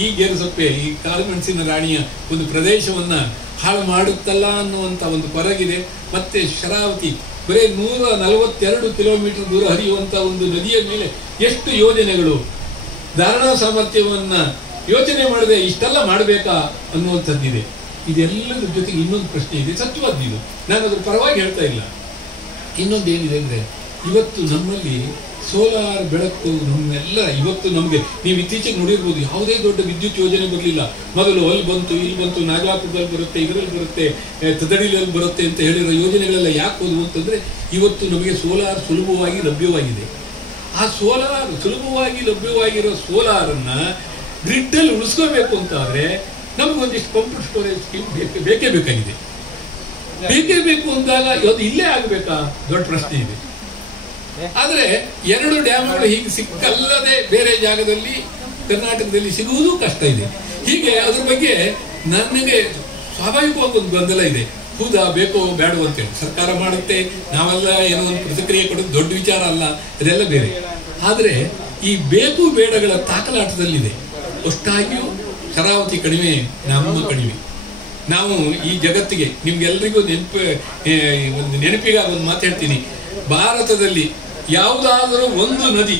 ಈ ಗೇರುಸೊಪ್ಪೆ, ಈ ಕಾಳುಮೆಣಸಿನ ರಾಣಿಯ ಒಂದು ಪ್ರದೇಶವನ್ನು ಹಾಳು ಮಾಡುತ್ತಲ್ಲ ಅನ್ನುವಂಥ ಒಂದು ಕೊರಗಿದೆ. ಮತ್ತೆ ಶರಾವತಿ ಬರೀ 142 ಕಿಲೋಮೀಟರ್ ದೂರ ಹರಿಯುವಂಥ ಒಂದು ನದಿಯ ಮೇಲೆ ಎಷ್ಟು ಯೋಜನೆಗಳು, ಧಾರಣಾ ಸಾಮರ್ಥ್ಯವನ್ನು ಯೋಚನೆ ಮಾಡದೆ ಇಷ್ಟೆಲ್ಲ ಮಾಡಬೇಕಾ ಅನ್ನುವಂಥದ್ದಿದೆ. ಇದೆಲ್ಲದ್ರ ಜೊತೆಗೆ ಇನ್ನೊಂದು ಪ್ರಶ್ನೆ ಇದೆ, ಸತ್ಯವಾದ ಇದು, ನಾನು ಅದ್ರ ಪರವಾಗಿ ಹೇಳ್ತಾ ಇಲ್ಲ. ಇನ್ನೊಂದೇನಿದೆ ಅಂದರೆ, ಇವತ್ತು ನಮ್ಮಲ್ಲಿ ಸೋಲಾರ್ ಬೆಳಕು ನಮ್ಮೆಲ್ಲ, ಇವತ್ತು ನಮಗೆ ನೀವು ಇತ್ತೀಚೆಗೆ ನೋಡಿರ್ಬೋದು, ಯಾವುದೇ ದೊಡ್ಡ ವಿದ್ಯುತ್ ಯೋಜನೆ ಬರಲಿಲ್ಲ. ಮೊದಲು ಅಲ್ಲಿ ಬಂತು, ಇಲ್ಲಿ ಬಂತು, ನಾಗಲಾಪುರದಲ್ಲಿ ಬರುತ್ತೆ, ಇದರಲ್ಲಿ ಬರುತ್ತೆ, ತದಡಿಲಲ್ಲಿ ಬರುತ್ತೆ ಅಂತ ಹೇಳಿರೋ ಯೋಜನೆಗಳೆಲ್ಲ ಯಾಕೆ ಹೋದವು ಅಂತಂದರೆ, ಇವತ್ತು ನಮಗೆ ಸೋಲಾರ್ ಸುಲಭವಾಗಿ ಲಭ್ಯವಾಗಿದೆ. ಆ ಸೋಲಾರ್ ಸುಲಭವಾಗಿ ಲಭ್ಯವಾಗಿರೋ ಸೋಲಾರನ್ನು ಗ್ರಿಡ್ಡಲ್ಲಿ ಉಳಿಸ್ಕೋಬೇಕು ಅಂತ ಆದರೆ ನಮಗೊಂದಿಷ್ಟು ಪಂಪ್ ಸ್ಟೋರೇಜ್ ಸ್ಕೀಮ್ ಬೇಕೇ ಬೇಕಾಗಿದೆ. ಬೇಕೇ ಬೇಕು ಅಂದಾಗ ಅದು ಇಲ್ಲೇ ಆಗಬೇಕಾ ದೊಡ್ಡ ಪ್ರಶ್ನೆ ಇದೆ. ಆದರೆ 2 ಡ್ಯಾಮ್ಗಳು ಹೀಗೆ ಸಿಕ್ಕಲ್ಲದೆ ಬೇರೆ ಜಾಗದಲ್ಲಿ ಕರ್ನಾಟಕದಲ್ಲಿ ಸಿಗುವುದೂ ಕಷ್ಟ ಇದೆ. ಹೀಗೆ ಅದ್ರ ಬಗ್ಗೆ ನನಗೆ ಸ್ವಾಭಾವಿಕವಾಗಿ ಒಂದು ಗೊಂದಲ ಇದೆ. ಹೌದಾ, ಬೇಕೋ ಬೇಡೋ ಅಂತೇಳಿ ಸರ್ಕಾರ ಮಾಡುತ್ತೆ, ನಾವೆಲ್ಲ ಏನೋ ಒಂದು ಪ್ರತಿಕ್ರಿಯೆ ಕೊಡೋದು ದೊಡ್ಡ ವಿಚಾರ ಅಲ್ಲ, ಇದೆಲ್ಲ ಬೇರೆ. ಆದರೆ ಈ ಬೇಕು ಬೇಡಗಳ ತಾಕಲಾಟದಲ್ಲಿದೆ. ಅಷ್ಟಾಗಿಯೂ ಶರಾವತಿ ಕಡಿಮೆ, ನಮ್ಮ ಕಡಿಮೆ. ನಾವು ಈ ಜಗತ್ತಿಗೆ ನಿಮ್ಗೆಲ್ರಿಗೂ ಒಂದು ನೆನಪಿಗಾಗಿ ಒಂದು ಮಾತಾಡ್ತೀನಿ. ಭಾರತದಲ್ಲಿ ಯಾವುದಾದರೂ ಒಂದು ನದಿ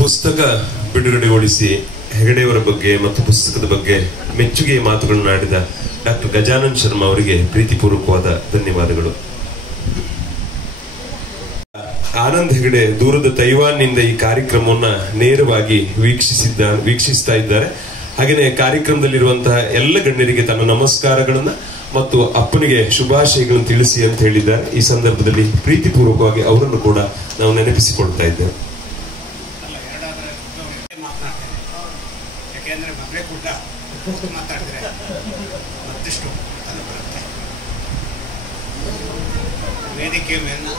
ಪುಸ್ತಕ ಬಿಡುಗಡೆಗೊಳಿಸಿ ಹೆಗಡೆಯವರ ಬಗ್ಗೆ ಮತ್ತು ಪುಸ್ತಕದ ಬಗ್ಗೆ ಮೆಚ್ಚುಗೆಯ ಮಾತುಗಳನ್ನು ಆಡಿದ ಡಾಕ್ಟರ್ ಗಜಾನನ್ ಶರ್ಮಾ ಅವರಿಗೆ ಪ್ರೀತಿಪೂರ್ವಕವಾದ ಧನ್ಯವಾದಗಳು. ಆನಂದ್ ಹೆಗಡೆ ದೂರದ ತೈವಾನ್ನಿಂದ ಈ ಕಾರ್ಯಕ್ರಮವನ್ನ ನೇರವಾಗಿ ವೀಕ್ಷಿಸ್ತಾ ಇದ್ದಾರೆ. ಹಾಗೆಯೇ ಕಾರ್ಯಕ್ರಮದಲ್ಲಿರುವಂತಹ ಎಲ್ಲ ಗಣ್ಯರಿಗೆ ತನ್ನ ನಮಸ್ಕಾರಗಳನ್ನ ಮತ್ತು ಅಪ್ಪನಿಗೆ ಶುಭಾಶಯಗಳನ್ನು ತಿಳಿಸಿ ಅಂತ ಹೇಳಿದ್ದಾರೆ. ಈ ಸಂದರ್ಭದಲ್ಲಿ ಪ್ರೀತಿಪೂರ್ವಕವಾಗಿ ಅವರನ್ನು ಕೂಡ ನಾವು ನೆನಪಿಸಿಕೊಳ್ತಾ ಇದ್ದೇವೆ. ಯಾಕೆಂದ್ರೆ ಮಕ್ಕಳೇ ಕೂಡ ಮಾತಾಡಿದ್ರೆ ಮತ್ತಷ್ಟು ಬರುತ್ತೆ. ವೇದಿಕೆ ಮೇಲಿನ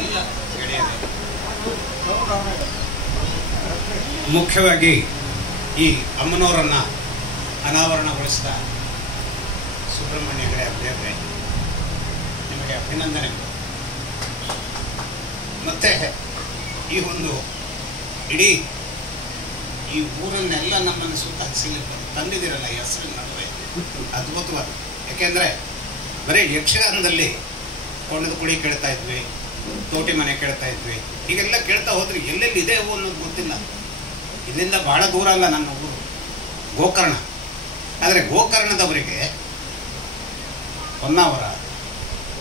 ಎಲ್ಲ ಗೆಳೆಯರು, ಮುಖ್ಯವಾಗಿ ಈ ಅಮ್ಮನವರನ್ನ ಅನಾವರಣಗೊಳಿಸಿದ ಸುಬ್ರಹ್ಮಣ್ಯ ಹೆಗಡೆ ಅಭ್ಯರ್ಥಿ, ನಿಮಗೆ ಅಭಿನಂದನೆ. ಮತ್ತೆ ಈ ಒಂದು ಇಡೀ ಈ ಊರನ್ನೆಲ್ಲ ನಮ್ಮನ್ನು ಸುತ್ತ ತಂದಿದ್ದೀರಲ್ಲ, ಈ ಹೆಸರಿನ ನಡುವೆ ಅದ್ಭುತವಾದ. ಯಾಕೆಂದರೆ ಬರೀ ಯಕ್ಷಗಾನದಲ್ಲಿ ಕೊಂಡದ ಕುಳಿ ಕೇಳ್ತಾ ಇದ್ವಿ, ತೋಟಿ ಮನೆ ಕೇಳ್ತಾ ಇದ್ವಿ, ಹೀಗೆಲ್ಲ ಕೇಳ್ತಾ ಹೋದ್ರೆ ಎಲ್ಲೆಲ್ಲಿ ಇದೆ ಅವು ಅನ್ನೋದು ಗೊತ್ತಿಲ್ಲ. ಇಲ್ಲಿಂದ ಭಾಳ ದೂರ ಅಲ್ಲ ನನ್ನ ಊರು ಗೋಕರ್ಣ. ಆದರೆ ಗೋಕರ್ಣದವರಿಗೆ ಹೊನ್ನಾವರ,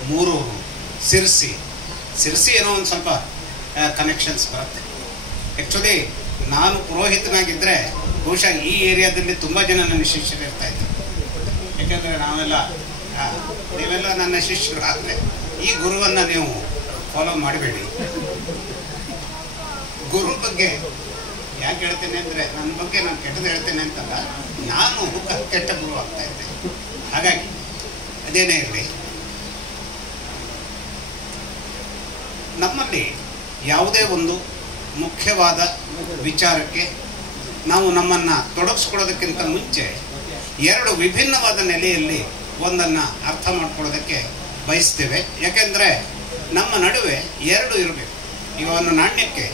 ಮೂರೂರು, ಸಿರ್ಸಿ ಏನೋ ಒಂದು ಸ್ವಲ್ಪ ಕನೆಕ್ಷನ್ಸ್ ಬರುತ್ತೆ. ಆ್ಯಕ್ಚುಲಿ ನಾನು ಪುರೋಹಿತನಾಗಿದ್ದರೆ ಬಹುಶಃ ಈ ಏರಿಯಾದಲ್ಲಿ ತುಂಬ ಜನ ನನ್ನ ಶಿಷ್ಯರು ಇರ್ತಾ ಇದ್ರು. ಯಾಕೆಂದರೆ ನೀವೆಲ್ಲ ನನ್ನ ಶಿಷ್ಯರು. ಆದರೆ ಈ ಗುರುವನ್ನು ನೀವು ಫಾಲೋ ಮಾಡಬೇಡಿ. ಗುರು ಬಗ್ಗೆ ಯಾಕೆ ಹೇಳ್ತೇನೆ ಅಂದರೆ, ನನ್ನ ಬಗ್ಗೆ ನಾನು ಕೆಟ್ಟದ್ದು ಹೇಳ್ತೇನೆ ಅಂತಲ್ಲ, ನಾನು ಕೆಟ್ಟ ಗುರು ಆಗ್ತಾ ಇದ್ದೆ. ಹಾಗಾಗಿ ಅದೇನೇ ಇರಲಿ, ನಮ್ಮಲ್ಲಿ ಯಾವುದೇ ಒಂದು ಮುಖ್ಯವಾದ ವಿಚಾರಕ್ಕೆ ನಾವು ನಮ್ಮನ್ನು ತೊಡಗಿಸ್ಕೊಳ್ಳೋದಕ್ಕಿಂತ ಮುಂಚೆ 2 ವಿಭಿನ್ನವಾದ ನೆಲೆಯಲ್ಲಿ ಒಂದನ್ನು ಅರ್ಥ ಮಾಡ್ಕೊಳ್ಳೋದಕ್ಕೆ ಬಯಸ್ತೇವೆ. ಯಾಕೆಂದರೆ ನಮ್ಮ ನಡುವೆ 2 ಇರಬೇಕು. ಈಗ ಒಂದು ನಾಣ್ಯಕ್ಕೆ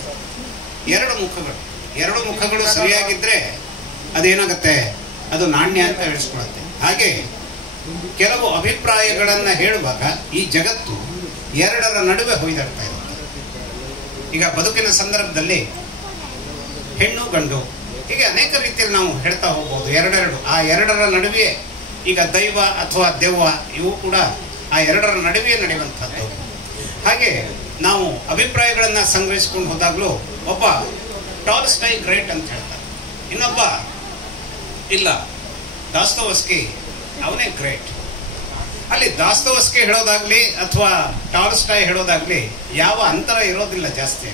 2 ಮುಖಗಳು ಸರಿಯಾಗಿದ್ದರೆ ಅದೇನಾಗುತ್ತೆ, ಅದು ನಾಣ್ಯ ಅಂತ ಹೇಳಿಸ್ಕೊಳುತ್ತೆ. ಹಾಗೆ ಕೆಲವು ಅಭಿಪ್ರಾಯಗಳನ್ನು ಹೇಳುವಾಗ ಈ ಜಗತ್ತು 2ರ ನಡುವೆ ಹೊಯ್ದಾಡ್ತಾ ಇರುತ್ತೆ. ಈಗ ಬದುಕಿನ ಸಂದರ್ಭದಲ್ಲಿ ಹೆಣ್ಣು ಗಂಡು ಹೀಗೆ ಅನೇಕ ರೀತಿಯಲ್ಲಿ ನಾವು ಹೇಳ್ತಾ ಹೋಗ್ಬೋದು. 2 ಆ 2ರ ನಡುವೆ ಈಗ ದೈವ ಅಥವಾ ದೆವ್ವ ಇವು ಕೂಡ ಆ 2ರ ನಡುವೆ ನಡೆಯುವಂಥದ್ದು. ಹಾಗೆ ನಾವು ಅಭಿಪ್ರಾಯಗಳನ್ನು ಸಂಗ್ರಹಿಸ್ಕೊಂಡು ಹೋದಾಗಲೂ ಒಬ್ಬ ಟಾಲ್ಸ್ಟಾಯ್ ಗ್ರೇಟ್ ಅಂತ ಹೇಳ್ತಾರೆ, ಇನ್ನೊಬ್ಬ ಇಲ್ಲ ದಾಸ್ತೋವ್ಸ್ಕಿ ಅವನೇ ಗ್ರೇಟ್. ಅಲ್ಲಿ ದಾಸ್ತೋವ್ಸ್ಕಿ ಹೇಳೋದಾಗ್ಲಿ ಅಥವಾ ಟಾಲ್ಸ್ಟಾಯ್ ಹೇಳೋದಾಗ್ಲಿ ಯಾವ ಅಂತರ ಇರೋದಿಲ್ಲ ಜಾಸ್ತಿ.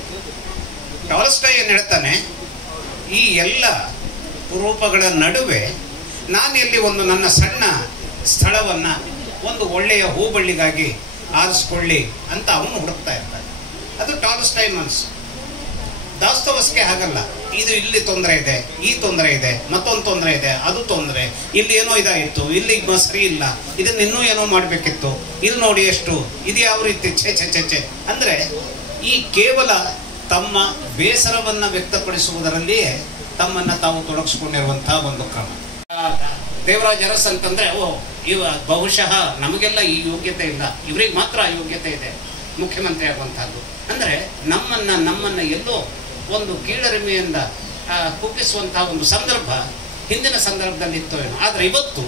ಟಾಲ್ಸ್ಟಾಯ್ ಏನು ಹೇಳ್ತಾನೆ, ಈ ಎಲ್ಲ ರೂಪಗಳ ನಡುವೆ ನಾನು ಇಲ್ಲಿ ಒಂದು ನನ್ನ ಸಣ್ಣ ಸ್ಥಳವನ್ನು ಒಂದು ಒಳ್ಳೆಯ ಹೂಬಳ್ಳಿಗಾಗಿ ಆರಿಸ್ಕೊಳ್ಳಿ ಅಂತ ಅವನು ಹುಡುಕ್ತಾ ಇರ್ತಾನೆ. ಅದು ಟಾಲ್ಸ್ಟಾಯ್ ಮನಸ್ಸು. ದಾಸ್ತೋವ್ಸ್ಕಿ ಹಾಗಲ್ಲ, ಇದು ಇಲ್ಲಿ ತೊಂದರೆ ಇದೆ, ಈ ತೊಂದರೆ ಇದೆ, ಮತ್ತೊಂದು ತೊಂದರೆ ಇದೆ, ಅದು ತೊಂದರೆ, ಇಲ್ಲಿ ಏನೋ ಇದಾಗಿತ್ತು, ಇಲ್ಲಿ ಸರಿ ಇಲ್ಲ, ಇದನ್ನ ಇನ್ನೂ ಏನೋ ಮಾಡಬೇಕಿತ್ತು, ಇಲ್ಲಿ ನೋಡಿ ಎಷ್ಟು ಇದು ಯಾವ ರೀತಿ ಛೆ ಅಂದರೆ ಈ ಕೇವಲ ತಮ್ಮ ಬೇಸರವನ್ನು ವ್ಯಕ್ತಪಡಿಸುವುದರಲ್ಲಿಯೇ ತಮ್ಮನ್ನು ತಾವು ತೊಡಗಿಸ್ಕೊಂಡಿರುವಂತಹ ಒಂದು ಕ್ರಮ. ದೇವರಾಜ್ ಅರಸ್ ಅಂತಂದ್ರೆ ಇವ ಬಹುಶಃ ನಮಗೆಲ್ಲ ಈ ಯೋಗ್ಯತೆ ಇಲ್ಲ, ಇವರಿಗೆ ಮಾತ್ರ ಆ ಯೋಗ್ಯತೆ ಇದೆ ಮುಖ್ಯಮಂತ್ರಿ ಆಗುವಂತಹದ್ದು. ಅಂದ್ರೆ ನಮ್ಮನ್ನ ಎಲ್ಲೋ ಒಂದು ಕೀಳರಿಮೆಯಿಂದ ಕುಗ್ಗಿಸುವಂತಹ ಒಂದು ಸಂದರ್ಭ ಹಿಂದಿನ ಸಂದರ್ಭದಲ್ಲಿ ಇತ್ತು ಏನೋ. ಆದ್ರೆ ಇವತ್ತು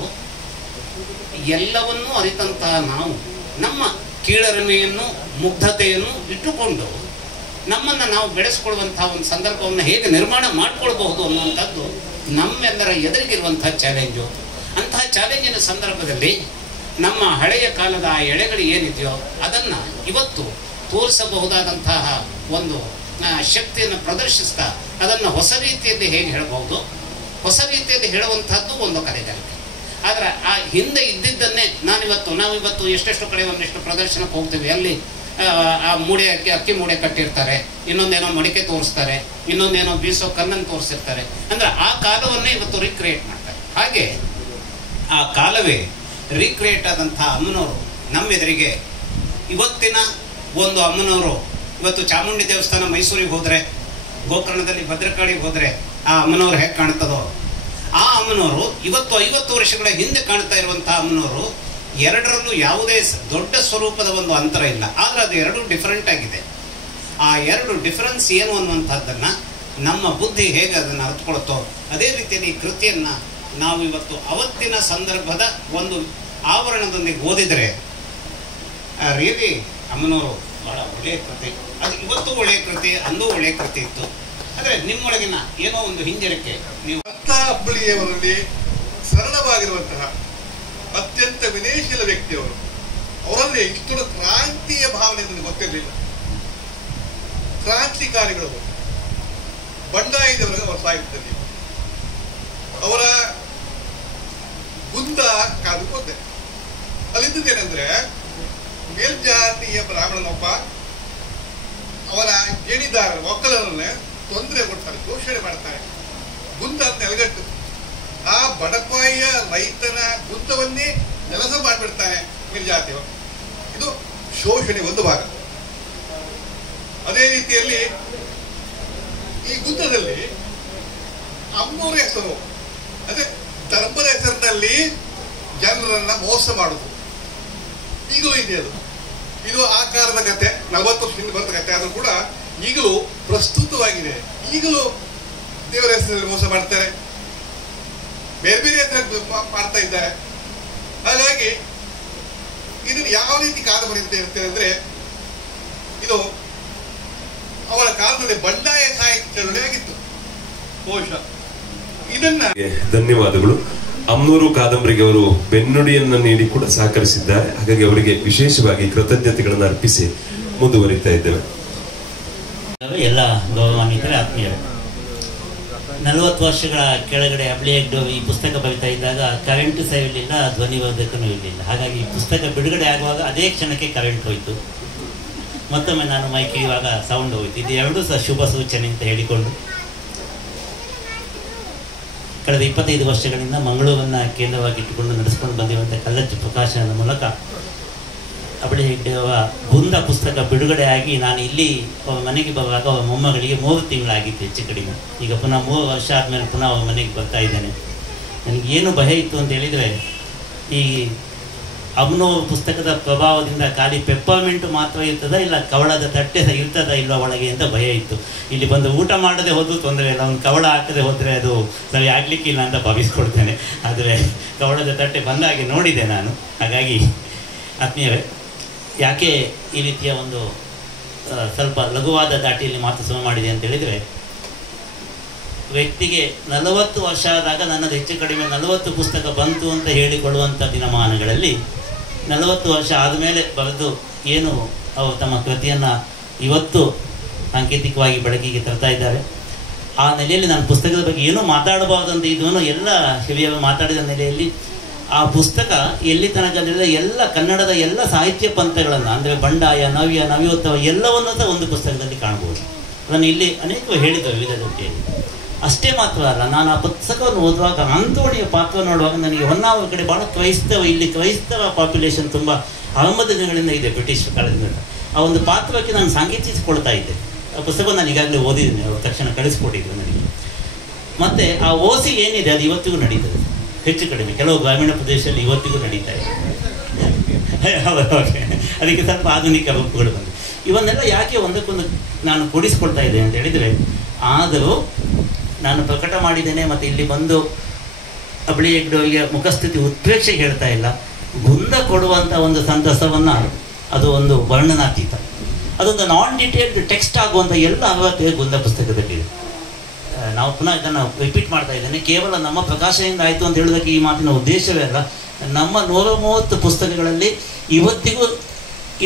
ಎಲ್ಲವನ್ನೂ ಅರಿತಂತಹ ನಾವು ನಮ್ಮ ಕೀಳರಿಮೆಯನ್ನು ಮುಗ್ಧತೆಯನ್ನು ಇಟ್ಟುಕೊಂಡು ನಮ್ಮನ್ನು ನಾವು ಬೆಳೆಸ್ಕೊಳ್ಳುವಂತಹ ಒಂದು ಸಂದರ್ಭವನ್ನು ಹೇಗೆ ನಿರ್ಮಾಣ ಮಾಡ್ಕೊಳ್ಬಹುದು ಅನ್ನುವಂಥದ್ದು ನಮ್ಮೆಲ್ಲರ ಎದುರಿಗಿರುವಂತಹ ಚಾಲೆಂಜು. ಅಂತಹ ಚಾಲೆಂಜಿನ ಸಂದರ್ಭದಲ್ಲಿ ನಮ್ಮ ಹಳೆಯ ಕಾಲದ ಆ ಎಳೆಗಳು ಏನಿದೆಯೋ ಅದನ್ನು ಇವತ್ತು ತೋರಿಸಬಹುದಾದಂತಹ ಒಂದು ಶಕ್ತಿಯನ್ನು ಪ್ರದರ್ಶಿಸ್ತಾ ಅದನ್ನು ಹೊಸ ರೀತಿಯಲ್ಲಿ ಹೇಗೆ ಹೇಳಬಹುದು, ಹೊಸ ರೀತಿಯಲ್ಲಿ ಹೇಳುವಂತಹದ್ದು ಒಂದು ಕಲೆಗಾರಿಕೆ. ಆದರೆ ಆ ಹಿಂದೆ ಇದ್ದಿದ್ದನ್ನೇ ನಾವಿವತ್ತು ಎಷ್ಟೆಷ್ಟು ಕಡೆ ಒಂದಿಷ್ಟು ಪ್ರದರ್ಶನಕ್ಕೆ ಹೋಗ್ತೀವಿ, ಅಲ್ಲಿ ಆ ಮೂಡೆ ಅಕ್ಕಿ ಮೂಡೆ ಕಟ್ಟಿರ್ತಾರೆ, ಇನ್ನೊಂದೇನೋ ಮಡಿಕೆ ತೋರಿಸ್ತಾರೆ, ಇನ್ನೊಂದೇನೋ ಬೀಸೋ ಕನ್ನನ್ನು ತೋರಿಸಿರ್ತಾರೆ. ಅಂದ್ರೆ ಆ ಕಾಲವನ್ನೇ ಇವತ್ತು ರೀಕ್ರಿಯೇಟ್ ಮಾಡ್ತಾರೆ. ಹಾಗೆ ಆ ಕಾಲವೇ ರೀಕ್ರಿಯೇಟ್ ಆದಂತಹ ಅಮ್ಮನವರು ನಮ್ಮೆದುರಿಗೆ ಇವತ್ತಿನ ಒಂದು ಅಮ್ಮನವರು ಇವತ್ತು ಚಾಮುಂಡಿ ದೇವಸ್ಥಾನ ಮೈಸೂರಿಗೆ ಹೋದರೆ, ಗೋಕರ್ಣದಲ್ಲಿ ಭದ್ರಕಾಳಿಗೆ ಹೋದರೆ ಆ ಅಮ್ಮನವ್ರು ಹೇಗೆ ಕಾಣ್ತದೋ ಆ ಅಮ್ಮನವರು ಇವತ್ತು 50 ವರ್ಷಗಳ ಹಿಂದೆ ಕಾಣ್ತಾ ಇರುವಂತಹ ಅಮ್ಮನವರು ಎರಡರಲ್ಲೂ ಯಾವುದೇ ದೊಡ್ಡ ಸ್ವರೂಪದ ಒಂದು ಅಂತರ ಇಲ್ಲ. ಆದರೆ ಅದು ಎರಡು ಡಿಫರೆಂಟ್ ಆಗಿದೆ. ಆ ಎರಡು ಡಿಫರೆನ್ಸ್ ಏನು ಅನ್ನುವಂಥದ್ದನ್ನು ನಮ್ಮ ಬುದ್ಧಿ ಹೇಗೆ ಅದನ್ನು ಅರ್ಥಕೊಳುತ್ತೋ ಅದೇ ರೀತಿಯಲ್ಲಿ ಈ ಕೃತಿಯನ್ನು ನಾವು ಇವತ್ತು ಅವತ್ತಿನ ಸಂದರ್ಭದ ಒಂದು ಆವರಣದೊಂದಿಗೆ ಓದಿದರೆ ರಿಯಲಿ ಅಮ್ಮನವರು ಬಹಳ ಒಳ್ಳೆಯ ಕೃತಿ. ಅದು ಇವತ್ತು ಒಳ್ಳೆಯ ಕೃತಿ, ಅಂದೂ ಒಳ್ಳೆಯ ಕೃತಿ ಇತ್ತು. ಆದರೆ ನಿಮ್ಮೊಳಗಿನ ಏನೋ ಒಂದು ಹಿಂಜರಿಕೆ. ನೀವು ಅಬ್ಬಳಿಯವರಲ್ಲಿ ಸರಳವಾಗಿರುವಂತಹ ಅತ್ಯಂತ ವಿನಯಶೀಲ ವ್ಯಕ್ತಿಯವರು. ಅವರಲ್ಲಿ ಇಷ್ಟೊಂದು ಕ್ರಾಂತಿಯ ಭಾವನೆ ನನಗೆ ಗೊತ್ತಿರಲಿಲ್ಲ. ಕ್ರಾಂತಿಕಾರಿಗಳು ಬಂಡಾಯದವರೆಗೆ ಅವರ ಸಾಹಿತ್ಯದಲ್ಲಿ ಅವರ ಗುಂದ ಕಾದು ಹೋದೆ. ಅಲ್ಲಿದ್ದೇನೆಂದ್ರೆ ಮೇಲ್ಜಾತಿಯ ಬ್ರಾಹ್ಮಣನೊಬ್ಬ ಅವರ ಜೇಡಿದಾರ ಒಕ್ಕಲರನ್ನೇ ತೊಂದರೆ ಕೊಡ್ತಾರೆ, ಶೋಷಣೆ ಮಾಡ್ತಾರೆ. ಗುಂದ ಅಂತ ನೆಲಗಟ್ಟು ಆ ಬಡಪಾಯಿಯ ರೈತನ ಗುಂತವನ್ನೇ ಕೆಲಸ ಮಾಡಿಬಿಡ್ತಾನೆ ಮೇಲ್ಜಾತಿಯವರು. ಇದು ಶೋಷಣೆ ಒಂದು ಭಾಗ. ಅದೇ ರೀತಿಯಲ್ಲಿ ಈ ಗುಂತದಲ್ಲಿ ಅಮ್ಮನವರ ಹೆಸರು, ಅದೇ ಧರ್ಮದ ಹೆಸರಿನಲ್ಲಿ ಜನರನ್ನ ಮೋಸ ಮಾಡುದು ಈಗಲೂ ಇದೆ. ಇದು ಆ ಕಾಲದ ಕತೆ, 40 ವರ್ಷದಿಂದ ಬಂದ ಕತೆ ಆದರೂ ಕೂಡ ಈಗಲೂ ಪ್ರಸ್ತುತವಾಗಿದೆ. ಈಗಲೂ ದೇವರ ಹೆಸರಲ್ಲಿ ಮೋಸ ಮಾಡ್ತಾರೆ, ಬೇರೆ ಬೇರೆ ಹೆಸರು ಮಾಡ್ತಾ ಇದ್ದಾರೆ. ಹಾಗಾಗಿ ಇದನ್ನು ಯಾವ ರೀತಿ ಕಾದಂಬರಿ ಅಂತ ಹೇಳ್ತೇನೆ ಅಂದ್ರೆ, ಇದು ಅವರ ಕಾಲದಲ್ಲಿ ಬಂಡಾಯ ಸಾಹಿತ್ಯ ಆಗಿತ್ತು ಬಹುಶಃ. ಇದನ್ನ ಧನ್ಯವಾದಗಳು. ಅಮ್ಮನೂರು ಕಾದಂಬರಿಗೆ ಅವರು ಬೆನ್ನುಡಿಯನ್ನು ನೀಡಿ ಕೂಡ ಸಹಕರಿಸಿದ್ದಾರೆ. ಹಾಗಾಗಿ ಅವರಿಗೆ ವಿಶೇಷವಾಗಿ ಕೃತಜ್ಞತೆಗಳನ್ನು ಅರ್ಪಿಸಿ ಮುಂದುವರಿತಾ ಇದ್ದೇವೆ. ಎಲ್ಲ ಗೌರವಾನ್ವಿತರೆ, ಆತ್ಮೀಯರು, 40 ವರ್ಷಗಳ ಕೆಳಗಡೆ ಅಬ್ಳಿ ಹೆಗ್ಡೆ ಈ ಪುಸ್ತಕ ಬರೀತಾ ಇದ್ದಾಗ ಕರೆಂಟ್ ಸಹ ಇರಲಿಲ್ಲ, ಧ್ವನಿವರ್ಧಕನೂ ಇರಲಿಲ್ಲ. ಹಾಗಾಗಿ ಈ ಪುಸ್ತಕ ಬಿಡುಗಡೆ ಆಗುವಾಗ ಅದೇ ಕ್ಷಣಕ್ಕೆ ಕರೆಂಟ್ ಹೋಯಿತು. ಮತ್ತೊಮ್ಮೆ ನಾನು ಮೈಕ್ ಇವಾಗ ಸೌಂಡ್ ಹೋಯಿತು. ಇದು ಎರಡೂ ಸಹ ಶುಭ ಸೂಚನೆ ಅಂತ ಹೇಳಿಕೊಂಡು ಕಳೆದ 25 ವರ್ಷಗಳಿಂದ ಮಂಗಳೂರನ್ನು ಕೇಂದ್ರವಾಗಿಟ್ಟುಕೊಂಡು ನಡೆಸಿಕೊಂಡು ಬಂದಿರುವಂಥ ಕಲ್ಲಜ್ಜಿ ಪ್ರಕಾಶನದ ಮೂಲಕ ಅಬ್ಳಿ ಹೆಗ್ಡೆಯವರ ಗುಂದ ಪುಸ್ತಕ ಬಿಡುಗಡೆ ಆಗಿ ನಾನು ಇಲ್ಲಿ ಮನೆಗೆ ಬರುವಾಗ ಅವರ ಮೊಮ್ಮಗಳಿಗೆ 3 ತಿಂಗಳಾಗಿತ್ತು ಹೆಚ್ಚು ಕಡಿಮೆ. ಈಗ ಪುನಃ 3 ವರ್ಷ ಆದಮೇಲೆ ಪುನಃ ಅವರ ಮನೆಗೆ ಬರ್ತಾ ಇದ್ದೇನೆ. ನನಗೆ ಏನು ಭಯ ಇತ್ತು ಅಂತ ಹೇಳಿದರೆ, ಈ ಅಮ್ಮನವ್ರ ಪುಸ್ತಕದ ಪ್ರಭಾವದಿಂದ ಖಾಲಿ ಪೆಪ್ಪರ್ಮೆಂಟು ಮಾತ್ರ ಇರ್ತದ, ಇಲ್ಲ ಕವಳದ ತಟ್ಟೆ ಇರ್ತದ ಇಲ್ಲೋ ಒಳಗೆ ಅಂತ ಭಯ ಇತ್ತು. ಇಲ್ಲಿ ಬಂದು ಊಟ ಮಾಡದೆ ಹೋದ್ರೂ ತೊಂದರೆ ಇಲ್ಲ, ಒಂದು ಕವಳ ಹಾಕದೆ ಹೋದರೆ ಅದು ಸರಿ ಆಗಲಿಕ್ಕಿಲ್ಲ ಅಂತ ಭಾವಿಸ್ಕೊಳ್ತೇನೆ. ಆದರೆ ಕವಳದ ತಟ್ಟೆ ಬಂದಾಗೆ ನೋಡಿದೆ ನಾನು. ಹಾಗಾಗಿ ಆತ್ಮೀಯರೇ, ಯಾಕೆ ಈ ರೀತಿಯ ಒಂದು ಸ್ವಲ್ಪ ಲಘುವಾದ ದಾಟಿಯಲ್ಲಿ ಮಾತು ಶುರು ಮಾಡಿದೆ ಅಂತ ಹೇಳಿದರೆ, ವ್ಯಕ್ತಿಗೆ 40 ವರ್ಷ ಆದಾಗ ನನ್ನದು ಹೆಚ್ಚು ಕಡಿಮೆ 40 ಪುಸ್ತಕ ಬಂತು ಅಂತ ಹೇಳಿಕೊಳ್ಳುವಂಥ ದಿನಮಾನಗಳಲ್ಲಿ 40 ವರ್ಷ ಆದಮೇಲೆ ಬರೆದು ಏನು ಅವರು ತಮ್ಮ ಕೃತಿಯನ್ನು ಇವತ್ತು ಸಾಂಕೇತಿಕವಾಗಿ ಬೆಳಕಿಗೆ ತರ್ತಾ ಇದ್ದಾರೆ. ಆ ನೆಲೆಯಲ್ಲಿ ನಾನು ಪುಸ್ತಕದ ಬಗ್ಗೆ ಏನೂ ಮಾತಾಡಬಾರ್ದಂತ ಇದನ್ನು ಎಲ್ಲ ಹಿರಿಯರು ಮಾತಾಡಿದ ನೆಲೆಯಲ್ಲಿ ಆ ಪುಸ್ತಕ ಎಲ್ಲಿ ತನಕ ಅಂದರೆ ಎಲ್ಲ ಕನ್ನಡದ ಎಲ್ಲ ಸಾಹಿತ್ಯ ಪಂಥಗಳನ್ನು, ಅಂದರೆ ಬಂಡಾಯ, ನವ್ಯ, ನವ್ಯೋತ್ಸವ ಎಲ್ಲವನ್ನೂ ಸಹ ಒಂದು ಪುಸ್ತಕದಲ್ಲಿ ಕಾಣ್ಬೋದು. ಅದನ್ನು ಇಲ್ಲಿ ಅನೇಕರು ಹೇಳಿದರು ವಿವಿಧ ರೀತಿಯಲ್ಲಿ. ಅಷ್ಟೇ ಮಾತ್ರ ಅಲ್ಲ, ನಾನು ಆ ಪುಸ್ತಕವನ್ನು ಓದುವಾಗ ಅಂತೋಣಿಯ ಪಾತ್ರ ನೋಡುವಾಗ ನನಗೆ ಹೊನ್ನಾವರ ಕಡೆ ಭಾಳ ಇಲ್ಲಿ ಕ್ರೈಸ್ತವ ಪಾಪ್ಯುಲೇಷನ್ ತುಂಬ ಆರಂಭದ ದಿನಗಳಿಂದ ಇದೆ, ಬ್ರಿಟಿಷ್ ಕಾಲದಿಂದ. ಆ ಒಂದು ಪಾತ್ರಕ್ಕೆ ನಾನು ಸಾಂಕೇತಿಸಿಕೊಳ್ತಾ ಇದ್ದೆ. ಆ ಪುಸ್ತಕವನ್ನು ನಾನು ಈಗಾಗಲೇ ಓದಿದ್ದೀನಿ, ಅವರು ತಕ್ಷಣ ಕಳಿಸ್ಕೊಟ್ಟಿದ್ರು ನನಗೆ. ಮತ್ತು ಆ ಓಸಿ ಏನಿದೆ ಅದು ಇವತ್ತಿಗೂ ನಡೀತದೆ, ಹೆಚ್ಚು ಕಡಿಮೆ ಕೆಲವು ಗ್ರಾಮೀಣ ಪ್ರದೇಶದಲ್ಲಿ ಇವತ್ತಿಗೂ ನಡೀತಾ ಇದೆ. ಅದಕ್ಕೆ ಸ್ವಲ್ಪ ಆಧುನಿಕ ರೂಪಗಳು ಬಂದಿದೆ. ಇವನ್ನೆಲ್ಲ ಯಾಕೆ ಒಂದಕ್ಕೊಂದು ನಾನು ಕೂಡಿಸ್ಕೊಳ್ತಾ ಇದ್ದೇನೆ ಅಂತ ಹೇಳಿದರೆ, ಆದರೂ ನಾನು ಪ್ರಕಟ ಮಾಡಿದ್ದೇನೆ ಮತ್ತು ಇಲ್ಲಿ ಬಂದು ಅಬ್ಳಿ ಹೆಗ್ಡೆಯವರಿಗೆ ಮುಖಸ್ಥಿತಿ ಉತ್ಪ್ರೇಕ್ಷೆ ಹೇಳ್ತಾ ಇಲ್ಲ. ಗುಂದ ಕೊಡುವಂಥ ಒಂದು ಸಂತಸವನ್ನು ಅದು ಒಂದು ವರ್ಣನಾತೀತ, ಅದೊಂದು ನಾನ್ ಡಿಟೇಲ್ಡ್ ಟೆಕ್ಸ್ಟ್ ಆಗುವಂಥ ಎಲ್ಲ ಅರ್ಹತೆ ಗುಂದ ಪುಸ್ತಕದಲ್ಲಿದೆ. ನಾವು ಪುನಃ ಇದನ್ನು ರಿಪೀಟ್ ಮಾಡ್ತಾ ಇದ್ದೇನೆ. ಕೇವಲ ನಮ್ಮ ಪ್ರಕಾಶನದಿಂದ ಆಯಿತು ಅಂತ ಹೇಳೋದಕ್ಕೆ ಈ ಮಾತಿನ ಉದ್ದೇಶವೇ ಅಲ್ಲ. ನಮ್ಮ 130 ಪುಸ್ತಕಗಳಲ್ಲಿ ಇವತ್ತಿಗೂ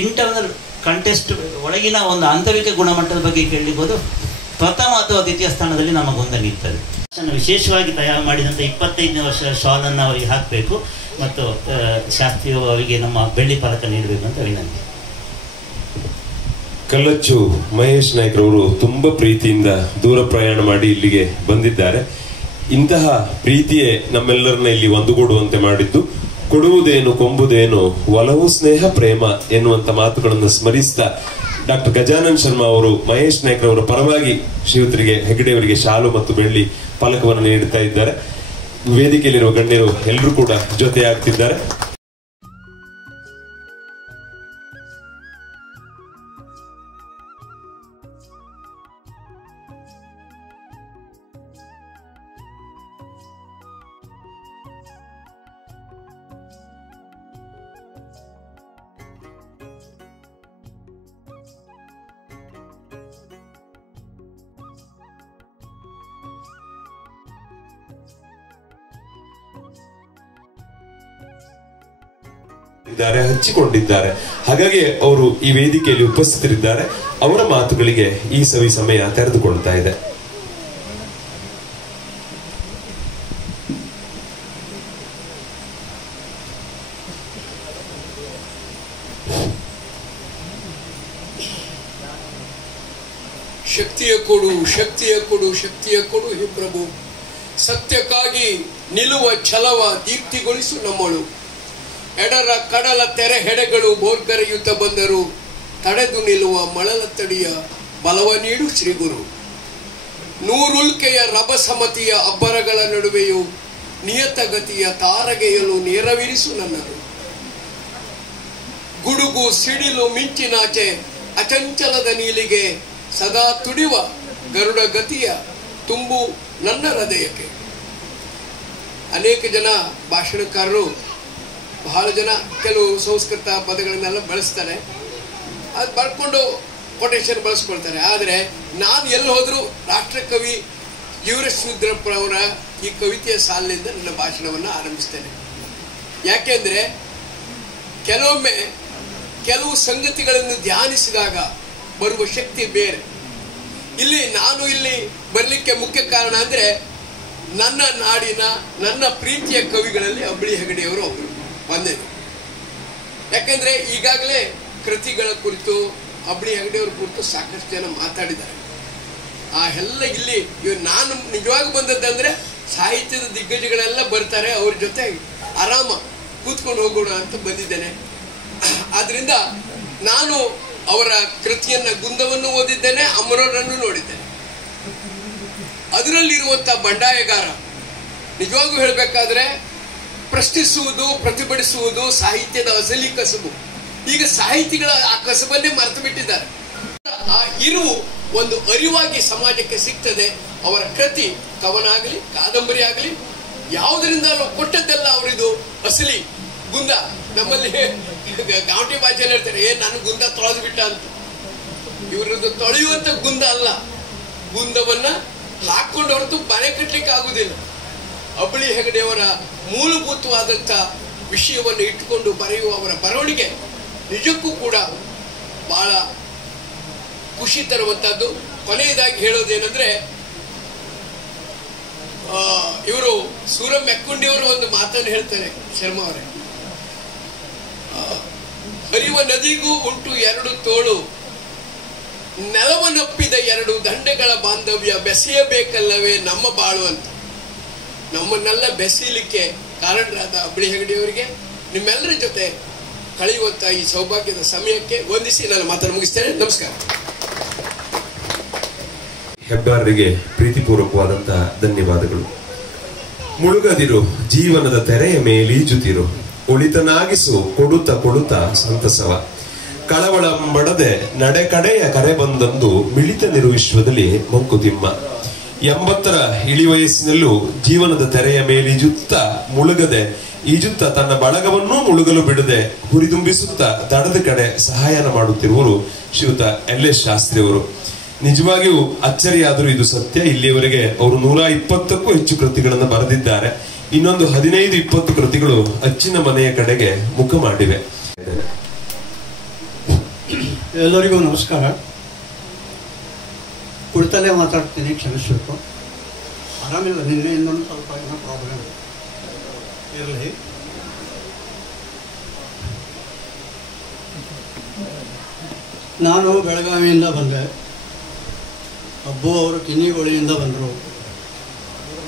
ಇಂಟರ್ನಲ್ ಕಂಟೆಸ್ಟ್ ಒಳಗಿನ ಒಂದು ಆಂತರಿಕ ಗುಣಮಟ್ಟದ ಬಗ್ಗೆ ಕೇಳಲಿಕ್ಕೋದು ಪ್ರಥಮ ಅಥವಾ ದ್ವಿತೀಯ ಸ್ಥಾನದಲ್ಲಿ ನಮಗೊಂದು ನಿಲ್ತದೆ. ವಿಶೇಷವಾಗಿ ತಯಾರು ಮಾಡಿದಂಥ 25ನೇ ವರ್ಷದ ಶಾಲನ್ನು ಅವರಿಗೆ ಹಾಕಬೇಕು ಮತ್ತು ಶಾಸ್ತ್ರೀಯ ಅವರಿಗೆ ನಮ್ಮ ಬೆಳ್ಳಿ ಪದಕ ನೀಡಬೇಕು ಅಂತ ವಿನಂತಿ. ಕಲ್ಲಚ್ಚು ಮಹೇಶ್ ನಾಯ್ಕರವರು ತುಂಬಾ ಪ್ರೀತಿಯಿಂದ ದೂರ ಪ್ರಯಾಣ ಮಾಡಿ ಇಲ್ಲಿಗೆ ಬಂದಿದ್ದಾರೆ. ಇಂತಹ ಪ್ರೀತಿಯೇ ನಮ್ಮೆಲ್ಲರನ್ನ ಇಲ್ಲಿ ಒಂದುಗೂಡುವಂತೆ ಮಾಡಿದ್ದು. ಕೊಡುವುದೇನು ಕೊಂಬುದೇನು ಒಲವು ಸ್ನೇಹ ಪ್ರೇಮ ಎನ್ನುವಂತ ಮಾತುಗಳನ್ನು ಸ್ಮರಿಸ್ತಾ ಡಾಕ್ಟರ್ ಗಜಾನನ್ ಶರ್ಮಾ ಅವರು ಮಹೇಶ್ ನಾಯ್ಕರವರ ಪರವಾಗಿ ಶ್ರೀಯುತರಿಗೆ ಹೆಗಡೆಯವರಿಗೆ ಶಾಲು ಮತ್ತು ಬೆಳ್ಳಿ ಫಲಕವನ್ನು ನೀಡುತ್ತಾ ಇದ್ದಾರೆ. ವೇದಿಕೆಯಲ್ಲಿರುವ ಗಣ್ಯರು ಎಲ್ಲರೂ ಕೂಡ ಜೊತೆಯಾಗ್ತಿದ್ದಾರೆ. ಹಂಚಿಕೊಂಡಿದ್ದಾರೆ. ಹಾಗಾಗಿ ಅವರು ಈ ವೇದಿಕೆಯಲ್ಲಿ ಉಪಸ್ಥಿತರಿದ್ದಾರೆ. ಅವರ ಮಾತುಗಳಿಗೆ ಈ ಸವಿ ಸಮಯ ತೆರೆದುಕೊಳ್ತಾ ಇದೆ. ಶಕ್ತಿಯ ಕೊಡು, ಶಕ್ತಿಯ ಕೊಡು, ಶಕ್ತಿಯ ಕೊಡು ಹೇ ಪ್ರಭು. ಸತ್ಯಕ್ಕಾಗಿ ನಿಲ್ಲುವ ಛಲವ ದೀಪ್ತಿಗೊಳಿಸು ನಮ್ಮಳು. ಎಡರ ಕಡಲ ತೆರೆ ಹೆಡೆಗಳು ಬೋರ್ಗರೆಯುತ್ತ ಬಂದರು. ತಡೆದು ನಿಲ್ಲುವ ಮಳಲ ತಡಿಯ ಬಲವ ನೀಡು ಶ್ರೀಗುರು. ನೂರುಲ್ಕೆಯ ರಭಸಮತಿಯ ಅಬ್ಬರಗಳ ನಡುವೆಯೂ ನಿಯತಗತಿಯ ತಾರಗೆಯಲು ನೇರವಿರಿಸು ನನ್ನರು. ಗುಡುಗು ಸಿಡಿಲು ಮಿಂಚಿನಾಚೆ ಅಚಂಚಲದ ನೀಲಿಗೆ ಸದಾ ತುಡಿವ ಗರುಡ ಗತಿಯ ತುಂಬು ನನ್ನ ಹೃದಯಕ್ಕೆ. ಅನೇಕ ಜನ ಭಾಷಣಕಾರರು ಬಹಳ ಜನ ಕೆಲವು ಸಂಸ್ಕೃತ ಪದಗಳನ್ನೆಲ್ಲ ಬಳಸ್ತಾರೆ, ಅದು ಬರ್ಕೊಂಡು ಕೊಟೇಶನ್ ಬಳಸ್ಕೊಳ್ತಾರೆ. ಆದರೆ ನಾನು ಎಲ್ಲಿ ಹೋದರೂ ರಾಷ್ಟ್ರಕವಿ ಜೀವರಶೂದ್ರಪ್ಪರವರ ಈ ಕವಿತೆಯ ಸಾಲಿನಿಂದ ನನ್ನ ಭಾಷಣವನ್ನು ಆರಂಭಿಸ್ತೇನೆ. ಯಾಕೆಂದರೆ ಕೆಲವೊಮ್ಮೆ ಕೆಲವು ಸಂಗತಿಗಳನ್ನು ಧ್ಯಾನಿಸಿದಾಗ ಬರುವ ಶಕ್ತಿ ಬೇರೆ. ನಾನು ಇಲ್ಲಿ ಬರಲಿಕ್ಕೆ ಮುಖ್ಯ ಕಾರಣ ಅಂದರೆ ನನ್ನ ನಾಡಿನ ನನ್ನ ಪ್ರೀತಿಯ ಕವಿಗಳಲ್ಲಿ ಅಂಬಳಿ ಹೆಗಡೆಯವರು ಒಬ್ಬರು ಒಂದೇ. ಯಾಕೆಂದ್ರೆ ಈಗಾಗಲೇ ಕೃತಿಗಳ ಕುರಿತು ಅಂಬಳಿ ಹೆಗಡೆಯವರ ಕುರಿತು ಸಾಕಷ್ಟು ಜನ ಮಾತಾಡಿದ್ದಾರೆ. ಆ ಎಲ್ಲ ಇಲ್ಲಿ ನಾನು ನಿಜವಾಗಿ ಬಂದದ್ದಂದ್ರೆ ಸಾಹಿತ್ಯದ ದಿಗ್ಗಜಗಳೆಲ್ಲ ಬರ್ತಾರೆ, ಅವ್ರ ಜೊತೆ ಆರಾಮ ಕೂತ್ಕೊಂಡು ಹೋಗೋಣ ಅಂತ ಬಂದಿದ್ದೇನೆ. ಆದ್ರಿಂದ ನಾನು ಅವರ ಕೃತಿಯನ್ನ ಗುಂದವನ್ನು ಓದಿದ್ದೇನೆ, ಅಮರರನ್ನು ನೋಡಿದ್ದೇನೆ. ಅದರಲ್ಲಿರುವಂತ ಬಂಡಾಯಗಾರ ನಿಜವಾಗೂ ಹೇಳಬೇಕಾದ್ರೆ ಪ್ರಶ್ನಿಸುವುದು, ಪ್ರತಿಭಟಿಸುವುದು ಸಾಹಿತ್ಯದ ಅಸಲಿ ಕಸಬು. ಈಗ ಸಾಹಿತಿಗಳ ಆ ಕಸಬನ್ನೇ ಮರೆತು ಬಿಟ್ಟಿದ್ದಾರೆ. ಆ ಇರುವು ಒಂದು ಅರಿವಾಗಿ ಸಮಾಜಕ್ಕೆ ಸಿಗ್ತದೆ. ಅವರ ಕೃತಿ ಕವನ ಆಗಲಿ ಕಾದಂಬರಿ ಆಗಲಿ ಯಾವುದರಿಂದಲೂ ಕೊಟ್ಟದ್ದೆಲ್ಲ ಅವರಿದು ಅಸಲಿ ಗುಂದ. ನಮ್ಮಲ್ಲಿ ಗಾಂಟಿ ಭಾಷೆಯಲ್ಲಿ ಹೇಳ್ತಾರೆ, ನಾನು ಗುಂದ ತೊಳೆದು ಬಿಟ್ಟ ಅಂತ. ಇವರದ್ದು ತೊಳೆಯುವಂತ ಗುಂದ ಅಲ್ಲ, ಗುಂದವನ್ನ ಹಾಕೊಂಡು ಹೊರತು ಮನೆ ಕಟ್ಟಲಿಕ್ಕೆ ಆಗುದಿಲ್ಲ. ಅಂಬಳಿ ಹೆಗಡೆಯವರ ಮೂಲಭೂತವಾದಂಥ ವಿಷಯವನ್ನು ಇಟ್ಟುಕೊಂಡು ಬರೆಯುವ ಅವರ ಬರವಣಿಗೆ ನಿಜಕ್ಕೂ ಕೂಡ ಬಹಳ ಖುಷಿ ತರುವಂತಹದ್ದು. ಕೊನೆಯದಾಗಿ ಹೇಳೋದೇನೆಂದ್ರೆ, ಇವರು ಸೂರ ಮೆಕ್ಕುಂಡಿಯವರು ಒಂದು ಮಾತನ್ನು ಹೇಳ್ತಾರೆ, ಶರ್ಮಾ ಅವರೇ. ಹರಿಯುವ ನದಿಗೂ ಉಂಟು ಎರಡು ತೋಳು, ನೆಲವನ್ನಪ್ಪಿದ ಎರಡು ದಂಡೆಗಳ ಬಾಂಧವ್ಯ ಬೆಸೆಯಬೇಕಲ್ಲವೇ ನಮ್ಮ ಬಾಳು ಅಂತ. ನಮ್ಮನ್ನೆಲ್ಲ ಬೆಸೀಲಿಕ್ಕೆ ಕಾರಣರಾದ ಅಂಬಳಿ ಹೆಗಡೆಯವರಿಗೆ ನಿಮ್ಮೆಲ್ಲರ ಜೊತೆ ಕಳೆಯುವಂತ ಈ ಸೌಭಾಗ್ಯದ ಸಮಯಕ್ಕೆ ವಂದಿಸಿ ನಾನು ಮಾತನ್ನು ಮುಗಿಸ್ತೇನೆ. ನಮಸ್ಕಾರ. ಹೆಬ್ಬಾರರಿಗೆ ಪ್ರೀತಿಪೂರ್ವಕವಾದಂತಹ ಧನ್ಯವಾದಗಳು. ಮುಳುಗದಿರು ಜೀವನದ ತೆರೆಯ ಮೇಲೀಜುತ್ತಿರು, ಒಳಿತನಾಗಿಸು ಕೊಡುತ್ತ ಕೊಡುತ್ತ ಸಂತಸವ, ಕಳವಳಂಬಡದೆ ನಡೆ ಕಡೆಯ ಕರೆ ಬಂದಂದು ಮಿಳಿತನಿರು ವಿಶ್ವದಲ್ಲಿ ಮಂಕುತಿಮ್ಮ. 80ರ ಇಳಿವಯಸ್ಸಿನಲ್ಲೂ ಜೀವನದ ತೆರೆಯ ಮೇಲೀಜುತ್ತ ಮುಳುಗದೆ ಈಜುತ್ತ ತನ್ನ ಬಳಗವನ್ನೂ ಮುಳುಗಲು ಬಿಡದೆ ಹುರಿದುಂಬಿಸುತ್ತ ದಡದ ಕಡೆ ಸಹಾಯನ ಮಾಡುತ್ತಿರುವರು ಶ್ರೀಯುತ LS ಶಾಸ್ತ್ರಿ ಅವರು. ನಿಜವಾಗಿಯೂ ಅಚ್ಚರಿಯಾದರೂ ಇದು ಸತ್ಯ. ಇಲ್ಲಿಯವರೆಗೆ ಅವರು 120ಕ್ಕೂ ಹೆಚ್ಚು ಕೃತಿಗಳನ್ನು ಬರೆದಿದ್ದಾರೆ. ಇನ್ನೊಂದು 15-20 ಕೃತಿಗಳು ಅಚ್ಚಿನ ಮನೆಯ ಕಡೆಗೆ ಮುಖ ಮಾಡಿವೆ. ಎಲ್ಲರಿಗೂ ನಮಸ್ಕಾರ. ಕುಳಿತಲ್ಲೇ ಮಾತಾಡ್ತೀನಿ, ಕ್ಷಮಿಸಬೇಕು. ಆರಾಮಿಲ್ಲ, ನಿನ್ನೆಯಿಂದ ಸ್ವಲ್ಪ ಏನೋ ಪ್ರಾಬ್ಲಮ್ ಇರಲಿ. ನಾನು ಬೆಳಗಾವಿಯಿಂದ ಬಂದೆ. ಅಬ್ಬು ಅವರು ಕಿನ್ನಿಗೋಳಿಯಿಂದ ಬಂದರು,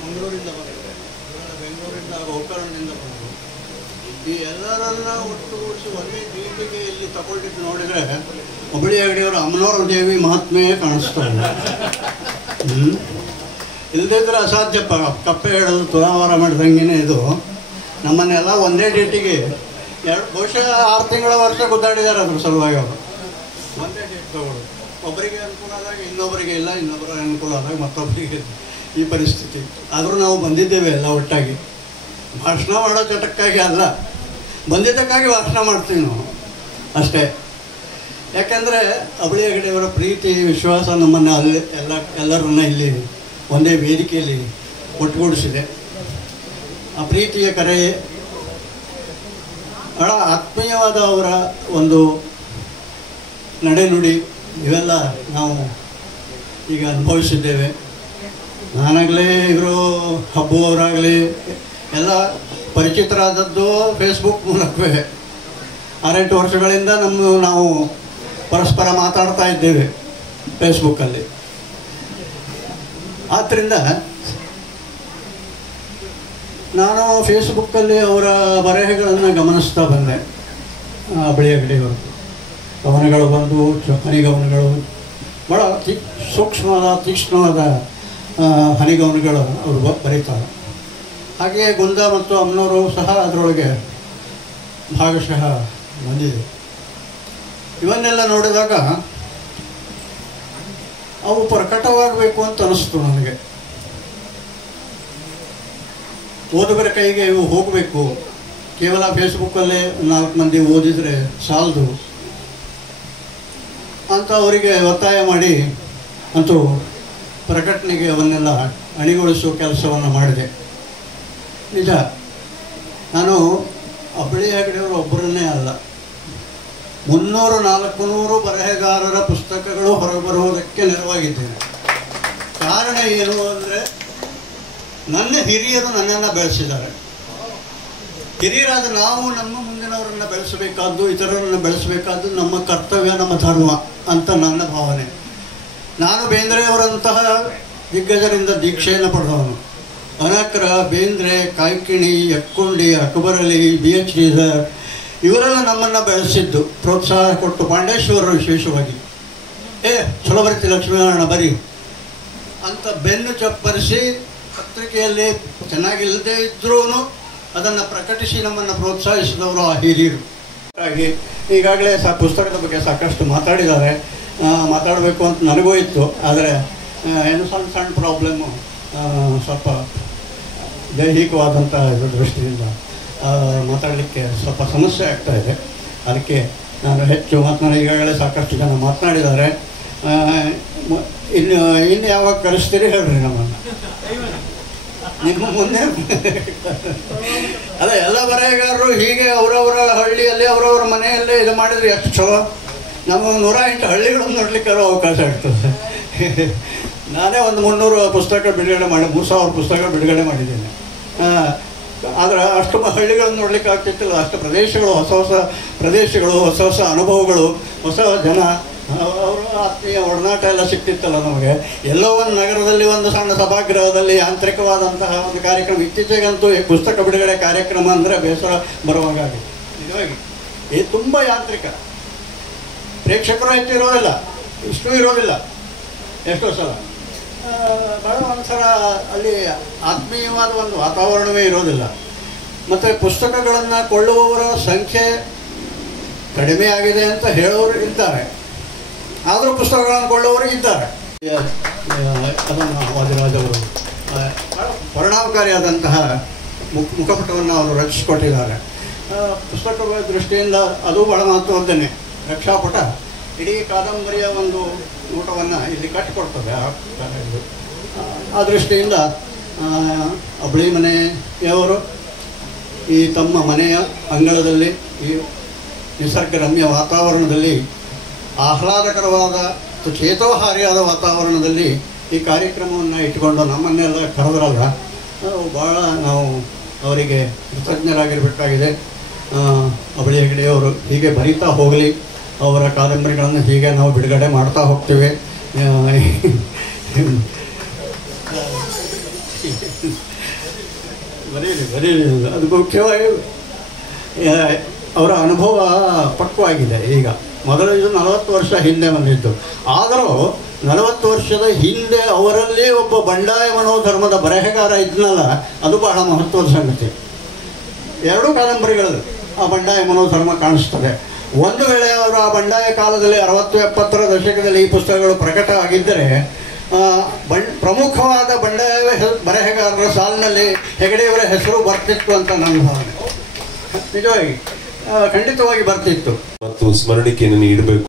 ಮಂಗಳೂರಿಂದ ಬಂದರು, ಬೆಂಗಳೂರಿಂದ ಗೋಕರ್ಣದಿಂದ ಬಂದರು. ಈ ಎಲ್ಲರನ್ನ ಒಟ್ಟುಗೂಡಿಸಿ ಒಂದೇ ರೀತಿಗೆ ಇಲ್ಲಿ ತಗೊಂಡಿದ್ದು ನೋಡಿದರೆ ಹುಬ್ಬಳ್ಳಿ ಅಗಡಿಯವರ ಅಮ್ಮನವರ ದೇವಿ ಮಹಾತ್ಮೆ ಕಾಣಿಸ್ತಾ ಇಲ್ಲ. ಇಲ್ಲದಿದ್ದರೆ ಅಸಾಧ್ಯ. ಕಪ್ಪೆ ಹೇಳೋದು ತುಲಾವಾರ ಮಾಡಿದಂಗೆ ಇದು. ನಮ್ಮನ್ನೆಲ್ಲ ಒಂದೇ ಡೇಟಿಗೆ ಬಹುಶಃ 6 ತಿಂಗಳ ವರ್ಷ ಗುದ್ದಾಡಿದ್ದಾರೆ ಅದ್ರ ಸಲುವಾಗಿ. ಅವರು ಒಂದೇ ಡೇಟ್ ತಗೊಳ್ಳೋದು, ಒಬ್ಬರಿಗೆ ಅನುಕೂಲ ಆದಾಗ ಇನ್ನೊಬ್ಬರಿಗೆ ಇಲ್ಲ, ಇನ್ನೊಬ್ಬರ ಅನುಕೂಲ ಆದಾಗ ಮತ್ತೊಬ್ಬರಿಗೆ ಈ ಪರಿಸ್ಥಿತಿ. ಆದರೂ ನಾವು ಬಂದಿದ್ದೇವೆ ಎಲ್ಲ ಒಟ್ಟಾಗಿ. ಭಾಷಣ ಮಾಡೋ ಚಟಕ್ಕಾಗಿ ಅಲ್ಲ, ಬಂದಿದ್ದಕ್ಕಾಗಿ ಭಾಷಣ ಮಾಡ್ತೀವಿ ನಾವು ಅಷ್ಟೇ. ಯಾಕೆಂದರೆ ಹುಬ್ಬಳ್ಳಿ ಅಗಡಿಯವರ ಪ್ರೀತಿ ವಿಶ್ವಾಸ ನಮ್ಮನ್ನು ಅಲ್ಲಿ ಎಲ್ಲರನ್ನ ಇಲ್ಲಿ ಒಂದೇ ವೇದಿಕೆಯಲ್ಲಿ ಒಟ್ಟುಗೂಡಿಸಿದೆ. ಆ ಪ್ರೀತಿಯ ಕರೆ, ಬಹಳ ಆತ್ಮೀಯವಾದ ಅವರ ಒಂದು ನಡೆನುಡಿ, ಇವೆಲ್ಲ ನಾವು ಈಗ ಅನುಭವಿಸಿದ್ದೇವೆ. ನಾನಾಗಲಿ ಇವರು ಹಬ್ಬು ಅವರಾಗಲಿ ಎಲ್ಲ ಪರಿಚಿತರಾದದ್ದು ಫೇಸ್ಬುಕ್ ಮೂಲಕವೇ. 6-8 ವರ್ಷಗಳಿಂದ ನಾವು ಪರಸ್ಪರ ಮಾತಾಡ್ತಾ ಇದ್ದೇವೆ ಫೇಸ್ಬುಕ್ಕಲ್ಲಿ. ಆದ್ದರಿಂದ ನಾನು ಫೇಸ್ಬುಕ್ಕಲ್ಲಿ ಅವರ ಬರೆಹಗಳನ್ನು ಗಮನಿಸ್ತಾ ಬಂದೆ. ಹುಬ್ಬಳ್ಳಿ ಅಗಡಿಯವರು ಕವನಗಳು ಬಂದು, ಹನಿಗವನಗಳು, ಭಾಳ ಸೂಕ್ಷ್ಮವಾದ ತೀಕ್ಷ್ಣವಾದ ಹನಿಗವನಗಳು ಅವರು ಬರೀತಾರೆ. ಹಾಗೆಯೇ ಗುಂದ ಮತ್ತು ಅಮ್ಮನವರು ಸಹ ಅದರೊಳಗೆ ಭಾಗಶಃ ಬಂದಿದೆ. ಇವನ್ನೆಲ್ಲ ನೋಡಿದಾಗ ಅವು ಪ್ರಕಟವಾಗಬೇಕು ಅಂತ ಅನಿಸ್ತು ನನಗೆ. ಓದುಗರ ಕೈಗೆ ಇವು ಹೋಗಬೇಕು. ಕೇವಲ ಫೇಸ್ಬುಕ್ಕಲ್ಲೇ 4 ಮಂದಿ ಓದಿದರೆ ಸಾಲದು ಅಂತ ಅವರಿಗೆ ಒತ್ತಾಯ ಮಾಡಿ ಅಂತೂ ಪ್ರಕಟಣೆಗೆ ಅವನ್ನೆಲ್ಲ ಅಣಿಗೊಳಿಸುವ ಕೆಲಸವನ್ನು ಮಾಡಿದೆ. ನಿಜ, ನಾನು ಹುಬ್ಬಳ್ಳಿ ಅಗಡಿಯವರು ಒಬ್ಬರನ್ನೇ ಅಲ್ಲ, 300-400 ಬರಹಗಾರರ ಪುಸ್ತಕಗಳು ಹೊರಬರುವುದಕ್ಕೆ ನೆರವಾಗಿದ್ದೇನೆ. ಕಾರಣ ಏನು ಅಂದರೆ, ನನ್ನ ಹಿರಿಯರು ನನ್ನನ್ನು ಬೆಳೆಸಿದ್ದಾರೆ. ಹಿರಿಯರಾದ ನಾವು ನಮ್ಮ ಮುಂದಿನವರನ್ನು ಬೆಳೆಸಬೇಕಾದ್ದು, ಇತರರನ್ನು ಬೆಳೆಸಬೇಕಾದ್ದು ನಮ್ಮ ಕರ್ತವ್ಯ, ನಮ್ಮ ಧರ್ಮ ಅಂತ ನನ್ನ ಭಾವನೆ. ನಾನು ಬೇಂದ್ರೆಯವರಂತಹ ದಿಗ್ಗಜರಿಂದ ದೀಕ್ಷೆಯನ್ನು ಪಡೆದವನು. ಅನಕ್ರ, ಬೇಂದ್ರೆ, ಕಾಯ್ಕಿಣಿ, ಯಕ್ಕುಂಡಿ, ಅಕ್ಬರ್ ಅಲಿ, BH ಶ್ರೀಧರ್ ಇವರೆಲ್ಲ ನಮ್ಮನ್ನು ಬೆಳೆಸಿದ್ದು, ಪ್ರೋತ್ಸಾಹ ಕೊಟ್ಟು, ಪಾಂಡೇಶ್ವರರು ವಿಶೇಷವಾಗಿ ಚಲೋ ಬರೀತಿ ಲಕ್ಷ್ಮೀನಾರಾಯಣ ಬರೀ ಅಂತ ಬೆನ್ನು ಚಪ್ಪರಿಸಿ ಪತ್ರಿಕೆಯಲ್ಲಿ ಚೆನ್ನಾಗಿಲ್ಲದೆ ಇದ್ರೂ ಅದನ್ನು ಪ್ರಕಟಿಸಿ ನಮ್ಮನ್ನು ಪ್ರೋತ್ಸಾಹಿಸಿದವರು ಆ ಹಿರಿಯರು. ಹಾಗಾಗಿ ಈಗಾಗಲೇ ಪುಸ್ತಕದ ಬಗ್ಗೆ ಸಾಕಷ್ಟು ಮಾತಾಡಿದ್ದಾರೆ. ಮಾತಾಡಬೇಕು ಅಂತ ನನಗೂ ಇತ್ತು, ಆದರೆ ಏನು ಸಣ್ಣ ಪ್ರಾಬ್ಲಮ್ಮು, ಸ್ವಲ್ಪ ದೈಹಿಕವಾದಂಥ ದೃಷ್ಟಿಯಿಂದ ಮಾತಾಡಲಿಕ್ಕೆ ಸ್ವಲ್ಪ ಸಮಸ್ಯೆ ಆಗ್ತಾಯಿದೆ. ಅದಕ್ಕೆ ನಾನು ಹೆಚ್ಚು ಈಗಾಗಲೇ ಸಾಕಷ್ಟು ಜನ ಮಾತನಾಡಿದ್ದಾರೆ. ಇನ್ನು ಯಾವಾಗ ಕರೆಸ್ತೀರಿ ಹೇಳ್ರಿ ನಮ್ಮನ್ನು, ನಿಮ್ಮ ಮುಂದೆ. ಅದೇ ಎಲ್ಲ ಬರೆಹಗಾರರು ಹೀಗೆ ಅವರವರ ಹಳ್ಳಿಯಲ್ಲಿ ಅವರವರ ಮನೆಯಲ್ಲೇ ಇದು ಮಾಡಿದರೆ ಎಷ್ಟು ಚಲೋ. ನಮಗೆ 108 ಹಳ್ಳಿಗಳನ್ನು ನೋಡಲಿಕ್ಕೆ ಅವಕಾಶ ಆಗ್ತದೆ. ನಾನೇ ಒಂದು 300 ಪುಸ್ತಕ ಬಿಡುಗಡೆ ಮಾಡಿ 3000 ಪುಸ್ತಕ ಬಿಡುಗಡೆ ಮಾಡಿದ್ದೇನೆ. ಆದರೆ ಅಷ್ಟು ಹಳ್ಳಿಗಳನ್ನು ನೋಡ್ಲಿಕ್ಕೆ ಆಗ್ತಿತ್ತಿಲ್ಲ. ಅಷ್ಟು ಪ್ರದೇಶಗಳು, ಹೊಸ ಪ್ರದೇಶಗಳು, ಹೊಸ ಅನುಭವಗಳು, ಹೊಸ ಜನ, ಅವರ ಆತ್ಮೀಯ ಒಡನಾಟ ಎಲ್ಲ ಸಿಕ್ತಿತ್ತಲ್ಲ ನಮಗೆ. ಎಲ್ಲೋ ಒಂದು ನಗರದಲ್ಲಿ ಒಂದು ಸಣ್ಣ ಸಭಾಗೃಹದಲ್ಲಿ ಯಾಂತ್ರಿಕವಾದಂತಹ ಒಂದು ಕಾರ್ಯಕ್ರಮ. ಇತ್ತೀಚೆಗಂತೂ ಪುಸ್ತಕ ಬಿಡುಗಡೆ ಕಾರ್ಯಕ್ರಮ ಅಂದರೆ ಬೇಸರ ಬರುವಾಗಿದೆ. ನಿಜವಾಗಿ ಇದು ತುಂಬ ಯಾಂತ್ರಿಕ. ಪ್ರೇಕ್ಷಕರು ಹೆಚ್ಚು ಇರೋದಿಲ್ಲ, ಇಷ್ಟು ಇರೋದಿಲ್ಲ ಎಷ್ಟೋ ಸಲ. ಭಾಳ ಒಂಥರ ಅಲ್ಲಿ ಆತ್ಮೀಯವಾದ ಒಂದು ವಾತಾವರಣವೇ ಇರೋದಿಲ್ಲ. ಮತ್ತು ಪುಸ್ತಕಗಳನ್ನು ಕೊಳ್ಳುವವರ ಸಂಖ್ಯೆ ಕಡಿಮೆ ಆಗಿದೆ ಅಂತ ಹೇಳೋರು ಇದ್ದಾರೆ, ಆದರೂ ಪುಸ್ತಕಗಳನ್ನು ಕೊಳ್ಳುವವರು ಇದ್ದಾರೆ. ಅದನ್ನು ವಾದಿರಾಜ್ ಅವರು ಪರಿಣಾಮಕಾರಿಯಾದಂತಹ ಮುಖಪುಟವನ್ನು ಅವರು ರಚಿಸಿಕೊಟ್ಟಿದ್ದಾರೆ. ಪುಸ್ತಕಗಳ ದೃಷ್ಟಿಯಿಂದ ಅದು ಬಹಳ ಮಹತ್ವದ್ದನ್ನೇ. ರಕ್ಷಾಪುಟ ಇಡೀ ಕಾದಂಬರಿಯ ಒಂದು ನೋಟವನ್ನು ಇಲ್ಲಿ ಕಟ್ಟಿಕೊಡ್ತದೆ. ಆ ದೃಷ್ಟಿಯಿಂದ ಹುಬ್ಬಳ್ಳಿ ಮನೆಯವರು ಈ ತಮ್ಮ ಮನೆಯ ಅಂಗಳದಲ್ಲಿ ಈ ನಿಸರ್ಗರಮ್ಯ ವಾತಾವರಣದಲ್ಲಿ ಆಹ್ಲಾದಕರವಾದ ಮತ್ತು ಚೇತೋಹಾರಿಯಾದ ವಾತಾವರಣದಲ್ಲಿ ಈ ಕಾರ್ಯಕ್ರಮವನ್ನು ಇಟ್ಟುಕೊಂಡು ನಮ್ಮನ್ನೆಲ್ಲ ಕರೆದ್ರಲ್ಲ, ಭಾಳ ನಾವು ಅವರಿಗೆ ಕೃತಜ್ಞರಾಗಿರಬೇಕಾಗಿದೆ. ಅಬಳಿ ಹೆಗಡೆಯವರು ಹೀಗೆ ಬರೀತಾ ಹೋಗಲಿ, ಅವರ ಕಾದಂಬರಿಗಳನ್ನು ಹೀಗೆ ನಾವು ಬಿಡುಗಡೆ ಮಾಡ್ತಾ ಹೋಗ್ತೇವೆ. ಬರೀಲಿ ಅದು ಮುಖ್ಯವಾಗಿ ಅವರ ಅನುಭವ ಪಕ್ವಾಗಿದೆ. ಈಗ ಮೊದಲು ಇದು 40 ವರ್ಷ ಹಿಂದೆ ಬಂದಿದ್ದು, ಆದರೂ 40 ವರ್ಷದ ಹಿಂದೆ ಅವರಲ್ಲಿ ಒಬ್ಬ ಬಂಡಾಯ ಮನೋಧರ್ಮದ ಬರೆಹಗಾರ ಇದ್ನಲ್ಲ, ಅದು ಬಹಳ ಮಹತ್ವದ ಸಂಗತಿ. ಎರಡೂ ಕಾದಂಬರಿಗಳಲ್ಲಿ ಆ ಬಂಡಾಯ ಮನೋಧರ್ಮ ಕಾಣಿಸ್ತದೆ. ಒಂದು ವೇಳೆ ಅವರು ಆ ಬಂಡಾಯ ಕಾಲದಲ್ಲಿ 60-70ರ ದಶಕದಲ್ಲಿ ಈ ಪುಸ್ತಕಗಳು ಪ್ರಕಟ ಆಗಿದ್ದರೆ ಪ್ರಮುಖವಾದ ಬಂಡಾಯ ಬರೆಹಗಾರರ ಸಾಲಿನಲ್ಲಿ ಹೆಗಡೆಯವರ ಹೆಸರು ಬರ್ತಿತ್ತು ಅಂತ ನನ್ನ ಭಾವನೆ. ನಿಜವಾಗಿ ಖಂಡಿತವಾಗಿ ಬರ್ತಿತ್ತು. ಮತ್ತು ಸ್ಮರಣಿಕೆಯನ್ನು ನೀಡಬೇಕು.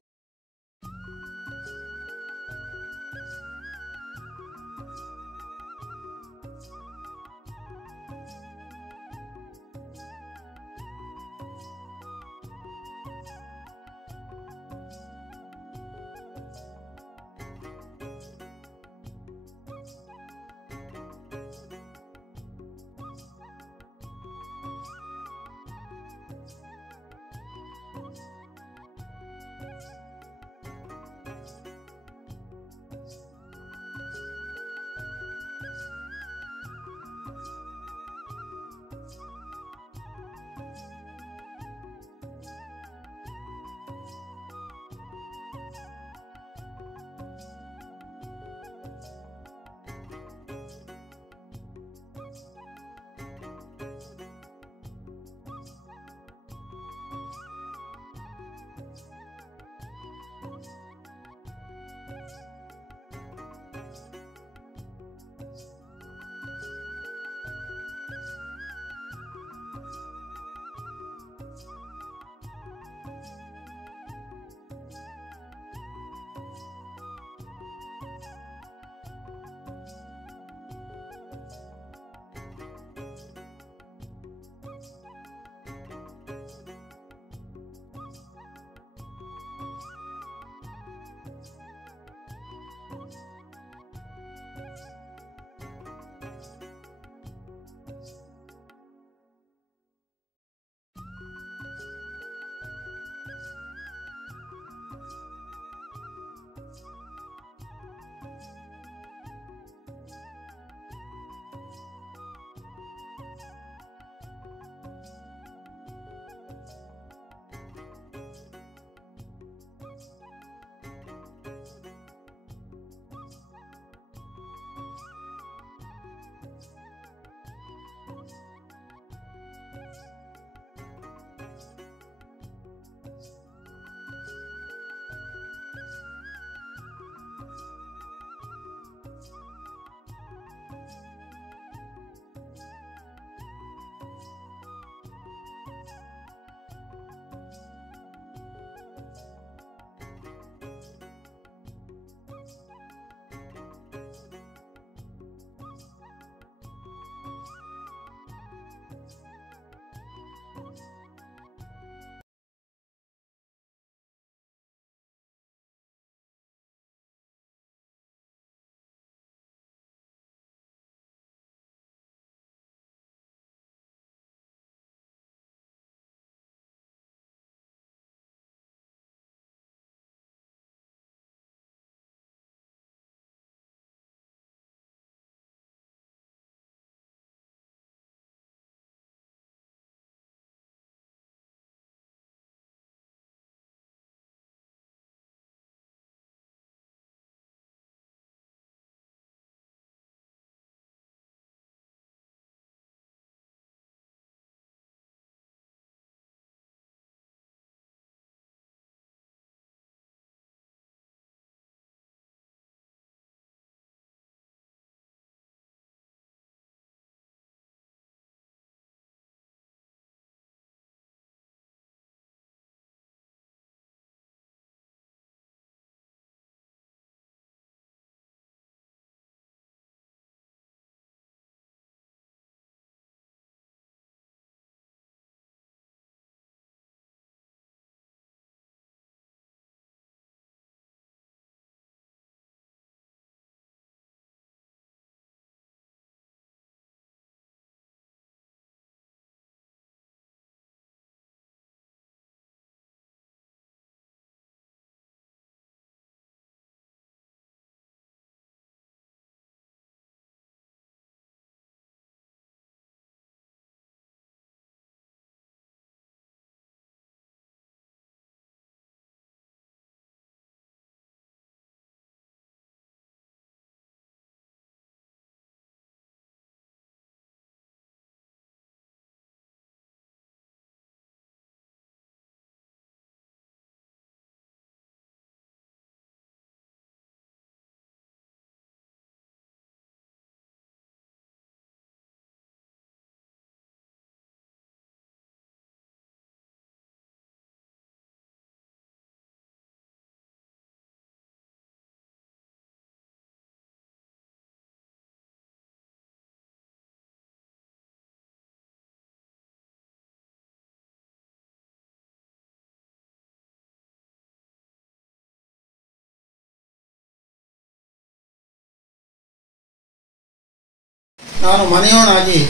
ನಾನು ಮನೆಯವನಾಗಿ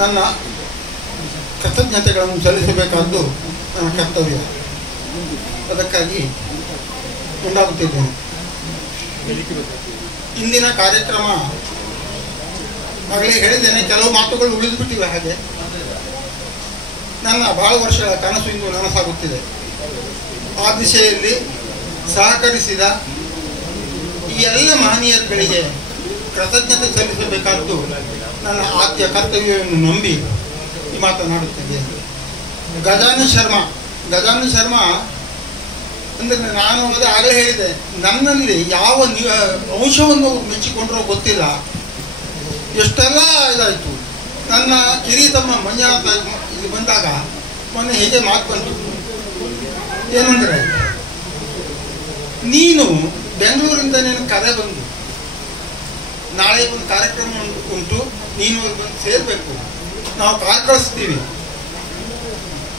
ನನ್ನ ಕೃತಜ್ಞತೆಗಳನ್ನು ಸಲ್ಲಿಸಬೇಕಾದ್ದು ನನ್ನ ಕರ್ತವ್ಯ. ಅದಕ್ಕಾಗಿ ಮುಂದಾಗುತ್ತಿದ್ದೇನೆ. ಇಂದಿನ ಕಾರ್ಯಕ್ರಮ ಆಗಲೇ ಹೇಳಿದ್ದೇನೆ, ಕೆಲವು ಮಾತುಗಳು ಉಳಿದುಬಿಟ್ಟಿವೆ. ಹಾಗೆ ನನ್ನ ಬಹಳ ವರ್ಷಗಳ ಕನಸು ಇಂದು ನನಸಾಗುತ್ತಿದೆ. ಆ ದಿಶೆಯಲ್ಲಿ ಸಹಕರಿಸಿದ ಈ ಎಲ್ಲ ಮಹನೀಯರುಗಳಿಗೆ ಕೃತಜ್ಞತೆ ಸಲ್ಲಿಸಬೇಕಾದ್ದು ನನ್ನ ಆದ್ಯ ಕರ್ತವ್ಯವನ್ನು ನಂಬಿ ಈ ಮಾತನಾಡುತ್ತಿದ್ದೇನೆ. ಗಜಾನನ ಶರ್ಮಾ ಅಂದರೆ ನಾನು ಆಗಲೇ ಹೇಳಿದೆ, ನನ್ನಲ್ಲಿ ಯಾವ ಅಂಶವನ್ನು ಮೆಚ್ಚಿಕೊಂಡ್ರೋ ಗೊತ್ತಿಲ್ಲ. ಎಷ್ಟೆಲ್ಲ ಇದಾಯಿತು. ನನ್ನ ಕಿರಿ ತಮ್ಮ ಮಂಜುನಾಥ ಇಲ್ಲಿ ಬಂದಾಗ ಮೊನ್ನೆ ಹೇಗೆ ಮಾತು ಬಂತು ಏನಂದರೆ, ನೀನು ಬೆಂಗಳೂರಿಂದ ನೀನು ಕರೆ ಬಂದು ನಾಳೆ ಒಂದು ಕಾರ್ಯಕ್ರಮ ಉಂಟು, ನೀನು ಬಂದು ಸೇರಬೇಕು, ನಾವು ಕಾರ್ ಕಳಿಸ್ತೀವಿ,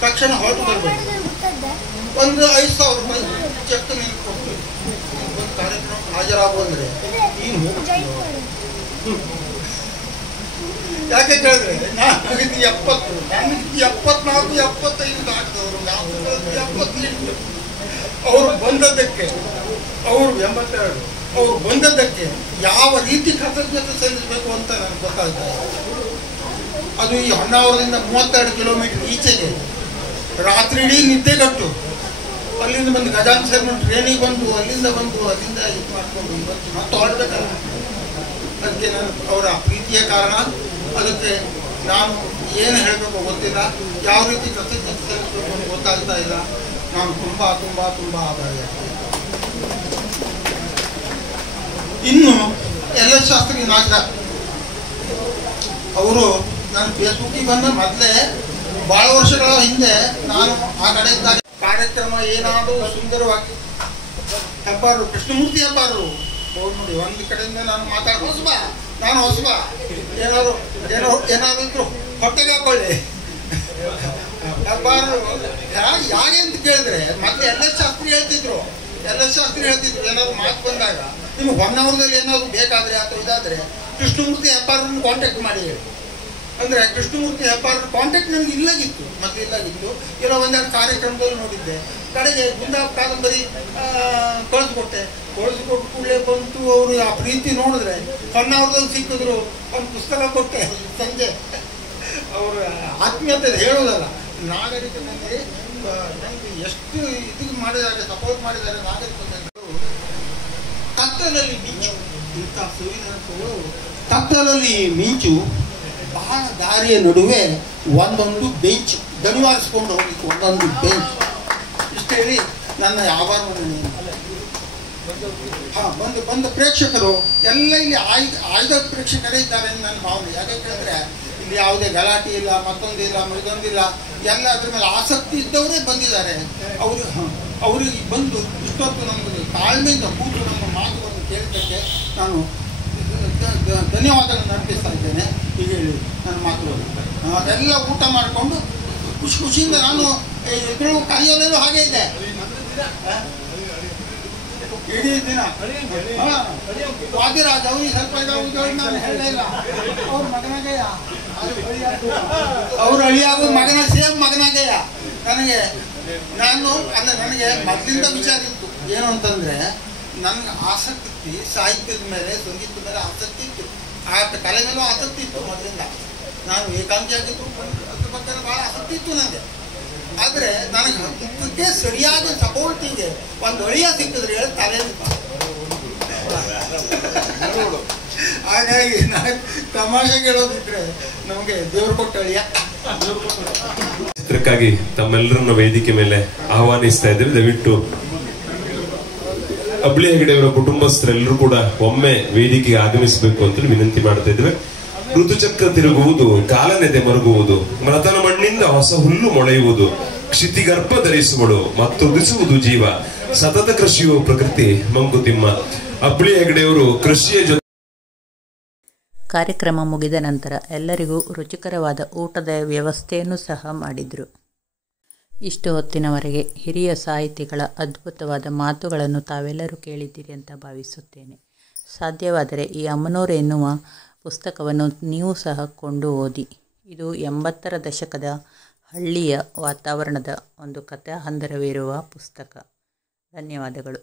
ತಕ್ಷಣ ಹೊರಟು ಬರಬೇಕು, ಒಂದು 5,000 ರೂಪಾಯಿ ಚೆಕ್ ನೀನು ಕೊಟ್ಟು ಒಂದು ಕಾರ್ಯಕ್ರಮ ಹಾಜರಾಗು ಅಂದರೆ ನೀನು ಹೋಗ್ತೀವಿ. ಯಾಕೆ ಕೇಳಿದ್ರೆ ನಾನು 70, ನನಗೆ 74, 75 ಆಗ್ತದವರು, 78. ಅವರು ಬಂದದ್ದಕ್ಕೆ, ಅವರು 82, ಅವರು ಬಂದದ್ದಕ್ಕೆ ಯಾವ ರೀತಿ ಕೃತಜ್ಞತೆ ಸಲ್ಲಿಸಬೇಕು ಅಂತ ನನಗೆ ಗೊತ್ತಾಗ್ತಾ ಇದೆ. ಅದು ಈ ಹೊನ್ನಾವರದಿಂದ 32 ಕಿಲೋಮೀಟರ್ ಈಚೆಗೆ ರಾತ್ರಿ ಇಡೀ ನಿದ್ದೆಗಟ್ಟು ಅಲ್ಲಿಂದ ಬಂದು ಗಜಾನನ ಶರ್ಮಾ ಟ್ರೈನಿಗೆ ಬಂದು ಅಲ್ಲಿಂದ ಇದು ಮಾಡಿಕೊಂಡು ಇವತ್ತು ಮತ್ತೆ ಹೊರಡ್ಬೇಕಲ್ಲ. ಅದಕ್ಕೆ ನಾನು ಅವರ ಪ್ರೀತಿಯ ಕಾರಣ. ಅದಕ್ಕೆ ನಾನು ಏನು ಹೇಳಬೇಕು ಗೊತ್ತಿಲ್ಲ, ಯಾವ ರೀತಿ ಕೃತಜ್ಞತೆ ಸಲ್ಲಿಸಬೇಕು ಅಂತ ಗೊತ್ತಾಗ್ತಾ ಇಲ್ಲ. ನಾನು ತುಂಬ ತುಂಬ ತುಂಬ ಆಭಾರಿಯಾಗ್ತೇನೆ. ಇನ್ನು LS ಶಾಸ್ತ್ರಿ ನಾಗರಾಜ್ ಅವರು ನಾನು ಫೇಸ್ಬುಕ್ಕಿಗೆ ಬಂದ ಮೊದಲೇ ಭಾಳ ವರ್ಷಗಳ ಹಿಂದೆ ನಾನು ಆ ಕಡೆ ಇದ್ದಾಗ ಕಾರ್ಯಕ್ರಮ ಏನಾದರೂ ಸುಂದರವಾಗಿ ಹೆಬ್ಬಾರು ಕೃಷ್ಣಮೂರ್ತಿ ಹೆಬ್ಬಾರು ನೋಡಿ, ಒಂದು ಕಡೆಯಿಂದ ನಾನು ಹೊಸಬ ಏನಾದ್ರು ಹೊಟ್ಟೆಗೆ ಹಾಕೊಳ್ಳಿ ಹೆಬ್ಬಾರು ಯಾಕೆ ಅಂತ ಕೇಳಿದ್ರೆ ಮತ್ತೆ LS ಶಾಸ್ತ್ರಿ ಹೇಳ್ತಿದ್ರು ಏನಾದ್ರು ಮಾತು ಬಂದಾಗ ನಿಮ್ಗೆ ಹೊನ್ನಾವರದಲ್ಲಿ ಏನಾದ್ರು ಬೇಕಾದ್ರೆ ಅಥವಾ ಇದಾದ್ರೆ ಕೃಷ್ಣಮೂರ್ತಿ ಹೆಬ್ಬಾರನ್ನು ಕಾಂಟ್ಯಾಕ್ಟ್ ಮಾಡಿ ಹೇಳಿ. ಅಂದರೆ ಕೃಷ್ಣಮೂರ್ತಿ ಹೆಬ್ಬಾರ ಕಾಂಟ್ಯಾಕ್ಟ್ ನನಗೆ ಇಲ್ಲಾಗಿತ್ತು. ಏನೋ ಒಂದೆರಡು ಕಾರ್ಯಕ್ರಮದಲ್ಲಿ ನೋಡಿದ್ದೆ. ಕಡೆಗೆ ಗುಂಡಾಪ್ ಕಾದಂಬರಿ ಕಳಿಸ್ಕೊಟ್ಟೆ. ಕಳಿಸ್ಕೊಟ್ಟು ಕೂಡಲೇ ಬಂತು. ಅವರು ಆ ಪ್ರೀತಿ ನೋಡಿದ್ರೆ ಹೊನ್ನಾವರದಲ್ಲಿ ಸಿಕ್ಕಿದ್ರು, ಒಂದು ಪುಸ್ತಕ ಕೊಟ್ಟೆ ಸಂಜೆ. ಅವರ ಆತ್ಮೀಯತೆ ಹೇಳೋದಲ್ಲ, ನಾಗರಿಕನಲ್ಲಿ ನನಗೆ ಎಷ್ಟು ಇದು ಮಾಡಿದ್ದಾರೆ, ಸಪೋರ್ಟ್ ಮಾಡಿದ್ದಾರೆ ನಾಗರಿಕರು. ಕತ್ತಲಲ್ಲಿ ಮಿಂಚು, ಇಂಥ ಸುವಿನಂತಗಳು ಕತ್ತಲಲ್ಲಿ ಮಿಂಚು, ಬಹಳ ದಾರಿಯ ನಡುವೆ ಒಂದೊಂದು ಬೆಂಚ್, ದಣಿವಾರಿಸ್ಕೊಂಡು ಹೋಗ್ಲಿಕ್ಕೆ ಒಂದೊಂದು ಬೆಂಚ್. ಇಷ್ಟು ಹೇಳಿ ನನ್ನ ವ್ಯಾಪಾರವನ್ನು ಬಂದ ಪ್ರೇಕ್ಷಕರು ಎಲ್ಲ ಇಲ್ಲಿ ಆಯ್ದ ಪ್ರೇಕ್ಷಕರೇ ಇದ್ದಾರೆ ನನ್ನ ಭಾವನೆ. ಯಾಕೆ ಕೇಳಿದ್ರೆ ಇಲ್ಲಿ ಯಾವುದೇ ಗಲಾಟೆ ಇಲ್ಲ, ಮತ್ತೊಂದಿಲ್ಲ, ಮತ್ತೊಂದಿಲ್ಲ, ಎಲ್ಲ ಅದ್ರ ಮೇಲೆ ಆಸಕ್ತಿ ಇದ್ದವರೇ ಬಂದಿದ್ದಾರೆ. ಅವರಿಗೆ ಬಂದು ಇಷ್ಟೊತ್ತು ನಮಗೆ ತಾಳ್ಮೆಯಿಂದ ಕೂತು ನಮ್ಮ ಮಾತುಗಳನ್ನು ಕೇಳಿದ್ದಕ್ಕೆ ನಾನು ಧನ್ಯವಾದಗಳನ್ನು ಅರ್ಪಿಸ್ತಾ ಇದ್ದೇನೆ. ಈಗ ಹೇಳಿ ನನ್ನ ಮಾತುಗಳು ಅದೆಲ್ಲ ಊಟ ಮಾಡಿಕೊಂಡು ಖುಷಿಯಿಂದ ನಾನು ಇದ್ರೊಳಗೂ ಕೈಯಲ್ಲೆಲ್ಲೂ ಹಾಗೆ ಇದೆ ಇಡೀ ದಿನ. ವಾದಿರಾಜ್ ಅವ್ರಿಗೆ ಸ್ವಲ್ಪ ನಾನು ಹೇಳಲೇ ಇಲ್ಲ. ಅವ್ರ ಮಗನಾಗಯ್ಯ, ಅವ್ರ ಅಳಿಯಾಗ ಮಗನ ಸೇಮ್ ಮಗನಾಗಯ್ಯ. ನನಗೆ ಮೊದಲಿಂದ ವಿಚಾರ ಇತ್ತು ಏನು ಅಂತಂದ್ರೆ, ನನಗೆ ಆಸಕ್ತಿ ಸಾಹಿತ್ಯದ ಮೇಲೆ, ಸಂಗೀತದ ಮೇಲೆ ಆಸಕ್ತಿ ಇತ್ತು, ಆ ಕಲೆ ಮೇಲೂ ಆಸಕ್ತಿ ಇತ್ತು ಮೊದಲಿಂದ. ನಾನು ಏಕಾಂಗಿಯಾಗಿದ್ದು ಅದ್ರ ಬಗ್ಗೆ ಭಾಳ ಆಸಕ್ತಿ ಇತ್ತು ನನಗೆ. ಆದರೆ ನನಗೆ ಇದಕ್ಕೆ ಸರಿಯಾದ ಸಪೋರ್ಟಿಗೆ ಒಂದು ಅಳಿಯ ಸಿಕ್ಕಿದ್ರೆ ತಲೆ ಹಾಗಾಗಿ ನಾನು ತಮಾಷೆಗೆ ಹೇಳೋದಿದ್ರೆ ನಮಗೆ ದೇವ್ರು ಕೊಟ್ಟ ಅಳಿಯ. ಚಿತ್ರಕ್ಕಾಗಿ ತಮ್ಮೆಲ್ಲರನ್ನ ವೇದಿಕೆ ಮೇಲೆ ಆಹ್ವಾನಿಸ್ತಾ ಇದ್ದೇವೆ. ದಯವಿಟ್ಟು ಅಬ್ಳಿ ಹೆಗಡೆ ಅವರ ಕುಟುಂಬಸ್ಥರೆಲ್ಲರೂ ಕೂಡ ಒಮ್ಮೆ ವೇದಿಕೆಗೆ ಆಗಮಿಸಬೇಕು ಅಂತ ವಿನಂತಿ ಮಾಡ್ತಾ ಇದ್ದೇವೆ. ಋತುಚಕ್ರ ತಿರುಗುವುದು, ಕಾಲನೆದೆ ಮರುಗುವುದು, ಮೃತನ ಮಣ್ಣಿಂದ ಹೊಸ ಹುಲ್ಲು ಮೊಳೆಯುವುದು, ಕ್ಷಿತಿಗರ್ಭ ಧರಿಸುವಳು ಮತ್ತು ಉದಿಸುವುದು ಜೀವ, ಸತತ ಕೃಷಿಯು ಪ್ರಕೃತಿ ಮಂಕುತಿಮ್ಮ. ಅಬ್ಳಿ ಹೆಗಡೆಯವರು ಕೃಷಿಯ ಜೊತೆ. ಕಾರ್ಯಕ್ರಮ ಮುಗಿದ ನಂತರ ಎಲ್ಲರಿಗೂ ರುಚಿಕರವಾದ ಊಟದ ವ್ಯವಸ್ಥೆಯನ್ನು ಸಹ ಮಾಡಿದರು. ಇಷ್ಟು ಹೊತ್ತಿನವರೆಗೆ ಹಿರಿಯ ಸಾಹಿತಿಗಳ ಅದ್ಭುತವಾದ ಮಾತುಗಳನ್ನು ತಾವೆಲ್ಲರೂ ಕೇಳಿದ್ದೀರಿ ಅಂತ ಭಾವಿಸುತ್ತೇನೆ. ಸಾಧ್ಯವಾದರೆ ಈ ಅಮ್ಮನೋರು ಎನ್ನುವ ಪುಸ್ತಕವನ್ನು ನೀವು ಸಹ ಕೊಂಡು ಓದಿ. ಇದು 80ರ ದಶಕದ ಹಳ್ಳಿಯ ವಾತಾವರಣದ ಒಂದು ಕಥಾ ಹಂದರವಿರುವ ಪುಸ್ತಕ. ಧನ್ಯವಾದಗಳು.